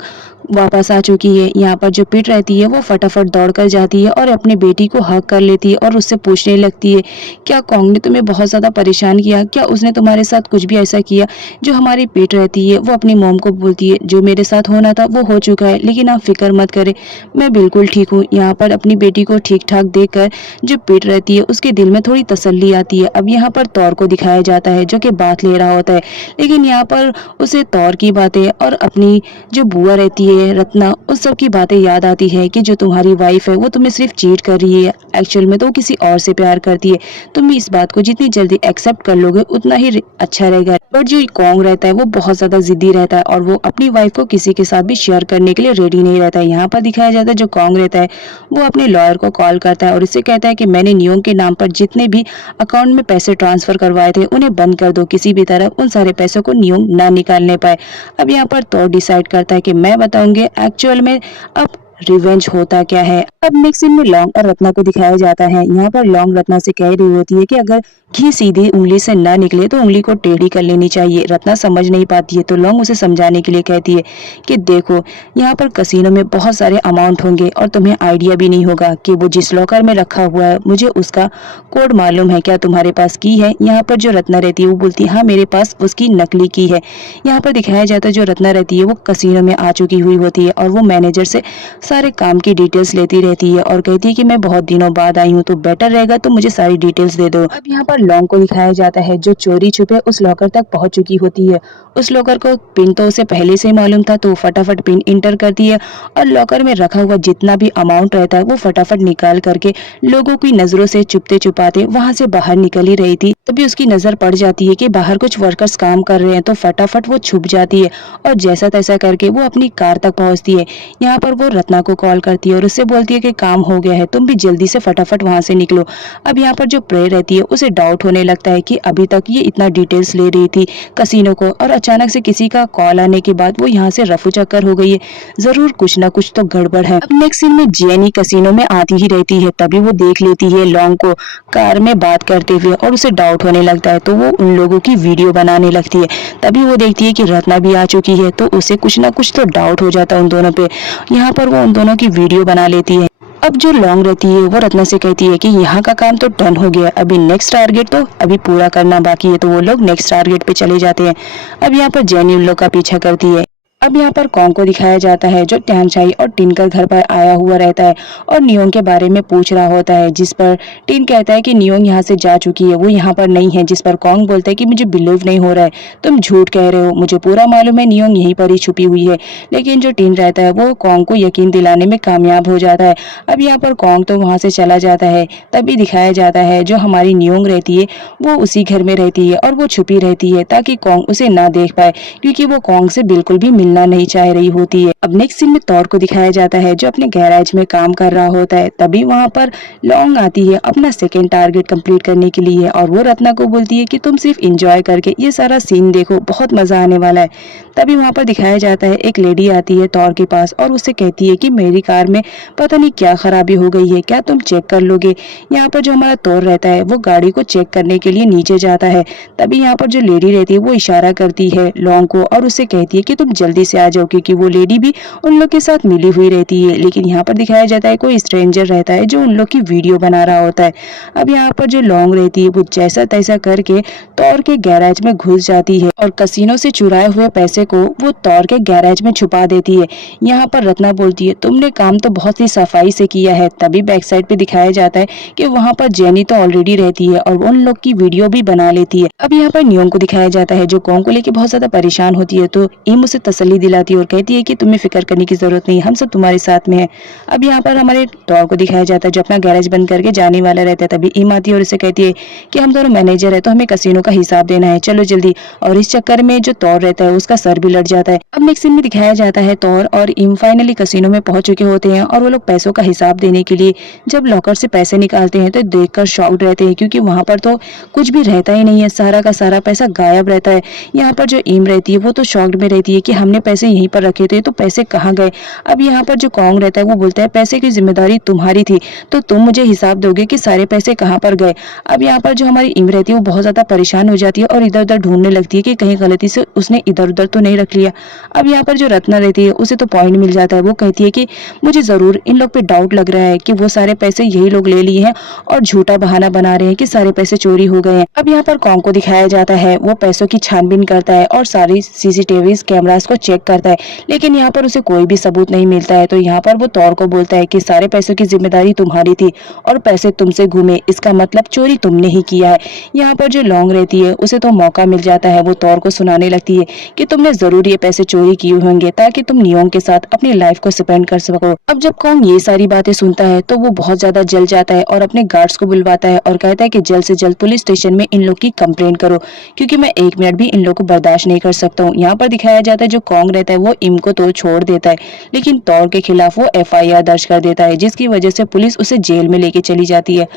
वापस आ चुकी है। यहाँ पर जो पीट रहती है वो फटाफट दौड़ कर जाती है और अपनी बेटी को हक कर लेती है और उससे पूछने लगती है क्या कॉन्ग ने तुम्हें बहुत ज्यादा परेशान किया, क्या उसने तुम्हारे साथ कुछ भी ऐसा किया। जो हमारी पीट रहती है वो अपनी मॉम को बोलती है जो मेरे साथ होना था वो हो चुका है, लेकिन आप फिक्र मत करें मैं बिल्कुल ठीक हूँ। यहाँ पर अपनी बेटी को ठीक ठाक देखकर जो पीट रहती है उसके दिल में थोड़ी तसल्ली आती है। अब यहाँ पर तौर को दिखाया जाता है जो कि बात ले रहा होता है, लेकिन यहाँ पर उसे तौर की बातें और अपनी जो बुआ रहती है रत्ना उस सब की बातें याद आती है कि जो तुम्हारी वाइफ है वो तुम्हें सिर्फ चीट कर रही है, एक्चुअल में तो वो किसी और से प्यार करती है। तुम इस बात को जितनी जल्दी एक्सेप्ट कर लोगे उतना ही अच्छा रहेगा। बट जो कॉन्ग रहता है वो बहुत ज्यादा जिद्दी रहता है और वो अपनी वाइफ को किसी के साथ भी शेयर करने के लिए रेडी नहीं रहता है। यहाँ पर दिखाया जाता है जो कॉन्ग रहता है वो अपने लॉयर को कॉल करता है और इससे कहता है कि मैंने नियोंग के नाम पर जितने भी अकाउंट में पैसे ट्रांसफर करवाए थे उन्हें बंद कर दो, किसी भी तरह उन सारे पैसों को नियोंग ना निकालने पाए। अब यहाँ पर तो डिसाइड करता है कि मैं बताऊंगी एक्चुअल में अब रिवेंज होता क्या है। अब नेक्स्ट सीन में लॉन्ग और रत्ना को दिखाया जाता है। यहाँ पर लॉन्ग रत्ना से कह रही होती है कि अगर घी सीधी उंगली से ना निकले तो उंगली को टेढ़ी कर लेनी चाहिए। रत्ना समझ नहीं पाती है तो लॉन्ग उसे समझाने के लिए कहती है कि देखो यहाँ पर कसीनो में बहुत सारे अमाउंट होंगे और तुम्हें आइडिया भी नहीं होगा कि वो जिस लॉकर में रखा हुआ है मुझे उसका कोड मालूम है, क्या तुम्हारे पास की है। यहाँ पर जो रत्ना रहती है वो बोलती है हाँ मेरे पास उसकी नकली की है। यहाँ पर दिखाया जाता है जो रत्ना रहती है वो कसीनो में आ चुकी हुई होती है और वो मैनेजर से सारे काम की डिटेल्स लेती रहती है और कहती है कि मैं बहुत दिनों बाद आई हूँ तो बेटर रहेगा तो मुझे सारी डिटेल्स दे दो। अब यहाँ पर लॉन्ग को दिखाया जाता है जो चोरी छुपे उस लॉकर तक पहुंच चुकी होती है। उस लॉकर को पिन तो उसे पहले से ही मालूम था, तो वो फटाफट पिन इंटर करती है और लॉकर में रखा हुआ जितना भी अमाउंट रहता है वो फटाफट निकाल करके लोगों की नजरों से चुपते चुपाते वहां से बाहर निकल ही रही थी। तभी उसकी नजर पड़ जाती है कि बाहर कुछ वर्कर्स काम कर रहे हैं, तो फटाफट वो छुप जाती है और जैसा तैसा करके वो अपनी कार तक पहुंचती है। यहाँ पर वो रत्ना को कॉल करती है और उससे बोलती है कि काम हो गया है, तुम भी जल्दी से फटाफट वहां से निकलो। अब यहाँ पर जो प्रे रहती है उसे डाउट होने लगता है कि अभी तक ये इतना डिटेल्स ले रही थी कसिनो को, और अचानक से किसी का कॉल आने के बाद वो यहाँ से रफू चक्कर हो गई है। जरूर कुछ ना कुछ तो गड़बड़ है। अब नेक्स्ट सीन में जेनी कसिनो में आती ही रहती है, तभी वो देख लेती है लॉन्ग को कार में बात करते हुए और उसे डाउट होने लगता है, तो वो उन लोगों की वीडियो बनाने लगती है। तभी वो देखती है कि रत्ना भी आ चुकी है, तो उसे कुछ ना कुछ तो डाउट हो जाता है उन दोनों पे। यहाँ पर वो उन दोनों की वीडियो बना लेती है। अब जो लॉन्ग रहती है वो रत्ना से कहती है कि यहाँ का काम तो डन हो गया, अभी नेक्स्ट टारगेट तो अभी पूरा करना बाकी है, तो वो लोग नेक्स्ट टारगेट पे चले जाते हैं। अब यहाँ पर जेनी उन लोग का पीछा करती है। अब यहाँ पर कॉन्ग को दिखाया जाता है जो टैनचाई और टिन का घर पर आया हुआ रहता है और नियोंग के बारे में पूछ रहा होता है, जिस पर टिन कहता है कि नियोंग यहाँ से जा चुकी है, वो यहाँ पर नहीं है। जिस पर कॉन्ग बोलता है कि मुझे बिलीव नहीं हो रहा है, तुम झूठ कह रहे हो, मुझे पूरा मालूम है नियोंग यहीं पर ही छुपी हुई है। लेकिन जो टिन रहता है वो कॉन्ग को यकीन दिलाने में कामयाब हो जाता है। अब यहाँ पर कॉन्ग तो वहाँ से चला जाता है। तभी दिखाया जाता है जो हमारी नियोंग रहती है वो उसी घर में रहती है और वो छुपी रहती है ताकि कॉन्ग उसे ना देख पाए, क्योंकि वो कॉन्ग से बिल्कुल भी मिलना नहीं चाह रही होती है। अब नेक्स्ट सीन में तौर को दिखाया जाता है जो अपने गैराज में काम कर रहा होता है। तभी वहाँ पर लॉन्ग आती है अपना सेकेंड टारगेट कंप्लीट करने के लिए और वो रत्ना को बोलती है कि तुम सिर्फ एंजॉय करके ये सारा सीन देखो, बहुत मजा आने वाला है। तभी वहाँ पर दिखाया जाता है एक लेडी आती है तौर के पास और उससे कहती है कि मेरी कार में पता नहीं क्या खराबी हो गई है, क्या तुम चेक कर लोगे। यहाँ पर जो हमारा तौर रहता है वो गाड़ी को चेक करने के लिए नीचे जाता है। तभी यहाँ पर जो लेडी रहती है वो इशारा करती है लॉन्ग को और उससे कहती है कि तुम जल्दी से आ जाओ, क्योंकि वो लेडी भी उन लोग के साथ मिली हुई रहती है। लेकिन यहाँ पर दिखाया जाता है कोई स्ट्रेंजर रहता है जो उन लोग की वीडियो बना रहा होता है। अब यहाँ पर जो लॉन्ग रहती है वो जैसा तैसा करके तौर के गैराज में घुस जाती है और कसिनो से चुराए हुए पैसे को वो तौर के गैराज में छुपा देती है। यहाँ पर रत्ना बोलती है तुमने काम तो बहुत ही सफाई से किया है। तभी बैक साइड पे दिखाया जाता है कि वहाँ पर जेनी तो ऑलरेडी रहती है और उन लोग की वीडियो भी बना लेती है। अब यहाँ पर नियोंग को दिखाया जाता है जो कॉन्ग को लेके बहुत ज्यादा परेशान होती है, तो इम उसे तसल्ली दिलाती है और कहती है कि तुम्हें फिक्र करने की जरूरत नहीं, हम सब तुम्हारे साथ में है। अब यहाँ पर हमारे तौर को दिखाया जाता है जो अपना गैरेज बंद करके जाने वाला रहता है। तभी इम आती है और उसे कहती है कि हम दोनों मैनेजर है तो हमें कसिनो का हिसाब देना है, चलो जल्दी। और इस चक्कर में जो तौर रहता है उसका सर भी लड़ जाता है। अब नेक्स्ट सीन में दिखाया जाता है तौर और इम फाइनली कसिनो में पहुंच चुके होते हैं और वो लोग पैसों का हिसाब देने के लिए जब लॉकर से पैसे निकालते हैं तो देखकर शॉक्ड रहते हैं, क्योंकि वहां पर तो कुछ भी रहता ही नहीं है, सारा का सारा पैसा गायब रहता है। यहाँ पर जो इम रहती है वो तो शॉक्ड में रहती है कि हमने पैसे यहीं पर रखे थे तो पैसे कहाँ गए। अब यहाँ पर जो कॉन्ग रहता है वो बोलता है पैसे की जिम्मेदारी तुम्हारी थी, तो तुम मुझे हिसाब दोगे कि सारे पैसे कहाँ पर गए। अब यहाँ पर जो हमारी इम रहती है वो बहुत ज्यादा परेशान हो जाती है और इधर उधर ढूंढने लगती है कि कहीं गलती से उसने इधर उधर तो नहीं रख लिया। अब यहाँ पर जो रत्ना रहती है उसे तो पॉइंट मिल जाता है, वो कहती है कि मुझे जरूर इन लोग पे डाउट लग रहा है कि वो सारे पैसे यही लोग ले लिए हैं और झूठा बहाना बना रहे हैं कि सारे पैसे चोरी हो गए हैं। अब यहाँ पर कॉन्ग को दिखाया जाता है वो पैसों की छानबीन करता है और सारी सीसीटीवी कैमरास को चेक करता है, लेकिन यहाँ पर उसे कोई भी सबूत नहीं मिलता है। तो यहाँ पर वो तौर को बोलता है कि सारे पैसों की जिम्मेदारी तुम्हारी थी और पैसे तुमसे घूमे, इसका मतलब चोरी तुमने ही किया है। यहाँ पर जो लॉन्ग रहती है उसे तो मौका मिल जाता है, वो तौर को सुनाने लगती है कि तुमने जरूर ये पैसे चोरी किए होंगे ताकि तुम नियोंग के साथ अपनी लाइफ को स्पेंड कर सको। अब जब कॉन्ग ये सारी बातें सुनता है तो वो बहुत ज्यादा जल जाता है और अपने गार्ड्स को बुलवाता है और कहता है कि जल्द से जल्द पुलिस स्टेशन में इन लोग की कंप्लेंट करो, क्योंकि मैं एक मिनट भी इन लोग को बर्दाश्त नहीं कर सकता हूँ। यहाँ पर दिखाया जाता है जो कॉन्ग रहता है वो इम को तो छोड़ देता है, लेकिन तौर के खिलाफ वो FIR दर्ज कर देता है, जिसकी वजह से पुलिस उसे जेल में लेके चली जाती है।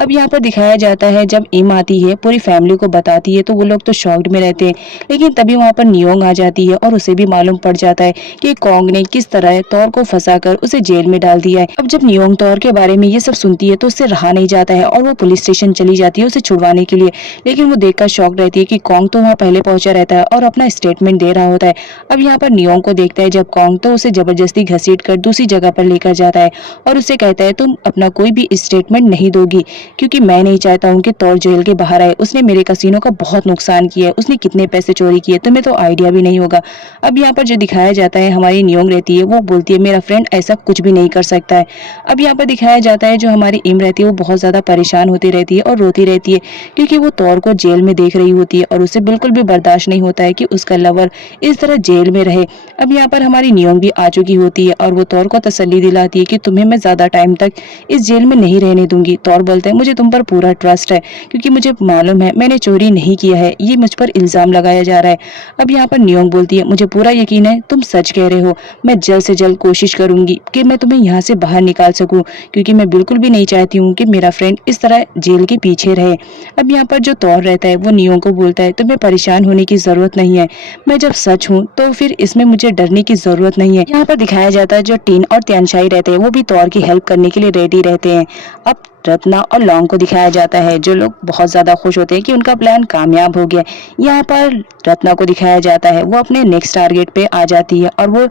अब यहाँ पर दिखाया जाता है जब इम आती है पूरी फैमिली को बताती है तो वो लोग तो शॉक्ड में रहते हैं, लेकिन तभी वहाँ पर नियोंग आ जाती है और उसे भी मालूम पड़ जाता है कि कॉन्ग ने किस तरह तौर को फंसाकर उसे जेल में डाल दिया है। अब जब नियोंग तौर के बारे में ये सब सुनती है तो उससे रहा नहीं जाता है और वो पुलिस स्टेशन चली जाती है उसे छुड़वाने के लिए, लेकिन वो देखकर शॉक रहती है कि कॉन्ग तो वहाँ पहले पहुंचा रहता है और अपना स्टेटमेंट दे रहा होता है। अब यहाँ पर नियोंग को देखता है जब कॉन्ग तो उसे जबरदस्ती घसीट कर दूसरी जगह पर लेकर जाता है और उसे कहता है तुम अपना कोई भी स्टेटमेंट नहीं दोगी क्योंकि मैं नहीं चाहता हूँ कि तौर जेल के बाहर आए। उसने मेरे कसिनो का बहुत नुकसान किया है, उसने कितने पैसे चोरी किए तुम्हें तो आइडिया भी नहीं होगा। अब यहाँ पर जो दिखाया जाता है हमारी नियोंग रहती है वो बोलती है मेरा फ्रेंड ऐसा कुछ भी नहीं कर सकता है। अब यहाँ पर दिखाया जाता है जो हमारी इम रहती है वो बहुत ज्यादा परेशान होती रहती है और रोती रहती है क्योंकि वो तौर को जेल में देख रही होती है और उसे बिल्कुल भी बर्दाश्त नहीं होता है कि उसका लवर इस तरह जेल में रहे। अब यहाँ पर हमारी नियोंग भी आ चुकी होती है और वो तौर को तसल्ली दिलाती है कि तुम्हें मैं ज्यादा टाइम तक इस जेल में नहीं रहने दूंगी। तौर बोलता है मुझे तुम पर पूरा ट्रस्ट है क्योंकि मुझे मालूम है मैंने चोरी नहीं किया है, ये मुझ पर इल्जाम लगाया जा रहा है। अब यहाँ पर नियोंग बोलती है मुझे पूरा यकीन है तुम सच कह रहे हो, मैं जल्द से जल्द कोशिश करूंगी कि मैं तुम्हें यहाँ से बाहर निकाल सकूं क्योंकि मैं बिल्कुल भी नहीं चाहती हूँ कि मेरा फ्रेंड इस तरह जेल के पीछे रहे। अब यहाँ पर जो तौर रहता है वो नियोंग को बोलता है तुम्हें परेशान होने की जरूरत नहीं है, मैं जब सच हूँ तो फिर इसमें मुझे डरने की जरूरत नहीं है। यहाँ पर दिखाया जाता है जो टीन और त्यानशाई रहते हैं वो भी तौर की हेल्प करने के लिए रेडी रहते हैं। अब रत्ना और लॉन्ग को दिखाया जाता है जो लोग बहुत ज्यादा खुश होते हैं कि उनका प्लान कामयाब हो गया। यहाँ पर रत्ना को दिखाया जाता है वो अपने नेक्स्ट टारगेट पे आ जाती है और वो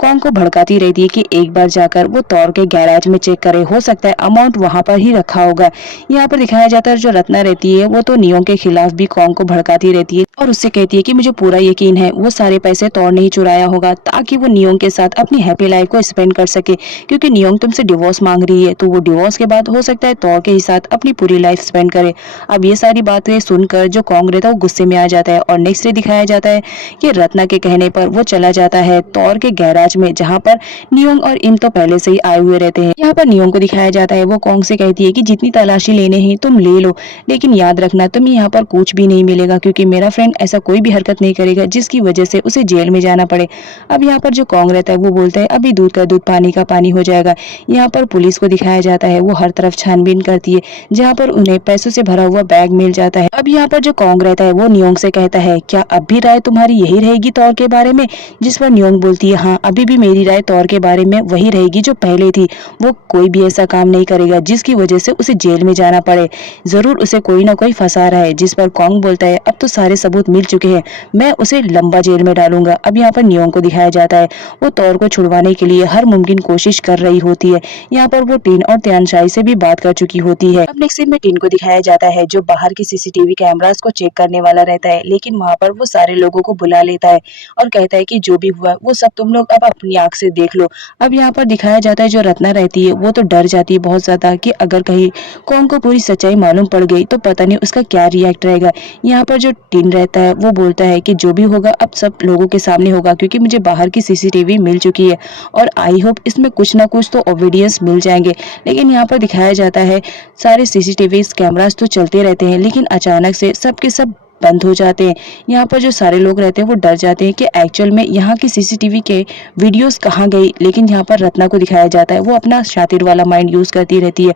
कॉन्ग को भड़काती रहती है कि एक बार जाकर वो तौर के गैराज में चेक करे, हो सकता है अमाउंट वहां पर ही रखा होगा। यहाँ पर दिखाया जाता है जो रत्ना रहती है वो तो नियोंग के खिलाफ भी कॉन्ग को भड़काती रहती है और उससे कहती है कि मुझे पूरा यकीन है वो सारे पैसे तौर ने ही चुराया होगा ताकि वो नियोंग के साथ अपनी हैप्पी लाइफ को स्पेंड कर सके क्योंकि नियोंग तुमसे डिवोर्स मांग रही है तो वो डिवोर्स के बाद हो सकता है तौर के ही साथ अपनी पूरी लाइफ स्पेंड करे। अब ये सारी बातें सुनकर जो कॉन्ग रहता है वो गुस्से में आ जाता है और नेक्स्ट डे दिखाया जाता है कि रत्ना के कहने पर वो चला जाता है तौर के गैराज में जहाँ पर नियोंग और इम तो पहले से ही आए हुए रहते हैं। यहाँ पर नियोंग को दिखाया जाता है वो कॉन्ग से कहती है कि जितनी तलाशी लेने हैं तुम ले लो लेकिन याद रखना तुम्हें यहाँ पर कुछ भी नहीं मिलेगा क्योंकि मेरा फ्रेंड ऐसा कोई भी हरकत नहीं करेगा जिसकी वजह से उसे जेल में जाना पड़े। अब यहाँ पर जो कॉन्ग रहता है वो बोलता है अभी दूध का दूध पानी का पानी हो जाएगा। यहाँ पर पुलिस को दिखाया जाता है वो हर तरफ छानबीन करती है जहाँ पर उन्हें पैसों से भरा हुआ बैग मिल जाता है। अब यहाँ पर जो कॉन्ग रहता है वो नियोंग से कहता है क्या अब भी राय तुम्हारी यही रहेगी तौर के बारे में, जिस पर नियोंग बोलती है हाँ अभी भी मेरी राय तौर के बारे में वही रहेगी जो पहले थी। वो कोई भी ऐसा काम नहीं करेगा जिसकी वजह से उसे जेल में जाना पड़े, जरूर उसे कोई ना कोई फंसा रहा है। जिस पर कॉन्ग बोलता है अब तो सारे सबूत मिल चुके हैं, मैं उसे लंबा जेल में डालूंगा। अब यहाँ पर नियोंग को दिखाया जाता है वो तौर को छुड़वाने के लिए हर मुमकिन कोशिश कर रही होती है। यहाँ पर वो टीन और त्यानशाई से भी बात कर चुकी होती है। अब नेक्स्ट सीन में टीन को दिखाया जाता है जो बाहर की सीसीटीवी कैमरास को चेक करने वाला रहता है लेकिन वहाँ पर वो सारे लोगों को बुला लेता है और कहता है कि जो भी हुआ वो सब तुम लोग अब अपनी आंख से देख लो। अब यहाँ पर दिखाया जाता है जो रत्ना रहती है वो तो डर जाती है बहुत ज्यादा कि अगर कहीं कॉन्ग को पूरी सच्चाई मालूम पड़ गई तो पता नहीं उसका क्या रिएक्ट रहेगा। यहाँ पर जो टीन रहता है वो बोलता है कि जो भी होगा अब सब लोगों के सामने होगा क्योंकि मुझे बाहर की सीसीटीवी मिल चुकी है और आई होप इसमें कुछ ना कुछ तो ऑबिडियंस मिल जाएंगे। लेकिन यहाँ पर दिखाया जाता है सारे सीसीटीवी कैमरास तो चलते रहते हैं लेकिन अचानक से सब के सब बंद हो जाते हैं। यहाँ पर जो सारे लोग रहते हैं वो डर जाते हैं कि एक्चुअल में यहाँ की सीसीटीवी के वीडियोस कहाँ गई। लेकिन यहाँ पर रत्ना को दिखाया जाता है वो अपना शातिर वाला माइंड यूज करती रहती है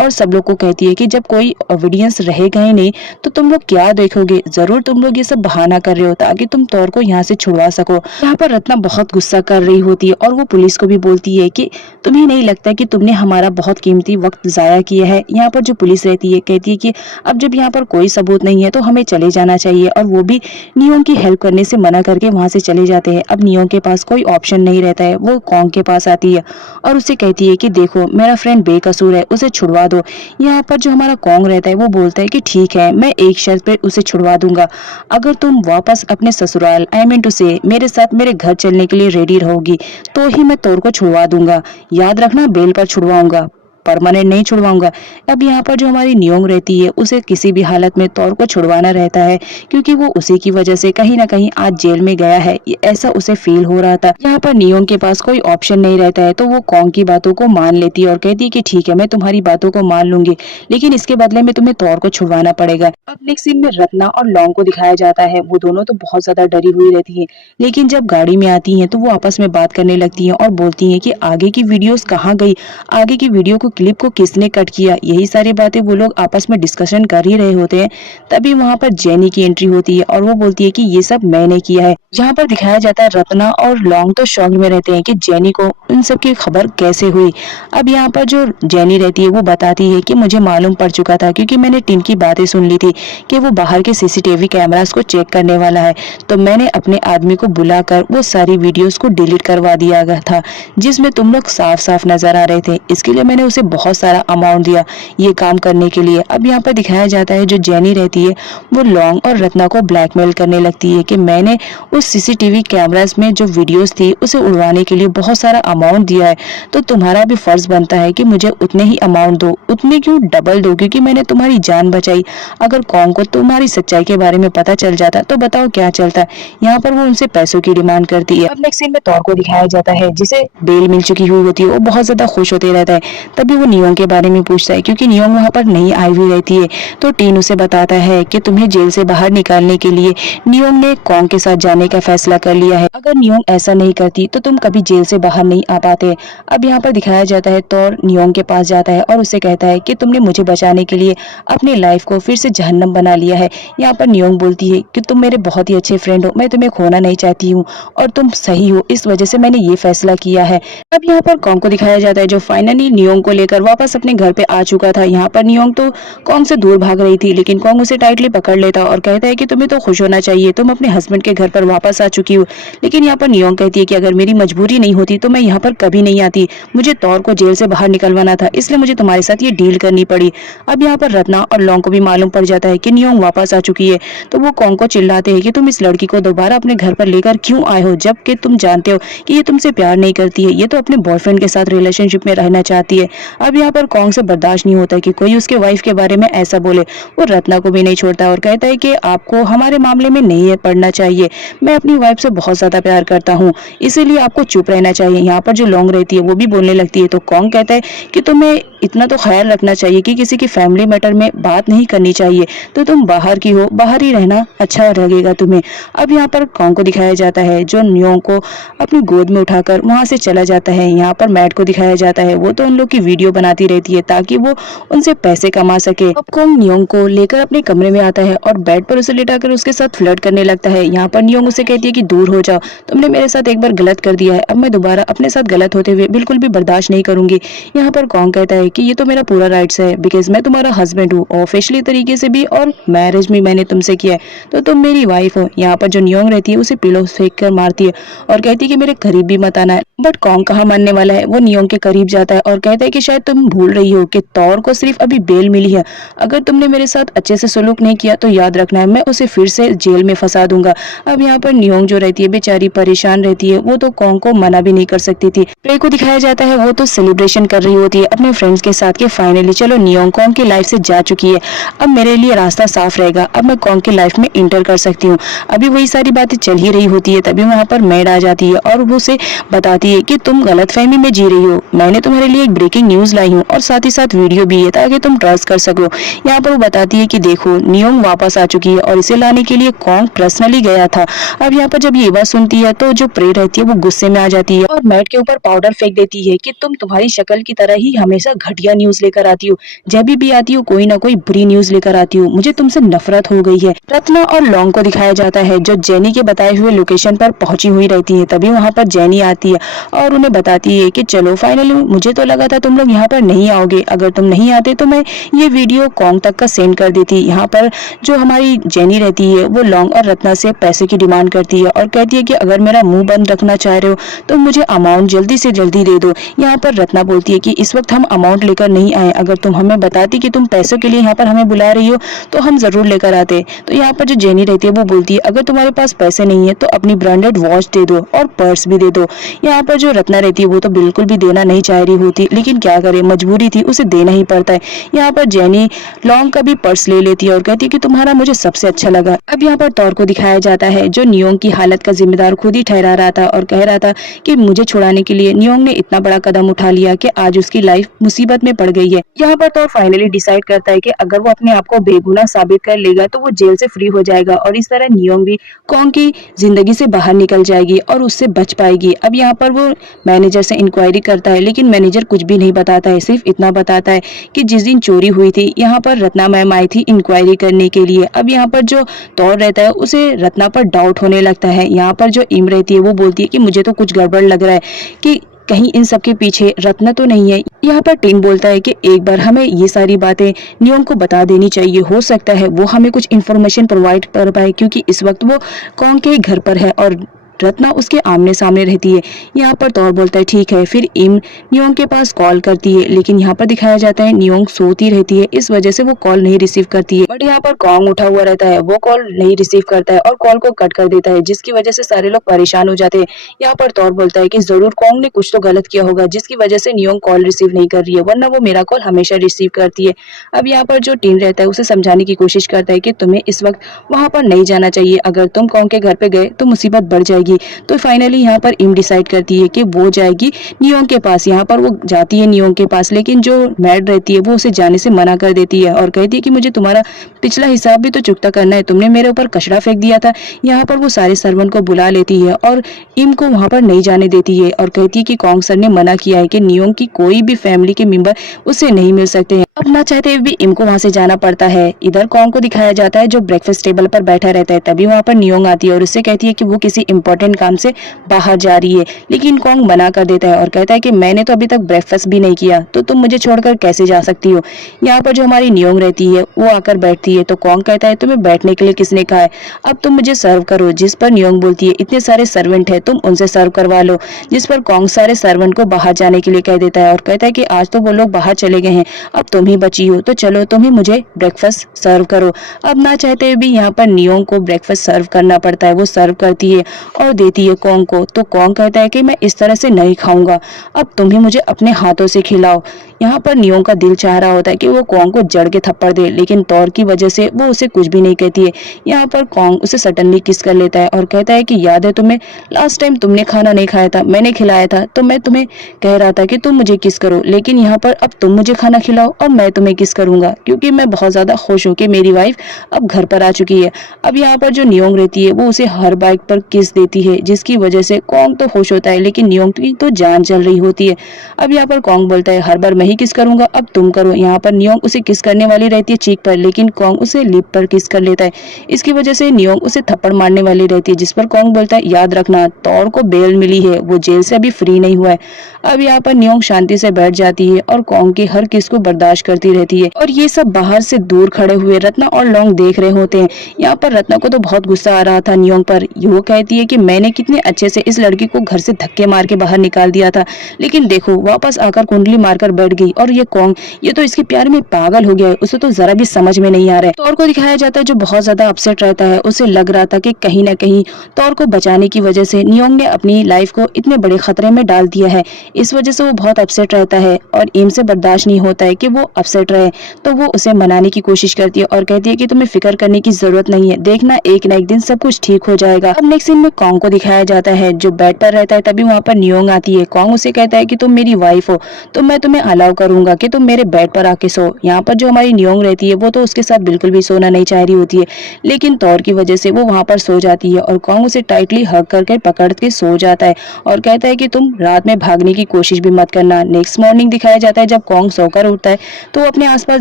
और सब लोग को कहती है कि जब कोई ऑबिडियंस रहेगा ही नहीं तो तुम लोग क्या देखोगे, जरूर तुम लोग ये सब बहाना कर रहे हो ताकि तुम तौर को यहाँ से छुड़वा सको। यहाँ पर रत्ना बहुत गुस्सा कर रही होती है और वो पुलिस को भी बोलती है कि तुम्हें नहीं लगता कि तुमने हमारा बहुत कीमती वक्त जाया किया है। यहाँ पर जो पुलिस रहती है कहती है कि अब जब यहाँ पर कोई सबूत नहीं है तो हमें चले जाना चाहिए और वो भी नियोंग की हेल्प करने से मना करके वहां से चले जाते हैं। अब नियोंग के पास कोई ऑप्शन नहीं रहता है, वो कॉन्ग के पास आती है और उसे कहती है कि देखो मेरा फ्रेंड बेकसूर है, उसे छुड़वा दो। यहाँ पर जो हमारा कॉन्ग रहता है वो बोलता है कि ठीक है मैं एक शर्त पे उसे छुड़वा दूंगा, अगर तुम वापस अपने ससुराल आई मीन टू से मेरे साथ मेरे घर चलने के लिए रेडी रहोगी तो ही मैं तौर को छुड़वा दूंगा। याद रखना बेल पर छुड़वाऊंगा, परमानेंट नहीं छुड़वाऊंगा। अब यहाँ पर जो हमारी नियोंग रहती है उसे किसी भी हालत में तौर को छुड़वाना रहता है क्योंकि वो उसी की वजह से कहीं ना कहीं आज जेल में गया है, ऐसा उसे फील हो रहा था। यहाँ पर नियोंग के पास कोई ऑप्शन नहीं रहता है तो वो कॉन्ग की बातों को मान लेती है और कहती है कि ठीक है मैं तुम्हारी बातों को मान लूंगी लेकिन इसके बदले में तुम्हें तौर को छुड़वाना पड़ेगा। अब नेक्स्ट सीन में रत्ना और लॉन्ग को दिखाया जाता है वो दोनों तो बहुत ज्यादा डरी हुई रहती है लेकिन जब गाड़ी में आती है तो वो आपस में बात करने लगती है और बोलती है कि आगे की वीडियोस कहाँ गई, आगे की वीडियो को क्लिप को किसने कट किया, यही सारी बातें वो लोग आपस में डिस्कशन कर ही रहे होते हैं। तभी वहाँ पर जेनी की एंट्री होती है और वो बोलती है कि ये सब मैंने किया है। यहाँ पर दिखाया जाता है रत्ना और लॉन्ग तो शॉक में रहते हैं कि जेनी को इन सब की खबर कैसे हुई। अब यहाँ पर जो जेनी रहती है वो बताती है कि मुझे मालूम पड़ चुका था, क्योंकि मैंने टिन की बातें सुन ली थी कि वो बाहर के सीसीटीवी कैमरास को चेक करने वाला है। तो मैंने अपने आदमी को बुलाकर वो सारी वीडियोस को डिलीट करवा दिया गया था जिसमें तुम लोग साफ साफ नजर आ रहे थे। इसके लिए मैंने उसे बहुत सारा अमाउंट दिया ये काम करने के लिए। अब यहाँ पर दिखाया जाता है जो जेनी रहती है वो लॉन्ग और रत्ना को ब्लैकमेल करने लगती है कि मैंने उस सीसीटीवी कैमरास में जो वीडियोस थी उसे उड़वाने के लिए बहुत सारा अमाउंट दिया है, तो तुम्हारा भी फर्ज बनता है कि मुझे उतने ही अमाउंट दो। उतने क्यों, डबल दो, क्योंकि मैंने तुम्हारी जान बचाई। अगर कॉन्ग को तुम्हारी सच्चाई के बारे में पता चल जाता तो बताओ क्या चलता। यहाँ पर वो उनसे पैसों की डिमांड करती है। अब नेक्स्ट सीन में तौर को दिखाया जाता है जिसे बेल मिल चुकी हुई होती है, वो बहुत ज्यादा खुश होते रहता है। तभी वो नियोंग के बारे में पूछता है क्योंकि नियोंग वहाँ पर नहीं आई हुई रहती है। तो टीन उसे बताता है कि तुम्हें जेल से बाहर निकालने के लिए नियोंग ने कॉन्ग के साथ जाने का फैसला कर लिया है। अगर नियोंग ऐसा नहीं करती तो तुम कभी जेल से बाहर नहीं आ पाते। अब यहाँ पर दिखाया जाता है तौर नियोंग के पास जाता है और उसे कहता है कि तुमने मुझे बचाने के लिए अपनी लाइफ को फिर से जहन्नम बना लिया है। यहाँ पर नियोंग बोलती है कि तुम मेरे बहुत ही अच्छे फ्रेंड हो, मैं तुम्हें खोना नहीं चाहती हूँ और तुम सही हो, इस वजह से मैंने ये फैसला किया है। अब यहाँ पर कॉन्ग को दिखाया जाता है जो फाइनली नियोंग को लेकर वापस अपने घर पे आ चुका था। यहाँ पर नियोंग तो कॉन्ग से दूर भाग रही थी, लेकिन कॉन्ग उसे टाइटली पकड़ लेता और कहता है कि तुम्हें तो खुश होना चाहिए, तुम अपने हस्बैंड के घर पर वापस आ चुकी हो। लेकिन यहाँ पर नियोंग कहती है कि अगर मेरी मजबूरी नहीं होती तो मैं यहाँ पर कभी नहीं आती। मुझे तौर को जेल से बाहर निकलवाना था, इसलिए मुझे तुम्हारे साथ ये डील करनी पड़ी। अब यहाँ पर रत्ना और लॉन्ग को भी मालूम पड़ जाता है कि नियोंग वापस आ चुकी है। तो वो कॉन्ग को चिल्लाते हैं कि तुम इस लड़की को दोबारा अपने घर पर लेकर क्यों आए हो, जबकि तुम जानते हो कि ये तुमसे प्यार नहीं करती है, ये तो अपने बॉयफ्रेंड के साथ रिलेशनशिप में रहना चाहती है। अब यहाँ पर कॉन्ग से बर्दाश्त नहीं होता कि कोई उसके वाइफ के बारे में ऐसा बोले। वो रत्ना को भी नहीं छोड़ता और कहता है कि आपको हमारे मामले में नहीं पड़ना चाहिए, मैं अपनी वाइफ से बहुत ज्यादा प्यार करता हूँ, इसीलिए आपको चुप रहना चाहिए। यहाँ पर जो लॉन्ग रहती है वो भी बोलने लगती है। तो कॉन्ग कहता है कि तुम्हें इतना तो ख्याल रखना चाहिए कि किसी की फैमिली मैटर में बात नहीं करनी चाहिए, तो तुम बाहर की हो, बाहर ही रहना अच्छा लगेगा तुम्हें। अब यहाँ पर कॉन्ग को दिखाया जाता है जो नियोंग को अपनी गोद में उठाकर वहां से चला जाता है। यहाँ पर मैट को दिखाया जाता है, वो तो उन लोग की वीडियो बनाती रहती है ताकि वो उनसे पैसे कमा सके। अब कॉन्ग नियोंग को लेकर अपने कमरे में आता है और बेड पर उसे लेटाकर उसके साथ फ्लर्ट करने लगता है। यहाँ पर नियोंग उसे कहती है कि दूर हो जाओ, तुमने मेरे साथ एक बार गलत कर दिया है, अब मैं दोबारा अपने साथ गलत होते हुए बिल्कुल भी बर्दाश्त नहीं करूंगी। यहाँ पर कॉन्ग कहता है कि ये तो मेरा पूरा राइट्स है, बिकॉज मैं तुम्हारा हस्बैंड हूँ, ऑफिशियली तरीके से भी और मैरिज भी मैंने तुमसे किया है, तो तुम मेरी वाइफ हो। यहाँ पर जो नियोंग रहती है उसे पिलो फेंक कर मारती है और कहती है कि मेरे करीब भी मत आना है। बट कॉन्ग कहाँ मानने वाला है, वो नियोंग के करीब जाता है और कहता है कि शायद तुम भूल रही हो कि तौर को सिर्फ अभी बेल मिली है, अगर तुमने मेरे साथ अच्छे से सलूक नहीं किया तो याद रखना है मैं उसे फिर से जेल में फंसा दूंगा। अब यहाँ पर नियोंग जो रहती है बेचारी परेशान रहती है, वो तो कॉन्ग को मना भी नहीं कर सकती थी। प्रे को दिखाया जाता है वो तो सेलिब्रेशन कर रही होती है अपने फ्रेंड्स के साथ कि फाइनली चलो नियोंग कॉन्ग की लाइफ से जा चुकी है, अब मेरे लिए रास्ता साफ रहेगा, अब मैं कॉन्ग की लाइफ में इंटर कर सकती हूँ। अभी वही सारी बातें चल ही रही होती है, तभी वहाँ पर मैड आ जाती है और वो उसे बताती है कि तुम गलतफहमी में जी रही हो, मैंने तुम्हारे लिए एक ब्रेकिंग न्यूज लाई हूँ और साथ ही साथ वीडियो भी है ताकि तुम ट्रस्ट कर सको। यहाँ पर वो बताती है कि देखो नियोंग वापस आ चुकी है और इसे लाने के लिए कॉन्ग पर्सनली गया था। अब यहाँ पर जब ये बात सुनती है तो जो प्रे रहती है वो गुस्से में आ जाती है और मैट के ऊपर पाउडर फेंक देती है कि तुम तुम्हारी शक्ल की तरह ही हमेशा घटिया न्यूज लेकर आती हो, जब भी आती हो कोई ना कोई बुरी न्यूज लेकर आती हो, मुझे तुमसे नफरत हो गई है। रत्ना और लॉन्ग को दिखाया जाता है जो जेनी के बताए हुए लोकेशन पर पहुंची हुई रहती है। तभी वहां पर जेनी आती है और उन्हें बताती है कि चलो फाइनली मुझे तो लगा था तुम लोग यहाँ पर नहीं आओगे, अगर तुम नहीं आते तो मैं ये वीडियो कॉन्ग तक का सेंड कर देती। यहाँ पर जो हमारी जेनी रहती है वो लॉन्ग और रत्ना से पैसे की डिमांड करती है और कहती है कि अगर मेरा मुंह बंद रखना चाह रहे हो तो मुझे अमाउंट जल्दी से जल्दी दे दो। यहाँ पर रत्ना बोलती है कि इस वक्त हम अमाउंट लेकर नहीं आए, अगर तुम हमें बताती कि तुम पैसों के लिए यहाँ पर हमें बुला रही हो तो हम जरूर लेकर आते। तो यहाँ पर जो जेनी रहती है वो बोलती है अगर तुम्हारे पास पैसे नहीं है तो अपनी ब्रांडेड वॉच दे दो और पर्स भी दे दो। यहाँ पर जो रत्ना रहती है वो तो बिल्कुल भी देना नहीं चाह रही होती, लेकिन क्या करे मजबूरी थी, उसे देना ही पड़ता है। यहाँ पर जेनी लॉन्ग का भी पर्स ले लेती है और कहती है कि तुम्हारा मुझे सबसे अच्छा लगा। अब यहाँ पर तौर को दिखाया जाता है जो नियोंग की हालत का जिम्मेदार खुद ही ठहरा रहा था और कह रहा था कि मुझे छुड़ाने के लिए नियोंग ने इतना बड़ा कदम उठा लिया कि आज उसकी लाइफ मुसीबत में पड़ गई है। यहाँ पर तो फाइनली डिसाइड करता है कि अगर वो अपने आप को बेगुनाह साबित कर लेगा तो वो जेल से फ्री हो जाएगा और इस तरह नियोंग भी कॉन्ग की जिंदगी से बाहर निकल जाएगी और उससे बच पाएगी। अब यहाँ पर वो मैनेजर से इंक्वायरी करता है, लेकिन मैनेजर कुछ भी नहीं बताता है। सिर्फ इतना बताता है कि जिस दिन चोरी हुई थी यहाँ पर रत्ना मैम आई थी इंक्वायरी करने के लिए। अब यहाँ पर जो तौर रहता है उसे रत्ना पर डाउट होने लगता है। यहाँ पर जो इम रहती है वो बोलती है कि मुझे तो कुछ गड़बड़ लग रहा है, कि कहीं इन सब के पीछे रत्ना तो नहीं है। यहाँ पर टिन बोलता है कि एक बार हमें ये सारी बातें नियोंग को बता देनी चाहिए, हो सकता है वो हमें कुछ इन्फॉर्मेशन प्रोवाइड कर पाए, क्योंकि इस वक्त वो कॉन्ग के घर पर है और रत्ना उसके आमने सामने रहती है। यहाँ पर तौर बोलता है ठीक है। फिर इम नियोंग के पास कॉल करती है, लेकिन यहाँ पर दिखाया जाता है नियोंग सोती रहती है, इस वजह से वो कॉल नहीं रिसीव करती है। बट यहाँ पर कॉन्ग उठा हुआ रहता है, वो कॉल नहीं रिसीव करता है और कॉल को कट कर देता है, जिसकी वजह से सारे लोग परेशान हो जाते हैं। यहाँ पर तौर बोलता है कि जरूर कॉन्ग ने कुछ तो गलत किया होगा जिसकी वजह से नियोंग कॉल रिसीव नहीं कर रही है, वरना वो मेरा कॉल हमेशा रिसीव करती है। अब यहाँ पर जो टिन रहता है उसे समझाने की कोशिश करता है कि तुम्हें इस वक्त वहां पर नहीं जाना चाहिए, अगर तुम कॉन्ग के घर पे गए तो मुसीबत बढ़ जाएगी। तो फाइनली यहाँ पर इम डिसाइड करती है कि वो जाएगी नियोंग के पास। यहाँ पर वो जाती है नियोंग के पास, लेकिन जो मैड रहती है वो उसे जाने से मना कर देती है और कहती है कि मुझे तुम्हारा पिछला हिसाब भी तो चुकता करना है, तुमने मेरे ऊपर कचरा फेंक दिया था। यहाँ पर वो सारे सर्वेंट को बुला लेती है और इम को वहां पर नहीं जाने देती है और कहती है कि कॉन्ग सर ने मना किया है कि नियोंग की कोई भी फैमिली के मेंबर उससे नहीं मिल सकते हैं। अब ना चाहते हुए भी इम को वहां से जाना पड़ता है। इधर कॉन्ग को दिखाया जाता है जो ब्रेकफास्ट टेबल पर बैठा रहता है, तभी वहां पर नियोंग आती है और उससे कहती है कि वो किसी इंपॉर्टेंट काम से बाहर जा रही है, लेकिन कॉन्ग मना कर देता है और कहता है कि मैंने तो अभी तक ब्रेकफास्ट भी नहीं किया, तो तुम मुझे छोड़कर कैसे जा सकती हो। यहाँ पर जो हमारी नियोंग रहती है वो आकर बैठती है, तो कॉन्ग कहता है तुम्हें बैठने के लिए किसने कहा है, अब तुम मुझे सर्व करो। जिस पर नियोंग बोलती है इतने सारे सर्वेंट है, तुम उनसे सर्व करवा लो। जिस पर कॉन्ग सारे सर्वेंट को बाहर जाने के लिए कह देता है और कहता है कि आज तो वो लोग बाहर चले गए हैं, अब तुम ही बची हो, तो चलो तुम ही मुझे ब्रेकफास्ट सर्व करो। अब ना चाहते हुए भी यहाँ पर नियोंग को ब्रेकफास्ट सर्व करना पड़ता है। वो सर्व करती है और देती है कॉन्ग को, तो कॉन्ग कहता है कि मैं इस तरह से नहीं खाऊंगा, अब तुम ही मुझे अपने हाथों से खिलाओ। यहाँ पर नियोंग का दिल चाह रहा होता है कि वो कॉन्ग को जड़ के थप्पड़ दे, लेकिन तौर की वजह से वो उसे कुछ भी नहीं कहती है। यहाँ पर कॉन्ग उसे सडनली किस कर लेता है और कहता है कि याद है तुम्हें, लास्ट टाइम तुमने खाना नहीं खाया था, मैंने खिलाया था, तो मैं तुम्हें कह रहा था कि तुम मुझे किस करो, लेकिन यहाँ पर अब तुम मुझे खाना खिलाओ और मैं तुम्हें किस करूंगा, क्योंकि मैं बहुत ज्यादा खुश हूँ कि मेरी वाइफ अब घर पर आ चुकी है। अब यहाँ पर जो नियोंग रहती है वो उसे हर बाइक पर किस देती है, जिसकी वजह से कॉन्ग तो खुश होता है, लेकिन नियोंग की तो जान चल रही होती है। अब यहाँ पर कॉन्ग बोलता है हर बार मैं ही किस करूंगा, अब तुम करो। यहाँ पर नियोंग उसे किस करने वाली रहती है चीक पर, लेकिन कॉन्ग उसे लिप पर किस कर लेता है। इसकी वजह से नियोंग उसे थप्पड़ मारने वाली रहती है, जिस पर कॉन्ग बोलता है याद रखना तौर को बेल मिली है, वो जेल से अभी फ्री नहीं हुआ है। अब यहाँ पर नियोंग शांति से बैठ जाती है और कॉन्ग की हर किस को बर्दाश्त करती रहती है। और ये सब बाहर से दूर खड़े हुए रत्ना और लॉन्ग देख रहे होते हैं। यहाँ पर रत्ना को तो बहुत गुस्सा आ रहा था नियोंग पर। वो कहती है कि मैंने कितने अच्छे से इस लड़की को घर से धक्के मार के बाहर निकाल दिया था, लेकिन देखो वापस आकर कुंडली मारकर बैठ गई, और ये कॉन्ग ये तो इसके प्यार में पागल हो गया है, उसे तो जरा भी समझ में नहीं आ रहा है। तौर को दिखाया जाता है जो बहुत ज्यादा अपसेट रहता है। उसे लग रहा था कि कहीं ना कहीं तौर को बचाने की वजह से नियोंग ने अपनी लाइफ को इतने बड़े खतरे में डाल दिया है। इस वजह से वो बहुत अपसेट रहता है और इम से बर्दाश्त नहीं होता है कि वो अपसेट रहे, तो वो उसे मनाने की कोशिश करती है और कहती है कि तुम्हें फिक्र करने की जरूरत नहीं है, देखना एक ना एक दिन सब कुछ ठीक हो जाएगा। अब नेक्स्ट सीन में कॉन्ग को दिखाया जाता है जो बेड पर रहता है, तभी वहाँ पर नियोंग आती है। कॉन्ग उसे कहता है कि तुम मेरी वाइफ हो तो मैं तुम्हें अलाउ करूंगा कि तुम मेरे बेड पर आके सो। यहाँ पर जो हमारी नियोंग रहती है वो तो उसके साथ बिल्कुल भी सोना नहीं चाह रही होती है, लेकिन तौर की वजह से वो वहाँ पर सो जाती है और कॉन्ग उसे टाइटली हग करके पकड़ के सो जाता है और कहता है कि तुम रात में भागने की कोशिश भी मत करना। नेक्स्ट मॉर्निंग दिखाया जाता है जब कॉन्ग सोकर उठता है तो वो अपने आसपास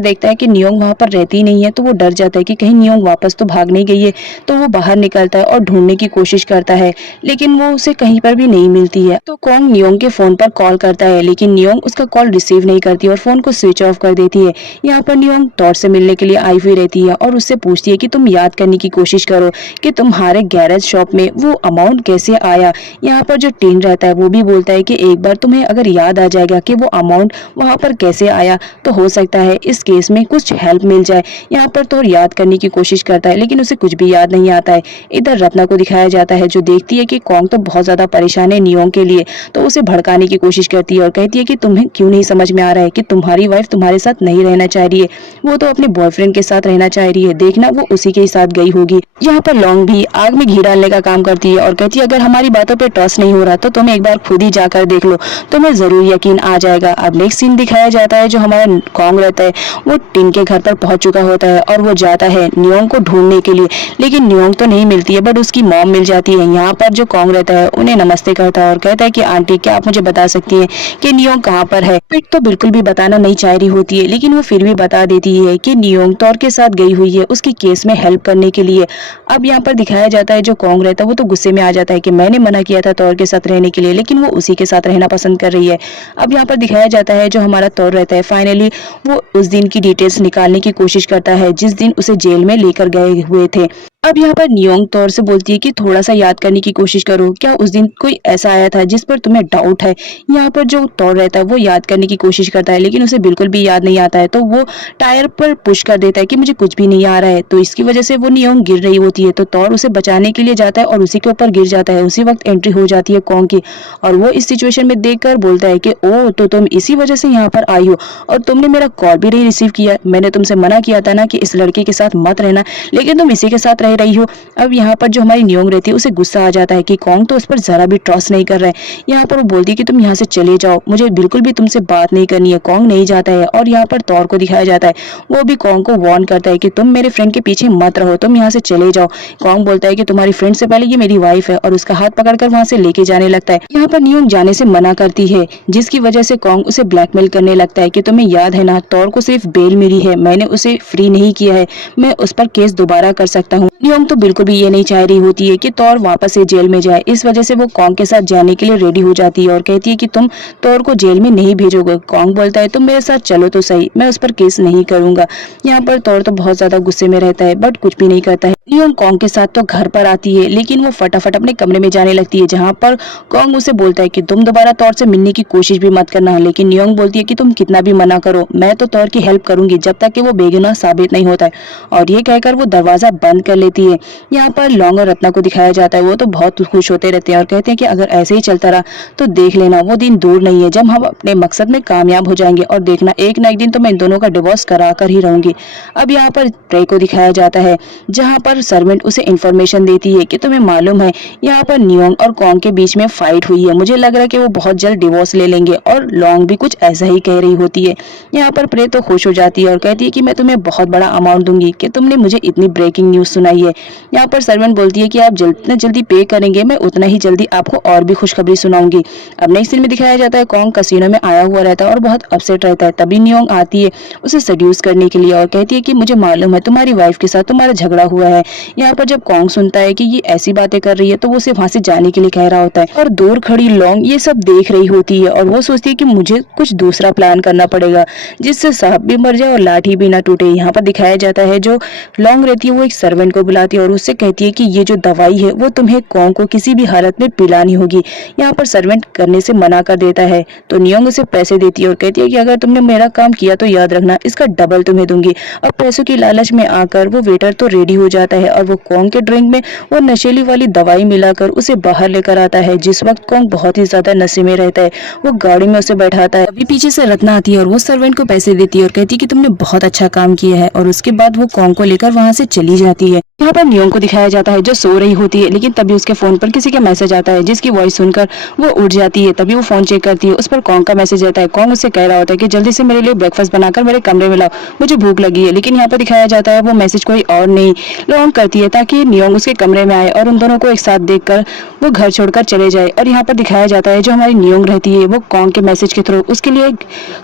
देखता है कि नियोंग वहाँ पर रहती नहीं है, तो वो डर जाता है कि कहीं नियोंग वापस तो भाग नहीं गई है। तो वो बाहर निकलता है और ढूंढने की कोशिश करता है, लेकिन वो उसे कहीं पर भी नहीं मिलती है। तो कॉन्ग नियोंग के फोन पर कॉल करता है, लेकिन नियोंग उसका कॉल रिसीव नहीं करती और फोन को स्विच ऑफ कर देती है। यहाँ पर नियोंग तौर से मिलने के लिए आई हुई रहती है और उससे पूछती है कि तुम याद करने की कोशिश करो कि तुम्हारे गैरेज शॉप में वो अमाउंट कैसे आया। यहाँ पर जो टिन रहता है वो भी बोलता है कि एक बार तुम्हें अगर याद आ जाएगा कि वो अमाउंट वहाँ पर कैसे आया तो हो सकता है इस केस में कुछ हेल्प मिल जाए। यहाँ पर तो याद करने की कोशिश करता है, लेकिन उसे कुछ भी याद नहीं आता है। इधर रत्ना को दिखाया जाता है जो देखती है कि कॉन्ग तो बहुत ज्यादा परेशान है नियोंग के लिए, तो उसे भड़काने की कोशिश करती है और कहती है कि तुम्हें क्यों नहीं समझ में आ रहा है कि तुम्हारी वाइफ तुम्हारे साथ नहीं रहना चाह रही है, वो तो अपने बॉयफ्रेंड के साथ रहना चाह रही है, देखना वो उसी के साथ गई होगी। यहाँ पर लॉन्ग भी आग में घी डालने का काम करती है और कहती है अगर हमारी बातों पे ट्रस्ट नहीं हो रहा तो तुम एक बार खुद ही जाकर देख लो, तुम्हें जरूर यकीन आ जाएगा। अब नेक्स्ट सीन दिखाया जाता है जो हमारा कॉन्ग रहता है वो टिन के घर पर पहुंच चुका होता है और वो जाता है नियोंग को ढूंढने के लिए, लेकिन नियोंग तो नहीं मिलती है बट उसकी मॉम मिल जाती है। यहाँ पर जो कॉन्ग रहता है उन्हें नमस्ते करता है और कहता है कि आंटी क्या आप मुझे बता सकती हैं कि नियोंग कहाँ पर है। पिट तो बिल्कुल भी बताना नहीं चाह रही होती है, लेकिन वो फिर भी बता देती है कि नियोंग तौर के साथ गई हुई है उसकी केस में हेल्प करने के लिए। अब यहाँ पर दिखाया जाता है जो कॉन्ग रहता है वो तो गुस्से में आ जाता है कि मैंने मना किया था तौर के साथ रहने के लिए, लेकिन वो उसी के साथ रहना पसंद कर रही है। अब यहाँ पर दिखाया जाता है जो हमारा तौर रहता है फाइनली वो उस दिन की डिटेल्स निकालने की कोशिश करता है जिस दिन उसे जेल में लेकर गए हुए थे। अब यहाँ पर नियोंग तौर से बोलती है कि थोड़ा सा याद करने की कोशिश करो, क्या उस दिन कोई ऐसा आया था जिस पर तुम्हें डाउट है। यहाँ पर जो तौर रहता है वो याद करने की कोशिश करता है लेकिन उसे बिल्कुल भी याद नहीं आता है, तो वो टायर पर पुश कर देता है कि मुझे कुछ भी नहीं आ रहा है। तो इसकी वजह से वो नियोंग गिर रही होती है, तो तौर उसे बचाने के लिए जाता है और उसी के ऊपर गिर जाता है। उसी वक्त एंट्री हो जाती है कॉन्ग की और वो इस सिचुएशन में देखकर बोलता है कि ओ तो तुम इसी वजह से यहाँ पर आई हो और तुमने मेरा कॉल भी नहीं रिसीव किया। मैंने तुमसे मना किया था ना कि इस लड़के के साथ मत रहना, लेकिन तुम इसी के साथ रह रही हो। अब यहाँ पर जो हमारी नियोंग रहती है उसे गुस्सा आ जाता है कि कॉन्ग तो उस पर जरा भी ट्रस्ट नहीं कर रहा है। यहाँ पर वो बोलती है कि तुम यहाँ से चले जाओ, मुझे बिल्कुल भी तुमसे बात नहीं करनी है। कॉन्ग नहीं जाता है और यहाँ पर तौर को दिखाया जाता है, वो भी कॉन्ग को वार्न करता है कि तुम मेरे फ्रेंड के पीछे मत रहो, तुम यहाँ से चले जाओ। कॉन्ग बोलता है कि तुम्हारी फ्रेंड से पहले ये मेरी वाइफ है और उसका हाथ पकड़कर वहां से लेके जाने लगता है। यहाँ पर नियोंग जाने से मना करती है जिसकी वजह से कॉन्ग उसे ब्लैकमेल करने लगता है कि तुम्हें याद है ना तौर को सिर्फ बेल मिली है, मैंने उसे फ्री नहीं किया है, मैं उस पर केस दोबारा कर सकता हूँ। नियोंग तो बिल्कुल भी ये नहीं चाह रही होती है कि तौर वापस से जेल में जाए, इस वजह से वो कॉन्ग के साथ जाने के लिए रेडी हो जाती है और कहती है कि तुम तौर को जेल में नहीं भेजोगे। कॉन्ग बोलता है तुम मेरे साथ चलो तो सही, मैं उस पर केस नहीं करूंगा। यहाँ पर तौर तो बहुत ज्यादा गुस्से में रहता है बट कुछ भी नहीं करता है। नियोंग कॉन्ग के साथ तो घर पर आती है लेकिन वो फटाफट अपने कमरे में जाने लगती है, जहाँ पर कॉन्ग उसे बोलता है कि तुम दोबारा तौर से मिलने की कोशिश भी मत करना। लेकिन नियोंग बोलती है कि तुम कितना भी मना करो मैं तो तौर की हेल्प करूंगी जब तक कि वो बेगुनाह साबित नहीं होता है। और ये कहकर वो दरवाजा बंद कर लेती है। यहाँ पर लॉन्ग और रत्ना को दिखाया जाता है, वो तो बहुत खुश होते रहते हैं और कहते हैं कि अगर ऐसे ही चलता रहा तो देख लेना वो दिन दूर नहीं है जब हम अपने मकसद में कामयाब हो जाएंगे और देखना एक ना एक दिन तो मैं इन दोनों का डिवोर्स करा कर ही रहूंगी। अब यहाँ पर प्रे को दिखाया जाता है जहाँ पर सर्वेंट उसे इन्फॉर्मेशन देती है कि तुम्हें मालूम है यहाँ पर नियोंग और कॉन्ग के बीच में फाइट हुई है, मुझे लग रहा है कि वो बहुत जल्द डिवोर्स ले लेंगे। और लॉन्ग भी कुछ ऐसा ही कह रही होती है। यहाँ पर प्रे तो खुश हो जाती है और कहती है कि मैं तुम्हें बहुत बड़ा अमाउंट दूंगी कि तुमने मुझे इतनी ब्रेकिंग न्यूज सुनाई है। यहाँ पर सर्वेंट बोलती है कि आप जितना जल्दी पे करेंगे मैं उतना ही जल्दी आपको और भी खुशखबरी सुनाऊंगी। अब नेक्स्ट सीन में दिखाया जाता है कॉन्ग कैसीनो में आया हुआ रहता है और बहुत अपसेट रहता है। तभी नियोंग आती है उसे सेड्यूस करने के लिए और कहती है कि मुझे मालूम है तुम्हारी वाइफ के साथ तुम्हारा झगड़ा हुआ है। यहाँ पर जब कॉन्ग सुनता है कि ये ऐसी बातें कर रही है तो वो उसे वहां से जाने के लिए कह रहा होता है और दूर खड़ी लॉन्ग ये सब देख रही होती है और वो सोचती है कि मुझे कुछ दूसरा प्लान करना पड़ेगा जिससे सांप भी मर जाए और लाठी भी ना टूटे। यहाँ पर दिखाया जाता है जो लॉन्ग रहती है वो एक सर्वेंट को बुलाती है और उससे कहती है कि ये जो दवाई है वो तुम्हें कॉन्ग को किसी भी हालत में पिलानी होगी। यहाँ पर सर्वेंट करने से मना कर देता है तो नियोंग उसे पैसे देती है और कहती है कि अगर तुमने मेरा काम किया तो याद रखना इसका डबल तुम्हें दूंगी। अब पैसों की लालच में आकर वो वेटर तो रेडी हो जाता है और वो कॉन्ग के ड्रिंक में वो नशीली वाली दवाई मिलाकर उसे बाहर लेकर आता है। जिस वक्त कॉन्ग बहुत ही ज्यादा नशे में रहता है वो गाड़ी में उसे बैठाता है। अभी पीछे से रत्ना आती है और वो सर्वेंट को पैसे देती है और कहती है कि तुमने बहुत अच्छा काम किया है और उसके बाद वो कॉन्ग को लेकर वहां से चली जाती है। यहाँ पर नियोंग को दिखाया जाता है जो सो रही होती है लेकिन तभी उसके फोन पर किसी का मैसेज आता है जिसकी वॉइस सुनकर वो उठ जाती है। तभी वो फोन चेक करती है, उस पर कॉन्ग का मैसेज आता है। कॉन्ग उससे कह रहा होता है कि जल्दी से मेरे लिए ब्रेकफास्ट बनाकर मेरे कमरे में लाओ, मुझे भूख लगी है। लेकिन यहाँ पर दिखाया जाता है वो मैसेज कोई और नहीं लॉन्ग करती है ताकि नियोंग उसके कमरे में आए और उन दोनों को एक साथ देखकर वो घर छोड़कर चले जाए। और यहाँ पर दिखाया जाता है जो हमारी नियोंग रहती है वो कॉन्ग के मैसेज के थ्रू उसके लिए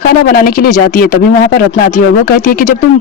खाना बनाने के लिए जाती है। तभी वहां पर रत्ना आती है और वो कहती है कि जब तुम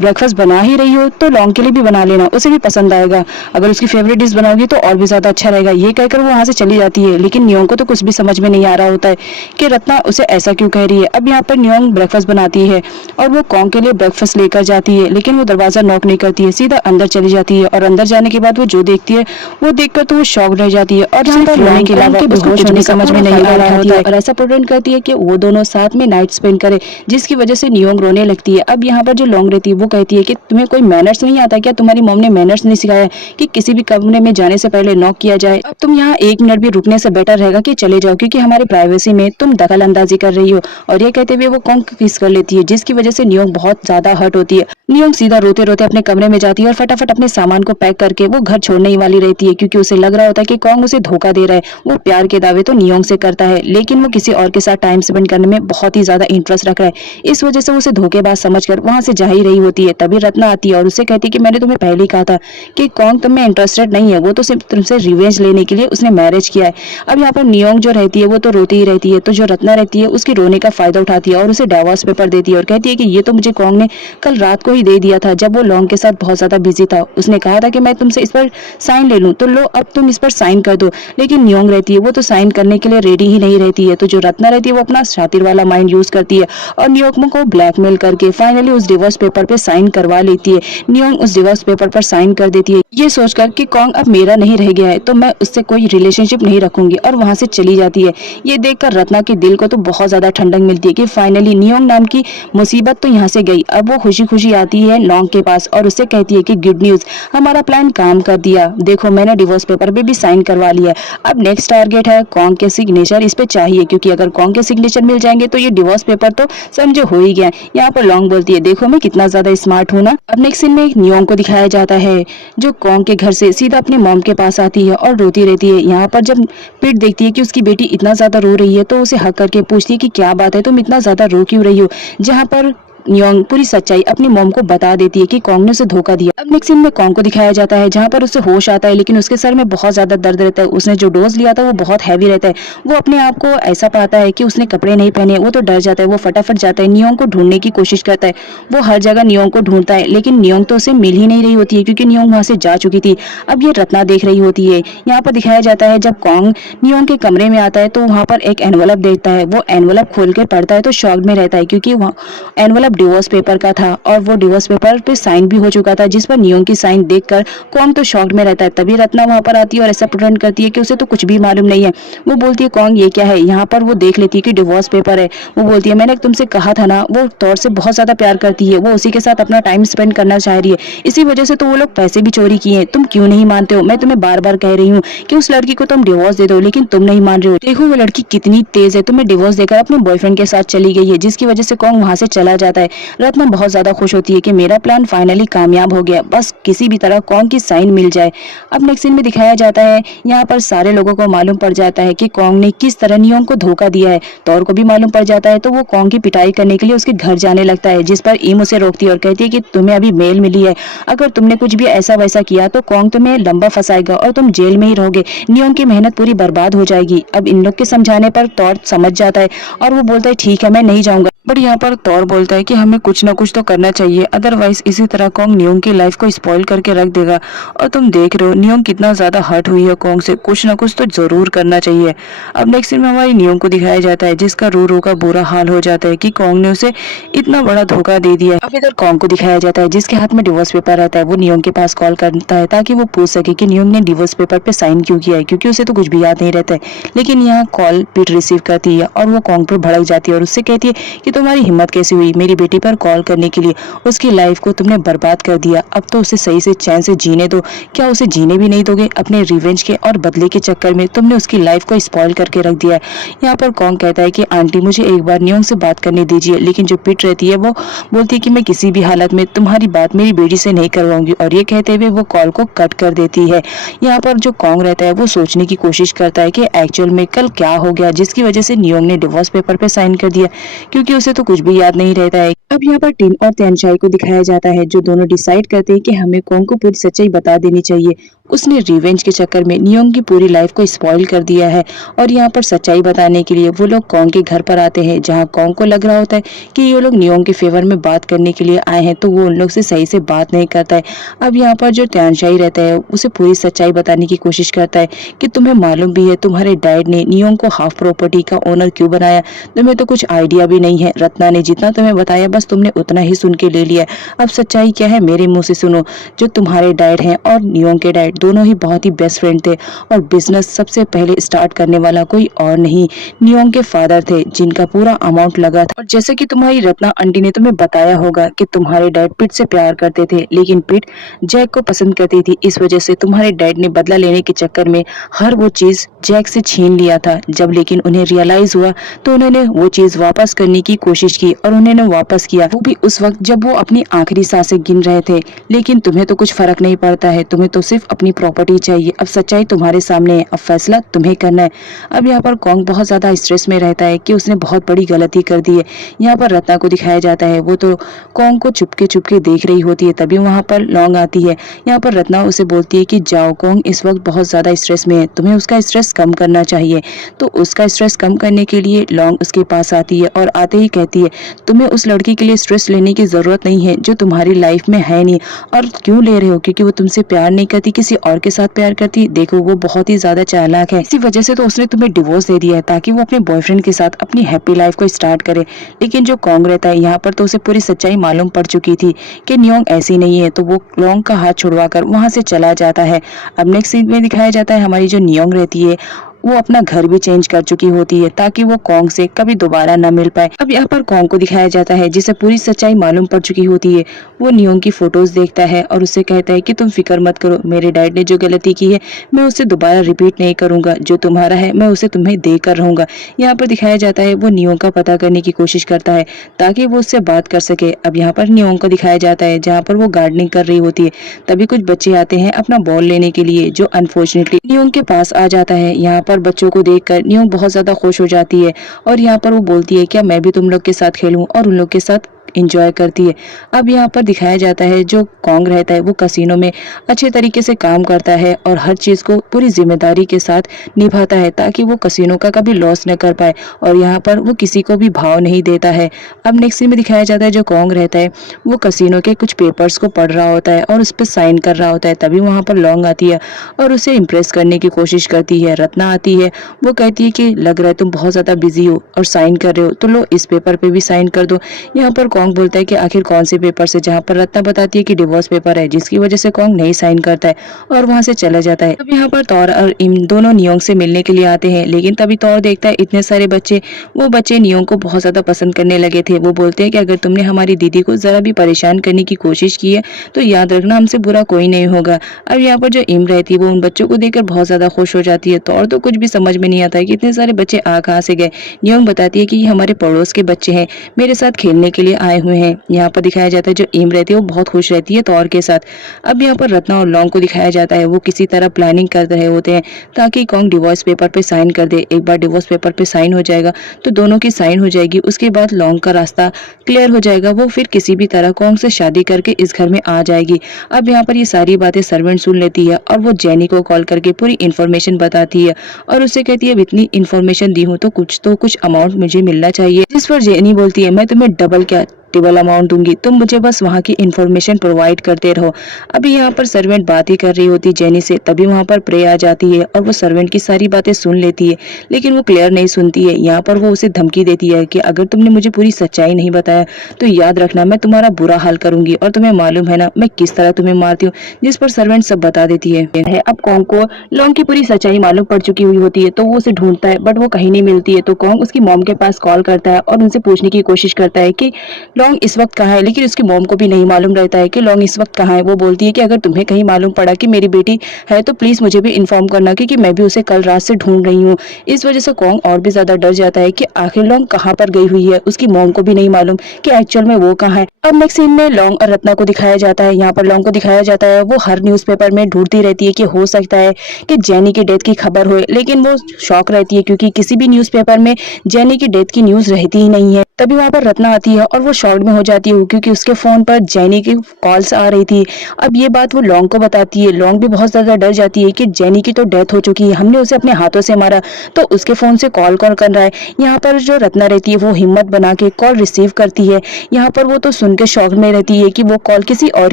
ब्रेकफास्ट बना ही रही हो तो लॉन्ग के लिए भी बना लेना, उसे भी पसंद आएगा, अगर उसकी फेवरेट डिश बनाओगी तो और भी ज्यादा अच्छा रहेगा। ये कहकर वो वहां से चली जाती है लेकिन नियोंग को तो कुछ भी समझ में नहीं आ रहा होता है कि रत्ना उसे ऐसा क्यों कह रही है। अब यहाँ पर नियोंग ब्रेकफास्ट बनाती है और वो कॉन्ग के लिए ब्रेकफास्ट लेकर जाती है लेकिन वो दरवाजा नॉक नहीं करती है, सीधा अंदर चली जाती है। और अंदर जाने के बाद वो जो देखती है वो देखकर तो वो शॉक रह जाती है और रोने के अलावा उसको कुछ भी समझ में नहीं आ रहा होता है और ऐसा प्रेटेंड करती है कि वो दोनों साथ में नाइट स्पेंड करे जिसकी वजह से नियोंग रोने लगती है। अब यहाँ पर जो लॉन्ग रहती है वो कहती है कि तुम्हें कोई मैनर्स नहीं आता क्या, तुम्हारी मॉम ने मैनर्स नहीं सिखाया कि किसी भी कमरे में जाने से पहले नॉक किया जाए। अब तुम यहाँ 1 मिनट भी रुकने से बेटर रहेगा कि चले जाओ क्योंकि हमारी प्राइवेसी में तुम दखल अंदाजी कर रही हो। और ये कहते हुए वो कॉन्ग किस कर लेती है जिसकी वजह से नियोंग बहुत ज्यादा हर्ट होती है। नियोंग सीधा रोते रोते अपने कमरे में जाती है और फटाफट अपने सामान को पैक करके वो घर छोड़ने ही वाली रहती है क्योंकि उसे लग रहा होता है कि कॉन्ग उसे धोखा दे रहा है। वो प्यार के दावे तो नियोंग से करता है लेकिन वो किसी और के साथ टाइम स्पेंड करने में बहुत ही ज्यादा इंटरेस्ट रख रहा है, इस वजह से उसे धोखेबाज समझकर वहां से जा ही रही होती होती है। तभी रत्ना आती है और उससे कहती है कि मैंने तुम्हें पहले ही कहा था कि कौन तुम में इंटरेस्टेड नहीं है, वो तो सिर्फ तुमसे रिवेंज लेने के लिए उसने मैरिज किया है। अब यहाँ पर नियोंग जो रहती है वो तो रोती ही रहती है, तो जो रत्ना रहती है उसकी रोने का फायदा उठाती है और उसे डाइवोर्स पेपर देती है और कहती है कि ये तो मुझे कॉन्ग ने कल रात को ही दे दिया था, जब वो लॉन्ग के साथ बहुत ज्यादा बिजी था। उसने कहा था कि मैं तुमसे इस पर साइन ले लूं, तो लो अब तुम इस पर साइन कर दो। लेकिन नियोंग रहती है वो तो साइन करने के लिए रेडी ही नहीं रहती है। तो जो रत्ना रहती है वो अपना शातिर वाला माइंड यूज करती है और नियोंग को ब्लैकमेल करके फाइनली उस डिवोर्स पेपर पे साइन करवा लेती है। नियोंग उस डिवोर्स पेपर पर साइन कर देती है, ये सोचकर कि कॉन्ग अब मेरा नहीं रह गया है तो मैं उससे कोई रिलेशनशिप नहीं रखूंगी, और वहां से चली जाती है। ये देखकर रत्ना के दिल को तो बहुत ज्यादा ठंडक मिलती है कि फाइनली नियोंग नाम की मुसीबत तो यहाँ से गई। अब वो खुशी खुशी आती है लॉन्ग के पास और उससे कहती है कि गुड न्यूज, हमारा प्लान काम कर दिया, देखो मैंने डिवोर्स पेपर पे भी साइन करवा लिया है। अब नेक्स्ट टारगेट है कॉन्ग के सिग्नेचर इस पे चाहिए, क्योंकि अगर कॉन्ग के सिग्नेचर मिल जाएंगे तो ये डिवोर्स पेपर तो समझो हो ही गया। यहाँ पर लॉन्ग बोलती है देखो मैं कितना ज्यादा स्मार्ट हूँ ना। अब नेक्स्ट सीन में एक नियोंग को दिखाया जाता है जो कॉन्ग के घर से सीधा अपने मॉम के पास आती है और रोती रहती है। यहाँ पर जब पिट देखती है कि उसकी बेटी इतना ज्यादा रो रही है तो उसे हक करके पूछती है कि क्या बात है, तुम इतना ज्यादा रो क्यों रही हो। जहाँ पर नियोंग पूरी सच्चाई अपनी मॉम को बता देती है कि कॉन्ग ने उसे धोखा दिया। अब नेक्स्ट सीन में कॉन्ग को दिखाया जाता है जहाँ पर उसे होश आता है, लेकिन उसके सर में बहुत ज्यादा दर्द रहता है। उसने जो डोज लिया था वो बहुत हैवी रहता है। वो अपने आप को ऐसा पाता है कि उसने कपड़े नहीं पहने, वो तो डर जाता है, वो फटाफट जाता है नियोंग को ढूंढने की कोशिश करता है। वो हर जगह नियोंग को ढूंढता है, लेकिन नियोंग तो उसे मिल ही नहीं रही होती है क्योंकि नियोंग वहां से जा चुकी थी। अब ये रत्ना देख रही होती है। यहाँ पर दिखाया जाता है जब कॉन्ग नियोंग के कमरे में आता है तो वहाँ पर एक एनवलप देखता है। वो एनवलप खोल के पढ़ता है तो शॉक में रहता है क्योंकि वहाँ एनवलप डिवोर्स पेपर का था और वो डिवोर्स पेपर पे साइन भी हो चुका था, जिस पर नियोंग की साइन देखकर कॉन्ग तो शॉक्ड में रहता है। तभी रत्ना वहां पर आती है और ऐसा प्रिटेंड करती है कि उसे तो कुछ भी मालूम नहीं है। वो बोलती है कॉन्ग ये क्या है। यहाँ पर वो देख लेती है कि डिवोर्स पेपर है। वो बोलती है मैंने तुमसे कहा था ना, वो तौर से बहुत ज्यादा प्यार करती है, वो उसी के साथ अपना टाइम स्पेंड करना चाह रही है, इसी वजह से तो वो लोग पैसे भी चोरी किए हैं। तुम क्यों नहीं मानते हो, मैं तुम्हें बार बार कह रही हूँ कि उस लड़की को तुम डिवोर्स दे दो, लेकिन तुम नहीं मान रहे हो। देखो वो लड़की कितनी तेज है, तुम्हें डिवोर्स देकर अपने बॉयफ्रेंड के साथ चली गई है, जिसकी वजह से कॉन्ग वहां से चला जाता है। रत्ना बहुत ज्यादा खुश होती है कि मेरा प्लान फाइनली कामयाब हो गया, बस किसी भी तरह कॉन्ग की साइन मिल जाए। अब नेक्स्ट सीन में दिखाया जाता है यहाँ पर सारे लोगों को मालूम पड़ जाता है कि कॉन्ग ने किस तरह नियोंग को धोखा दिया है। तौर को भी मालूम पड़ जाता है तो वो कॉन्ग की पिटाई करने के लिए उसके घर जाने लगता है, जिस पर ईम उसे रोकती है और कहती है कि तुम्हें अभी मेल मिली है, अगर तुमने कुछ भी ऐसा वैसा किया तो कॉन्ग तुम्हें लंबा फंसाएगा और तुम जेल में ही रहोगे, नियोंग की मेहनत पूरी बर्बाद हो जाएगी। अब इन लोग के समझाने पर तौर समझ जाता है और वो बोलता है ठीक है मैं नहीं जाऊंगा। बट यहाँ पर तौर बोलता है कि हमें कुछ ना कुछ तो करना चाहिए, अदरवाइज इसी तरह कॉन्ग नियोंग की लाइफ को स्पॉइल करके रख देगा। और तुम देख रहे हो नियोंग कितना ज्यादा हर्ट हुई है कॉन्ग से, कुछ ना कुछ तो जरूर करना चाहिए। अब नेक्स्ट सीन में हमारी नियोंग को दिखाया जाता है जिसका रो रो का बुरा हाल हो जाता है कि कॉन्ग ने उसे इतना बड़ा धोखा दे दिया। अब इधर कॉन्ग को दिखाया जाता है जिसके हाथ में डिवोर्स पेपर रहता है। वो नियोंग के पास कॉल करता है ताकि वो पूछ सके कि नियोंग ने डिवोर्स पेपर पे साइन क्यों किया है, क्योंकि उसे तो कुछ भी याद नहीं रहता है। लेकिन यहाँ कॉल पिट रिसीव करती है और वो कॉन्ग पर भड़क जाती है और उससे कहती है कि तुम्हारी हिम्मत कैसे हुई मेरी बेटी पर कॉल करने के लिए, उसकी लाइफ को तुमने बर्बाद कर दिया, अब तो उसे सही से चैन से जीने दो, क्या उसे जीने भी नहीं दोगे। अपने रिवेंज के और बदले के चक्कर में तुमने उसकी लाइफ को स्पॉइल करके रख दिया है। यहाँ पर कॉन्ग कहता है कि आंटी मुझे एक बार नियोंग से बात करने दीजिए, लेकिन जो पिट रहती है वो बोलती है कि मैं किसी भी हालत में तुम्हारी बात मेरी बेटी से नहीं करवाऊंगी, और ये कहते हुए वो कॉल को कट कर देती है। यहाँ पर जो कॉन्ग रहता है वो सोचने की कोशिश करता है कि एक्चुअल में कल क्या हो गया जिसकी वजह से नियोंग ने डिवोर्स पेपर पे साइन कर दिया, क्योंकि उसे तो कुछ भी याद नहीं रहता है। अब यहाँ पर टिन और त्यानचाई को दिखाया जाता है जो दोनों डिसाइड करते हैं कि हमें कॉन्ग को पूरी सच्चाई बता देनी चाहिए। उसने रिवेंज के चक्कर में नियोंग की पूरी लाइफ को स्पॉइल कर दिया है, और यहाँ पर सच्चाई बताने के लिए वो लोग कॉन्ग के घर पर आते हैं, जहाँ कॉन्ग को लग रहा होता है कि ये लोग नियोंग के फेवर में बात करने के लिए आए हैं, तो वो उन लोग से सही से बात नहीं करता है। अब यहाँ पर जो त्यानचाई रहता है उसे पूरी सच्चाई बताने की कोशिश करता है कि तुम्हें मालूम भी है तुम्हारे डैड ने नियोंग को हाफ प्रॉपर्टी का ओनर क्यों बनाया, तुम्हें तो कुछ आइडिया भी नहीं है। रत्ना ने जितना तुम्हें बताया बस तुमने उतना ही सुन के ले लिया। अब सच्चाई क्या है मेरे मुंह से सुनो। जो तुम्हारे डैड हैं और नियोंग के डैड दोनों ही बहुत ही बेस्ट फ्रेंड थे, और बिजनेस सबसे पहले स्टार्ट करने वाला कोई और नहीं नियोंग के फादर थे, जिनका पूरा अमाउंट लगा था। और जैसे कि तुम्हारी रत्ना आंटी ने तुम्हें बताया होगा कि तुम्हारे डैड पिट से प्यार करते थे, लेकिन पिट जैक को पसंद करती थी। इस वजह से तुम्हारे डैड ने बदला लेने के चक्कर में हर वो चीज जैक से छीन लिया था। जब लेकिन उन्हें रियलाइज हुआ तो उन्होंने वो चीज वापस करने की कोशिश की, और उन्होंने वापस किया, वो भी उस वक्त जब वो अपनी आखिरी सांसें गिन रहे थे। लेकिन तुम्हें तो कुछ फर्क नहीं पड़ता है, तुम्हें तो सिर्फ अपने अपनी प्रॉपर्टी चाहिए, अब सच्चाई तुम्हारे सामने है, अब फैसला तुम्हें करना है। अब यहाँ पर कॉन्ग बहुत ज़्यादा स्ट्रेस में रहता है कि उसने बहुत बड़ी गलती कर दी है। यहाँ पर रत्ना को दिखाया जाता है, वो तो कॉन्ग को चुपके चुपके देख रही होती है, तभी वहाँ पर लॉन्ग आती है। यहाँ पर रत्ना उसे बोलती है कि जाओ, कॉन्ग इस वक्त बहुत ज़्यादा स्ट्रेस में है, तुम्हें उसका स्ट्रेस कम करना चाहिए। तो उसका स्ट्रेस कम करने के लिए लॉन्ग उसके पास आती है और आते ही कहती है, तुम्हें उस लड़की के लिए स्ट्रेस लेने की ज़रूरत नहीं है जो तुम्हारी लाइफ में है नहीं। और क्यों ले रहे हो? क्योंकि वो तुमसे प्यार नहीं करती, किसी और के साथ प्यार करती। देखो वो बहुत ही ज़्यादा चालाक है, इसी वजह से तो उसने तुम्हें डिवोर्स दे दिया है ताकि वो अपने बॉयफ्रेंड के साथ अपनी हैप्पी लाइफ को स्टार्ट करे। लेकिन जो कॉन्ग रहता है यहाँ पर तो उसे पूरी सच्चाई मालूम पड़ चुकी थी कि नियोंग ऐसी नहीं है, तो वो लॉन्ग का हाथ छुड़वाकर वहां से चला जाता है। अब नेक्स्ट सीन में दिखाया जाता है हमारी जो नियोंग रहती है वो अपना घर भी चेंज कर चुकी होती है ताकि वो कॉन्ग से कभी दोबारा न मिल पाए। अब यहाँ पर कॉन्ग को दिखाया जाता है जिसे पूरी सच्चाई मालूम पड़ चुकी होती है। वो नियोंग की फोटोज देखता है और उससे कहता है कि तुम फिक्र मत करो, मेरे डैड ने जो गलती की है मैं उसे दोबारा रिपीट नहीं करूंगा, जो तुम्हारा है मैं उसे तुम्हें दे कर रहूंगा। यहाँ पर दिखाया जाता है वो नियोंग का पता करने की कोशिश करता है ताकि वो उससे बात कर सके। अब यहाँ पर नियोंग को दिखाया जाता है जहाँ पर वो गार्डनिंग कर रही होती है, तभी कुछ बच्चे आते हैं अपना बॉल लेने के लिए, जो अनफॉर्चुनेटली नियोंग के पास आ जाता है। यहाँ पर बच्चों को देखकर नियोंग बहुत ज्यादा खुश हो जाती है और यहाँ पर वो बोलती है क्या मैं भी तुम लोग के साथ खेलूं, और उन लोग के साथ इंजॉय करती है। अब यहाँ पर दिखाया जाता है जो कॉन्ग रहता है वो कसिनो में अच्छे तरीके से काम करता है और हर चीज को पूरी जिम्मेदारी के साथ निभाता है ताकि वो कसिनो का कभी लॉस न कर पाए, और यहाँ पर वो किसी को भी भाव नहीं देता है। अब नेक्स्ट सीन में दिखाया जाता है जो कॉन्ग रहता है वो कसिनो के कुछ पेपर्स को पढ़ रहा होता है और उस पर साइन कर रहा होता है, तभी वहाँ पर लॉन्ग आती है और उसे इम्प्रेस करने की कोशिश करती है। रत्ना आती है, वो कहती है कि लग रहा है तुम बहुत ज्यादा बिजी हो और साइन कर रहे हो, तो लो इस पेपर पे भी साइन कर दो। यहाँ पर कॉन्ग बोलता है कि आखिर कौन से पेपर से, जहाँ पर रत्ना बताती है कि डिवोर्स पेपर है, जिसकी वजह से कॉन्ग नहीं साइन करता है और वहां से चला जाता है। अब यहाँ पर तौर और इन दोनों नियोंग से मिलने के लिए आते हैं, लेकिन तभी तौर देखता है इतने सारे बच्चे, वो बच्चे नियोंग को बहुत ज्यादा पसंद करने लगे थे। वो बोलते हैं कि अगर तुमने हमारी दीदी को जरा भी परेशान करने की कोशिश की है तो याद रखना हमसे बुरा कोई नहीं होगा। अब यहाँ पर जो इम रहती है वो उन बच्चों को देखकर बहुत ज्यादा खुश हो जाती है। तौर तो कुछ भी समझ में नहीं आता है कि इतने सारे बच्चे आ कहाँ से गए। नियोंग बताती है कि ये हमारे पड़ोस के बच्चे हैं, मेरे साथ खेलने के लिए आए हुए हैं। यहाँ पर दिखाया जाता है जो इम रहती है वो बहुत खुश रहती है तौर के साथ। अब यहाँ पर रत्ना और लॉन्ग को दिखाया जाता है वो किसी तरह प्लानिंग कर रहे होते हैं ताकि कॉन्ग डिवोर्स पेपर पे साइन कर दे। एक बार डिवोर्स पेपर पे साइन हो जाएगा तो दोनों की साइन हो जाएगी, उसके बाद लॉन्ग का रास्ता क्लियर हो जाएगा, वो फिर किसी भी तरह कॉन्ग से शादी करके इस घर में आ जाएगी। अब यहाँ पर ये सारी बातें सर्वेंट सुन लेती है और वो जेनी को कॉल करके पूरी इन्फॉर्मेशन बताती है और उससे कहती है इतनी इन्फॉर्मेशन दी हूँ तो कुछ अमाउंट मुझे मिलना चाहिए। जिस पर जेनी बोलती है मैं तुम्हें डबल क्या डबल अमाउंट दूंगी, तुम मुझे बस वहाँ की इन्फॉर्मेशन प्रोवाइड करते रहो। अभी यहाँ पर सर्वेंट बात ही कर रही होती जेनी से, तभी वहाँ पर प्रे आ जाती है और वो सर्वेंट की सारी बातें सुन लेती है, लेकिन वो क्लियर नहीं सुनती है। यहाँ पर वो उसे धमकी देती है कि अगर तुमने मुझे पूरी सच्चाई नहीं बताया तो याद रखना मैं तुम्हारा बुरा हाल करूंगी, और तुम्हें मालूम है ना मैं किस तरह तुम्हें मारती हूँ। जिस पर सर्वेंट सब बता देती है। अब कॉन्ग को लॉन्ग की पूरी सच्चाई मालूम पड़ चुकी हुई होती है, तो वो उसे ढूंढता है बट वो कहीं नहीं मिलती है। तो कॉन्ग उसकी मॉम के पास कॉल करता है और उनसे पूछने की कोशिश करता है कि लॉन्ग इस वक्त कहाँ है, लेकिन उसकी मॉम को भी नहीं मालूम रहता है कि लॉन्ग इस वक्त कहाँ है। वो बोलती है कि अगर तुम्हें कहीं मालूम पड़ा कि मेरी बेटी है तो प्लीज मुझे भी इन्फॉर्म करना, क्योंकि मैं भी उसे कल रात से ढूंढ रही हूँ। इस वजह से कॉन्ग और भी ज्यादा डर जाता है कि आखिर लॉन्ग कहाँ पर गई हुई है। उसकी मॉम को भी नहीं मालूम कि एक्चुअल में वो कहाँ है। अब नेक्स्ट सीन में लॉन्ग और रत्ना को दिखाया जाता है। यहाँ पर लॉन्ग को दिखाया जाता है वो हर न्यूज़पेपर में ढूंढती रहती है कि हो सकता है कि जेनी की डेथ की खबर हो, लेकिन वो शॉक रहती है क्योंकि किसी भी न्यूज़पेपर में जेनी की डेथ की न्यूज रहती ही नहीं है। तभी वहाँ पर रत्ना आती है और वो शॉक में हो जाती है क्योंकि उसके फोन पर जेनी की कॉल्स आ रही थी। अब ये बात वो लॉन्ग को बताती है। लॉन्ग भी बहुत ज्यादा डर जाती है कि जेनी की तो डेथ हो चुकी है, हमने उसे अपने हाथों से मारा, तो उसके फोन से कॉल कौन कर रहा है। यहाँ पर जो रत्ना रहती है वो हिम्मत बना के कॉल रिसीव करती है। यहाँ पर वो तो सुन के शॉक में रहती है कि वो कॉल किसी और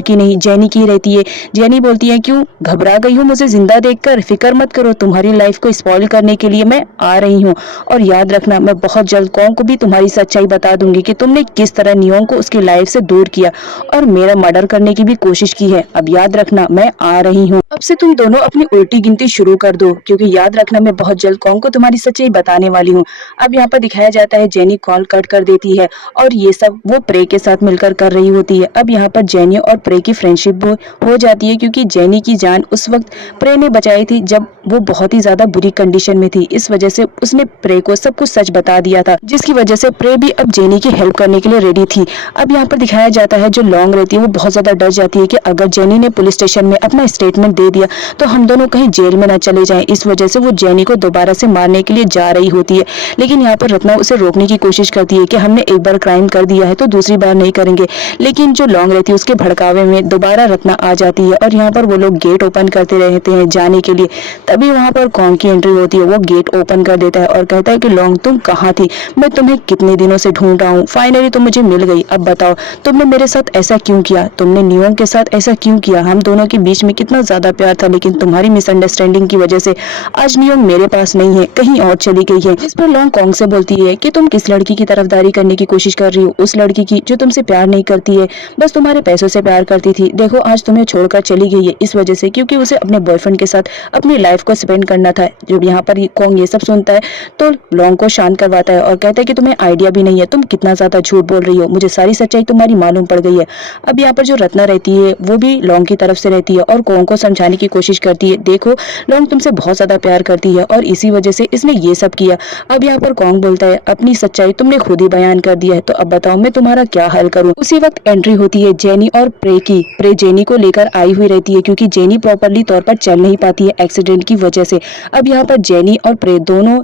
की नहीं जेनी की रहती है। जेनी बोलती है क्यों घबरा गई हो मुझे जिंदा देखकर, फिक्र मत करो, तुम्हारी लाइफ को स्पॉइल करने के लिए मैं आ रही हूँ, और याद रखना मैं बहुत जल्द कॉन्ग को भी तुम्हारी सच्चाई बता दूंगी कि तुमने किस तरह नियोंग को उसकी लाइफ से दूर किया और मेरा मर्डर करने की भी कोशिश की है। अब याद रखना मैं आ रही हूँ, अब से तुम दोनों अपनी उल्टी गिनती शुरू कर दो, क्योंकि याद रखना मैं बहुत जल्द कॉन्ग को तुम्हारी सच्चाई बताने वाली हूँ। अब यहाँ पर दिखाया जाता है जेनी कॉल कट कर देती है और ये सब वो प्रे के साथ मिलकर कर रही होती है। अब यहाँ पर जेनी और प्रे की फ्रेंडशिप हो जाती है क्योंकि जेनी की जान उस वक्त प्रे ने बचाई थी जब वो बहुत ही ज्यादा बुरी कंडीशन में थी। इस वजह से उसने प्रे को सब कुछ सच बता दिया था, जिसकी वजह से प्रे भी अब जेनी की हेल्प करने के लिए रेडी थी। थी। अब यहाँ पर दिखाया जाता है जो लॉन्ग रहती है वो बहुत ज़्यादा डर जाती है कि अगर जेनी ने पुलिस स्टेशन में अपना स्टेटमेंट दे दिया तो हम दोनों कहीं जेल में न चले जाएं। इस वजह से वो जेनी को दोबारा से मारने के लिए जा रही होती है, लेकिन यहाँ पर रत्ना उसे रोकने की कोशिश करती है कि हमने एक बार क्राइम कर दिया है तो दूसरी बार नहीं करेंगे। लेकिन जो लॉन्ग रहती है उसके भड़कावे में दोबारा रत्ना आ जाती है और यहाँ पर वो लोग गेट ओपन करते रहते हैं जाने के लिए। तभी वहाँ पर कॉन्ग की एंट्री होती है। वो गेट ओपन कर देता है और कहता है कि लॉन्ग तुम कहाँ थी, मैं तुम्हें कितने दिनों से ढूंढ रहा हूँ, फाइनली तुम मुझे मिल गई। अब बताओ तुमने मेरे साथ ऐसा क्यों किया, तुमने नियोंग के साथ ऐसा क्यों किया। हम दोनों के बीच में कितना ज्यादा प्यार था, लेकिन तुम्हारी मिसअंडरस्टैंडिंग की वजह से आज नियोंग मेरे पास नहीं है, कहीं और चली गई है। जिस पर लॉन्ग कॉन्ग से बोलती है कि तुम किस लड़की की तरफदारी करने की कोशिश कर रही हो, उस लड़की की जो तुमसे प्यार नहीं करती है, बस तुम्हारे पैसों से प्यार करती थी। देखो आज तुम्हें छोड़कर चली गई है इस वजह से क्योंकि उसे अपने बॉयफ्रेंड के साथ अपनी लाइफ को स्पेंड करना था। जब यहाँ पर कॉन्ग ये सब सुनता है तो लॉन्ग को शांत करवाता है और कहता है कि तुम्हें आइडिया भी नहीं है, तुम कितना ज्यादा झूठ बोल रही हो, मुझे सारी सच्चाई तुम्हारी मालूम पड़ गई है। अब यहाँ पर जो रत्ना रहती है वो भी लॉन्ग की तरफ से रहती है और कॉन्ग को समझाने की कोशिश करती है, देखो लॉन्ग तुमसे बहुत ज्यादा प्यार करती है और इसी वजह से इसने ये सब किया। अब यहाँ पर कॉन्ग बोलता है अपनी सच्चाई तुमने खुद ही बयान कर दिया है, तो अब बताओ मैं तुम्हारा क्या हल करूँ। उसी वक्त एंट्री होती है जेनी और प्रे की। प्रे जेनी को लेकर आई हुई रहती है क्योंकि जेनी प्रॉपरली तौर पर चल नहीं पाती है एक्सीडेंट की वजह से। अब यहाँ पर जेनी और प्रे दोनों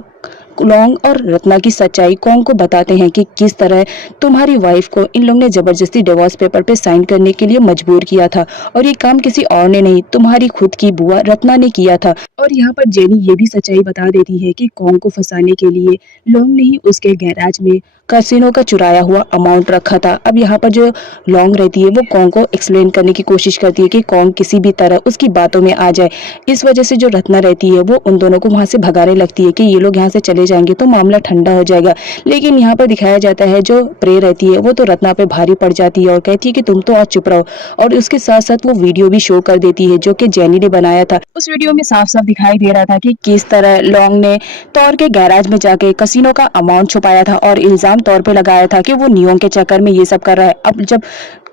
लॉन्ग और रत्ना की सच्चाई कॉन्ग को बताते हैं कि किस तरह तुम्हारी वाइफ को इन लोगों ने जबरदस्ती डिवोर्स पेपर पे साइन करने के लिए मजबूर किया था और ये काम किसी और ने नहीं, तुम्हारी खुद की बुआ रत्ना ने किया था। और यहाँ पर जेनी ये भी सच्चाई बता देती है कि कॉन्ग को फंसाने के लिए लॉन्ग ने ही उसके गैराज में कैसीनो का चुराया हुआ अमाउंट रखा था। अब यहाँ पर जो लॉन्ग रहती है वो कॉन्ग को एक्सप्लेन करने की कोशिश करती है कि कॉन्ग किसी भी तरह उसकी बातों में आ जाए। इस वजह से जो रत्ना रहती है वो उन दोनों को वहां से भगाने लगती है कि ये लोग यहाँ से चले जाएंगे तो मामला ठंडा हो जाएगा। लेकिन यहाँ पर दिखाया जाता है जो प्रे रहती है वो तो रत्ना पे भारी पड़ जाती है और कहती है कि तुम तो आज चुप रहो, और उसके साथ साथ वो वीडियो भी शो कर देती है जो कि जेनी ने बनाया था। उस वीडियो में साफ साफ दिखाई दे रहा था कि किस तरह लॉन्ग ने तौर के गैराज में जाके कसिनो का अमाउंट छुपाया था और इल्जाम तौर पे लगाया था कि वो नियोंग के चक्कर में ये सब कर रहा है। अब जब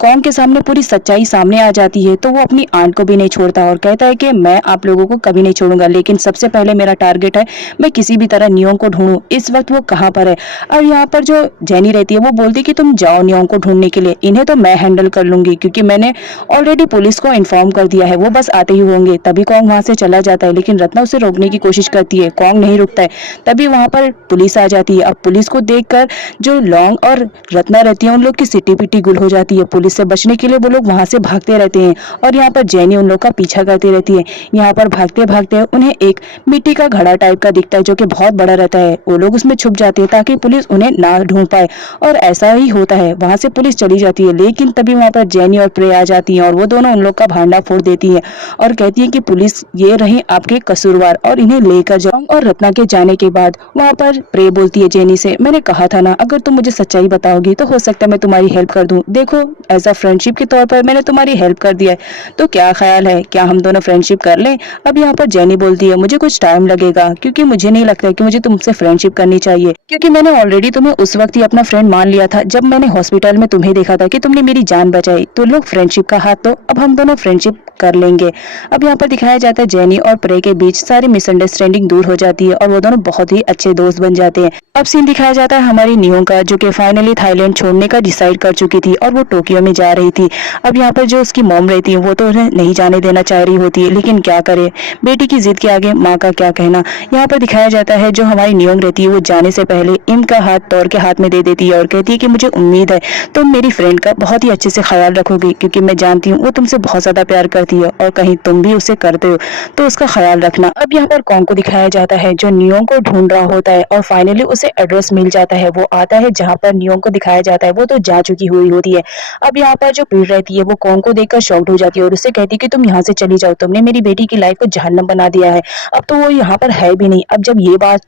कॉन्ग के सामने पूरी सच्चाई सामने आ जाती है तो वो अपनी आंट को भी नहीं छोड़ता और कहता है कि मैं आप लोगों को कभी नहीं छोड़ूंगा, लेकिन सबसे पहले मेरा टारगेट है मैं किसी भी तरह नियोंग को ढूंढूं। इस वक्त वो कहाँ पर है। और यहाँ पर जो जेनी रहती है वो बोलती है कि तुम जाओ नियोंग को ढूंढने के लिए, इन्हें तो मैं हैंडल कर लूंगी क्योंकि मैंने ऑलरेडी पुलिस को इन्फॉर्म कर दिया है, वो बस आते ही होंगे। तभी कॉन्ग वहां से चला जाता है लेकिन रत्ना उसे रोकने की कोशिश करती है, कॉन्ग नहीं रुकता है। तभी वहां पर पुलिस आ जाती है। अब पुलिस को देखकर जो लॉन्ग और रत्ना रहती है उन लोग की सिटी पिटी गुल हो जाती है। पुलिस से बचने के लिए वो लोग वहां से भागते रहते हैं और यहाँ पर जेनी उन लोग का पीछा करती रहती है। यहाँ पर भागते भागते उन्हें एक मिट्टी का घड़ा टाइप का दिखता है जो कि बहुत बड़ा रहता है। वो लोग उसमें छुप जाते हैं ताकि पुलिस उन्हें ना ढूंढ पाए और ऐसा ही होता है। वहां से पुलिस चली जाती है लेकिन तभी वहां पर जेनी और प्रे आ जाती है और वो दोनों उन लोग का भांडा फोड़ देती है और कहती है कि पुलिस ये रहे आपके कसूरवार और इन्हें लेकर जाओ। और रत्ना के जाने के बाद वहां पर प्रे बोलती है जेनी से, मैंने कहा था ना अगर तुम मुझे सच्चाई बताओगी तो हो सकता है मैं तुम्हारी हेल्प कर दूं। देखो एज अ फ्रेंडशिप के तौर पर मैंने तुम्हारी हेल्प कर दिया है, तो क्या ख्याल है, क्या हम दोनों फ्रेंडशिप कर लें। अब यहाँ पर जेनी बोलती है मुझे कुछ टाइम लगेगा क्योंकि मुझे नहीं लगता कि मुझे तुमसे फ्रेंडशिप करनी चाहिए, क्योंकि मैंने ऑलरेडी तुम्हें उस वक्त ही अपना फ्रेंड मान लिया था जब मैंने हॉस्पिटल में तुम्हें देखा था कि तुमने मेरी जान बचाई। तो लोग फ्रेंडशिप का हाथ, तो अब हम दोनों फ्रेंडशिप कर लेंगे। अब यहाँ पर दिखाया जाता है जेनी और प्रे के बीच सारी मिसअंडरस्टैंडिंग दूर हो जाती है और वो दोनों बहुत ही अच्छे दोस्त बन जाते हैं। अब सीन दिखाया जाता है हमारी नियोंग का जो कि फाइनली थाईलैंड छोड़ने का डिसाइड कर चुकी थी और वो टोक्यो में जा रही थी। अब यहाँ पर जो उसकी मॉम रहती है वो तो उन्हें नहीं जाने देना चाह रही होती है, लेकिन क्या करे, बेटी की जिद के आगे माँ का क्या कहना। यहाँ पर दिखाया जाता है जो हमारी नियोंग रहती है वो जाने से पहले इम का हाथ तौर के हाथ में दे देती है और कहती है कि मुझे उम्मीद है तुम मेरी फ्रेंड का बहुत ही अच्छे से ख्याल रखोगी क्योंकि मैं जानती हूँ वो तुमसे बहुत ज्यादा प्यार करती है और कहीं तुम भी उसे करते हो तो उसका ख्याल रखना। अब यहाँ पर कॉन्ग को दिखाया जाता है जो नियोंग को ढूंढ रहा होता है और फाइनली उसे एड्रेस मिल जाता है। वो आता है जहाँ पर नियोंग को दिखाया जाता है वो तो जा चुकी हुई होती है। अब यहाँ पर जो भीड़ रहती है वो कॉन्ग को देखकर शॉक्ड हो जाती है और उससे कहती है कि तुम यहाँ से चली जाओ, तुमने मेरी बेटी की लाइफ को जहन्नम बना दिया है, अब तो वो यहाँ पर है भी नहीं। अब जब ये बात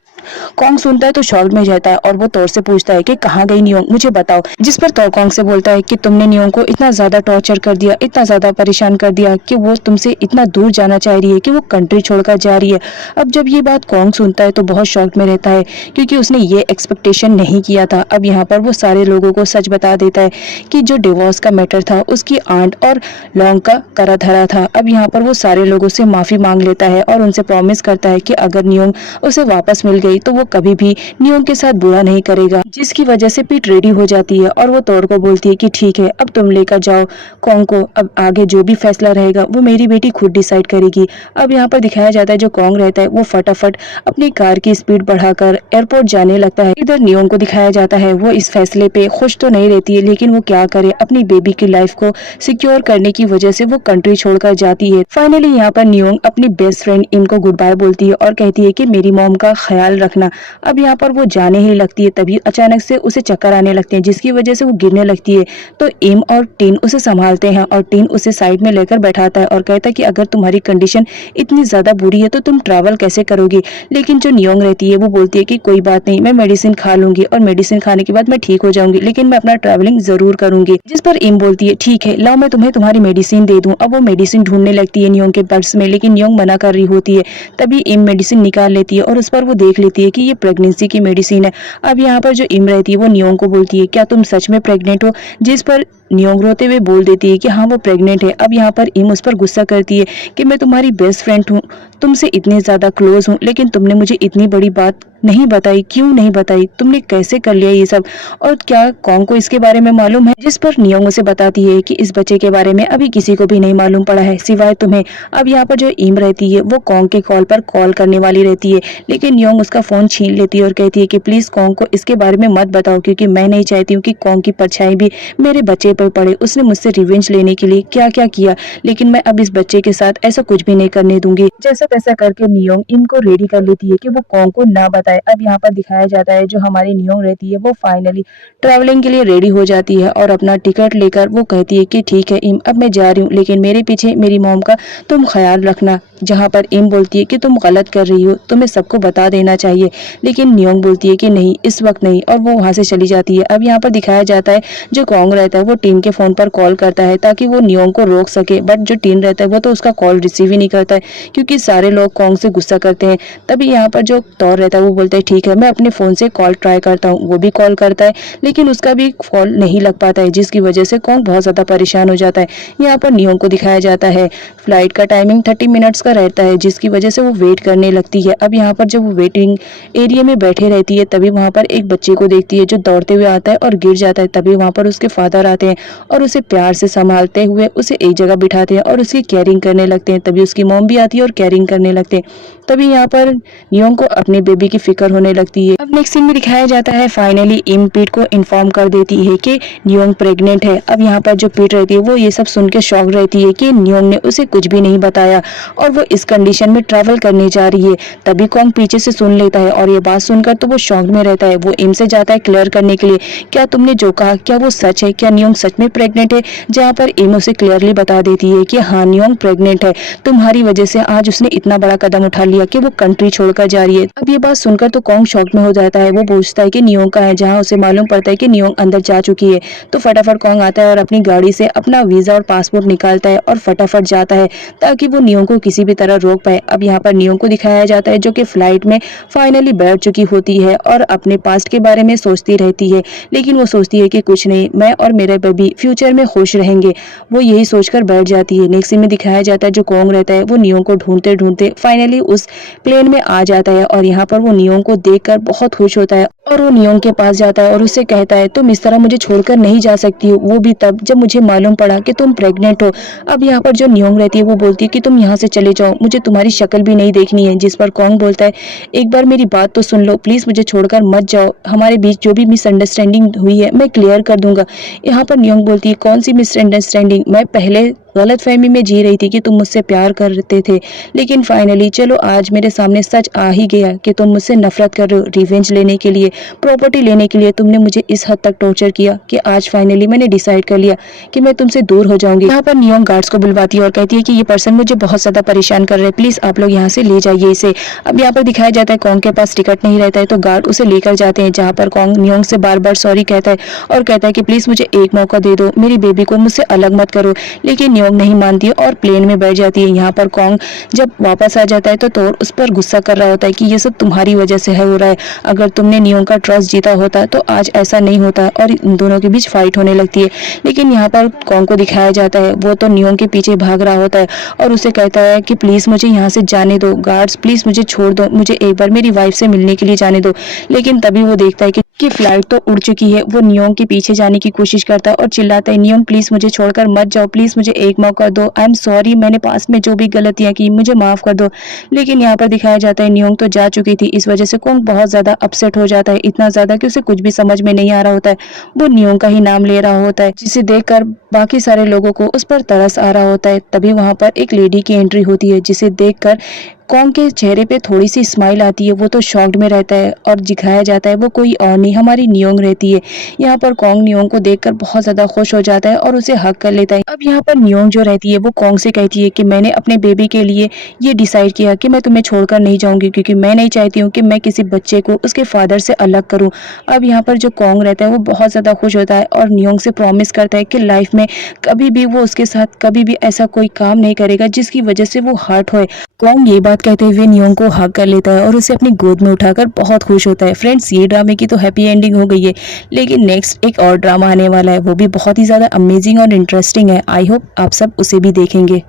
कॉन्ग सुनता है तो शॉक में जाता है और वो तौर से पूछता है कि कहाँ गई नियोंग, मुझे बताओ। जिस पर तौर कॉन्ग से बोलता है कि तुमने नियोंग को इतना ज्यादा टॉर्चर कर दिया, इतना ज्यादा परेशान कर दिया कि वो तुमसे इतना दूर जाना चाह रही है कि वो कंट्री छोड़कर जा रही है। अब जब ये बात कॉन्ग सुनता है तो बहुत शॉक में रहता है क्योंकि उसने ये एक्सपेक्टेशन नहीं किया था। अब यहाँ पर वो सारे लोगों को सच बता देता है कि जो डिवोर्स का मैटर था उसकी आंट और लॉन्ग का करा धरा था। अब यहाँ पर वो सारे लोगों से माफी मांग लेता है और उनसे प्रॉमिस करता है कि अगर नियोंग उसे वापस मिल गई गई तो वो कभी भी नियोंग के साथ बुरा नहीं करेगा, जिसकी वजह से पीट रेडी हो जाती है और वो तोड़ को बोलती है कि ठीक है, अब तुम लेकर जाओ कॉन्ग को, अब आगे जो भी फैसला रहेगा वो मेरी बेटी खुद डिसाइड करेगी। अब यहाँ पर दिखाया जाता है जो कॉन्ग रहता है वो फटाफट अपनी कार की स्पीड बढ़ाकर एयरपोर्ट जाने लगता है। इधर नियोंग को दिखाया जाता है वो इस फैसले पे खुश तो नहीं रहती है, लेकिन वो क्या करे, अपनी बेबी की लाइफ को सिक्योर करने की वजह से वो कंट्री छोड़कर जाती है। फाइनली यहाँ पर नियोंग अपनी बेस्ट फ्रेंड इम को गुड बाय बोलती है और कहती है कि मेरी मॉम का ख्याल रखना। अब यहाँ पर वो जाने ही लगती है, तभी अचानक से उसे चक्कर आने लगते हैं, जिसकी वजह से वो गिरने लगती है। तो इम और टिन उसे संभालते हैं और टिन उसे साइड में लेकर बैठाता है और कहता है कि अगर तुम्हारी कंडीशन इतनी ज्यादा बुरी है तो तुम ट्रैवल कैसे करोगी। लेकिन जो नियोंग रहती है वो बोलती है कि कोई बात नहीं, मैं मेडिसिन खा लूंगी और मेडिसिन खाने के बाद मैं ठीक हो जाऊंगी, लेकिन मैं अपना ट्रैवलिंग जरूर करूंगी। जिस पर इम बोलती है ठीक है, लाओ मैं तुम्हें तुम्हारी मेडिसिन दे दूं। अब वो मेडिसिन ढूंढने लगती है नियोंग के पर्स में, लेकिन नियोंग मना कर रही होती है। तभी इम मेडिसिन निकाल लेती है और उस पर वो देख लेती है कि ये प्रेगनेंसी की मेडिसिन है। अब यहाँ पर जो इम रहती है वो नियोंग को बोलती है क्या तुम सच में प्रेग्नेंट हो, जिस पर नियोंग रोते हुए बोल देती है कि हाँ वो प्रेग्नेंट है। अब यहाँ पर इम उस पर गुस्सा करती है कि मैं तुम्हारी बेस्ट फ्रेंड हूँ, तुमसे इतने ज्यादा क्लोज हूँ, लेकिन तुमने मुझे इतनी बड़ी बात नहीं बताई, क्यों नहीं बताई, तुमने कैसे कर लिया ये सब, और क्या कॉन्ग को इसके बारे में मालूम है। जिस पर नियोंग उसे बताती है कि इस बच्चे के बारे में अभी किसी को भी नहीं मालूम पड़ा है सिवाय तुम्हें। अब यहाँ पर जो इम रहती है वो कॉन्ग के कॉल पर कॉल करने वाली रहती है, लेकिन नियोंग उसका फोन छीन लेती है और कहती है कि प्लीज कॉन्ग को इसके बारे में मत बताओ, क्योंकि मैं नहीं चाहती हूँ कि कॉन्ग की परछाई भी मेरे बच्चे पर पड़े। उसने मुझसे रिवेंज लेने के लिए क्या क्या किया, लेकिन मैं अब इस बच्चे के साथ ऐसा कुछ भी नहीं करने दूंगी। जैसा तैसा करके नियोंग इम को रेडी कर लेती है कि वो कॉन्ग को ना बताए। अब यहाँ पर दिखाया जाता है जो हमारी नियोंग रहती है वो फाइनली ट्रैवलिंग के लिए रेडी हो जाती है और अपना टिकट लेकर वो कहती है कि ठीक है इम, अब मैं जा रही हूँ, लेकिन मेरे पीछे मेरी मॉम का तुम ख्याल रखना। जहाँ पर इम बोलती है कि तुम गलत कर रही हो, तुम्हें सबको बता देना चाहिए, लेकिन नियोंग बोलती है कि नहीं, इस वक्त नहीं, और वो वहां से चली जाती है। अब यहाँ पर दिखाया जाता है जो कॉन्ग रहता है वो टिन के फोन पर कॉल करता है ताकि वो नियोंग को रोक सके, बट जो टिन रहता है वो तो उसका कॉल रिसीव ही नहीं करता है, क्योंकि सारे लोग कॉन्ग से गुस्सा करते हैं। तभी यहाँ पर जो तौर रहता है वो बोलता है ठीक है, मैं अपने फोन से कॉल ट्राई करता हूँ। वो भी कॉल करता है, लेकिन उसका भी कॉल नहीं लग पाता है, जिसकी वजह से कॉन्ग बहुत ज्यादा परेशान हो जाता है। यहाँ पर नियोंग को दिखाया जाता है फ्लाइट का टाइमिंग 30 मिनट्स का रहता है, जिसकी वजह से वो वेट करने लगती है। अब यहाँ पर जब वो वेटिंग एरिया में बैठे रहती है तभी वहाँ पर एक बच्चे को देखती है जो दौड़ते हुए आता है और गिर जाता है। तभी वहाँ पर उसके फादर आते हैं और उसे प्यार से संभालते हुए उसे एक जगह बिठाते हैं और उसकी केयरिंग करने लगते हैं। तभी उसकी मॉम भी आती है और केयरिंग करने लगते हैं। तभी यहाँ पर नियोंग को अपने बेबी की फिक्र होने लगती है। अब नेक्स्ट सीन में दिखाया जाता है फाइनली इम पीट को इन्फॉर्म कर देती है कि नियोंग प्रेग्नेंट है। अब यहाँ पर जो पीट रहती है वो ये सब सुन के शॉक रहती है कि नियोंग ने उसे कुछ भी नहीं बताया और वो इस कंडीशन में ट्रैवल करने जा रही है। तभी कॉन्ग पीछे से सुन लेता है और ये बात सुनकर तो वो शॉक में रहता है। वो इम से जाता है क्लियर करने के लिए, क्या तुमने जो कहा क्या वो सच है, क्या नियोंग सच में प्रेग्नेंट है। जहाँ पर इम उसे क्लियरली बता देती है कि हाँ नियोंग प्रेग्नेंट है, तुम्हारी वजह से आज उसने इतना बड़ा कदम उठा लिया कि वो कंट्री छोड़कर जा रही है। अब ये बात सुनकर तो कॉन्ग शॉक में हो जाता है। वो पूछता है कि नियोंग कहाँ है, जहाँ उसे मालूम पड़ता है कि नियोंग अंदर जा चुकी है। तो फटाफट कॉन्ग आता है और अपनी गाड़ी से अपना वीजा और पासपोर्ट निकालता है और फटाफट जाता है ताकि वो नियोंग को किसी भी तरह रोक पाए। अब यहाँ पर नियोंग को दिखाया जाता है जो कि फ्लाइट में फाइनली बैठ चुकी होती है और अपने पास्ट के बारे में सोचती रहती है, लेकिन वो सोचती है कि कुछ नहीं, मैं और मेरे बेबी फ्यूचर में खुश रहेंगे। वो यही सोचकर बैठ जाती है। नेक्स्ट सीन में दिखाया जाता है जो कॉन्ग रहता है वो नियोंग को ढूंढते ढूंढते फाइनली उस प्लेन में आ जाता है और यहाँ पर वो नियोंग को देखकर बहुत खुश होता है और वो नियोंग के पास जाता है और उससे कहता है तुम इस तरह मुझे छोड़कर नहीं जा सकती हो, वो भी तब जब मुझे मालूम पड़ा कि तुम प्रेग्नेंट हो। अब यहाँ पर जो नियोंग रहती है वो बोलती है कि तुम यहाँ से चले जाओ, मुझे तुम्हारी शक्ल भी नहीं देखनी है। जिस पर कॉन्ग बोलता है एक बार मेरी बात तो सुन लो, प्लीज मुझे छोड़कर मत जाओ, हमारे बीच जो भी मिसअंडरस्टैंडिंग हुई है मैं क्लियर कर दूंगा। यहाँ पर नियोंग बोलती है कौन सी मिसअंडरस्टैंडिंग, मैं पहले गलतफहमी में जी रही थी कि तुम मुझसे प्यार करते थे, लेकिन फाइनली चलो आज मेरे सामने सच आ ही गया कि तुम मुझसे नफरत कर रहे हो। रिवेंज लेने के लिए, प्रॉपर्टी लेने के लिए तुमने मुझे इस हद तक टॉर्चर किया कि आज फाइनली मैंने डिसाइड कर लिया कि मैं तुमसे दूर हो जाऊंगी। यहाँ पर नियोंग गार्ड्स को बुलवाती है और कहती है कि ये पर्सन मुझे बहुत ज्यादा परेशान कर रहे हैं, प्लीज आप लोग यहाँ से ले जाइए इसे। अब यहाँ पर दिखाया जाता है कॉन्ग के पास टिकट नहीं रहता है तो गार्ड उसे लेकर जाते हैं, जहाँ पर कॉन्ग नियोंग से बार बार सॉरी कहता है और कहता है कि प्लीज मुझे एक मौका दे दो, मेरी बेबी को मुझसे अलग मत करो। लेकिन नियोंग नियोंग नहीं मानती है और प्लेन में बैठ जाती है। यहाँ पर कॉन्ग जब वापस आ जाता है तो थोर उस पर गुस्सा कर रहा होता है कि ये सब तुम्हारी वजह से है हो रहा है, अगर तुमने नियोंग का ट्रस्ट जीता होता तो आज ऐसा नहीं होता, और इन दोनों के बीच फाइट होने लगती है। लेकिन यहाँ पर कॉन्ग को दिखाया जाता है वो तो नियोंग के पीछे भाग रहा होता है और उसे कहता है कि प्लीज़ मुझे यहाँ से जाने दो, गार्ड्स प्लीज़ मुझे छोड़ दो, मुझे एक बार मेरी वाइफ से मिलने के लिए जाने दो। लेकिन तभी वो देखता है कि फ्लाइट तो उड़ चुकी है। वो नियोंग के पीछे जाने की कोशिश करता है और चिल्लाता है, नियोंग प्लीज़ मुझे छोड़कर मत जाओ, प्लीज़ मुझे एक मौका दो, आई एम सॉरी, मैंने पास्ट में जो भी गलतियाँ की मुझे माफ़ कर दो। लेकिन यहाँ पर दिखाया जाता है नियोंग तो जा चुकी थी। इस वजह से कॉन्ग बहुत ज़्यादा अपसेट हो जाता है, इतना ज़्यादा कि उसे कुछ भी समझ में नहीं आ रहा होता है। वो नियोंग का ही नाम ले रहा होता है, जिसे देखकर बाकी सारे लोगों को उस पर तरस आ रहा होता है। तभी वहाँ पर एक लेडी की एंट्री होती है, जिसे देखकर कॉन्ग के चेहरे पे थोड़ी सी स्माइल आती है। वो तो शॉक्ड में रहता है और दिखाया जाता है वो कोई और नहीं, हमारी नियोंग रहती है। यहाँ पर कॉन्ग नियोंग को देखकर बहुत ज़्यादा खुश हो जाता है और उसे हग कर लेता है। अब यहाँ पर नियोंग जो रहती है वो कॉन्ग से कहती है कि मैंने अपने बेबी के लिए ये डिसाइड किया कि मैं तुम्हें छोड़कर नहीं जाऊँगी, क्योंकि मैं नहीं चाहती हूँ कि मैं किसी बच्चे को उसके फादर से अलग करूँ। अब यहाँ पर जो कॉन्ग रहता है वो बहुत ज़्यादा खुश होता है और नियोंग से प्रॉमिस करता है कि लाइफ में कभी भी वो उसके साथ कभी भी ऐसा कोई काम नहीं करेगा जिसकी वजह से वो हर्ट होए। कॉन्ग ये बात कहते हुए नियोंग को हग कर लेता है और उसे अपनी गोद में उठाकर बहुत खुश होता है। फ्रेंड्स, ये ड्रामे की तो हैप्पी एंडिंग हो गई है, लेकिन नेक्स्ट एक और ड्रामा आने वाला है, वो भी बहुत ही ज़्यादा अमेजिंग और इंटरेस्टिंग है। आई होप आप सब उसे भी देखेंगे।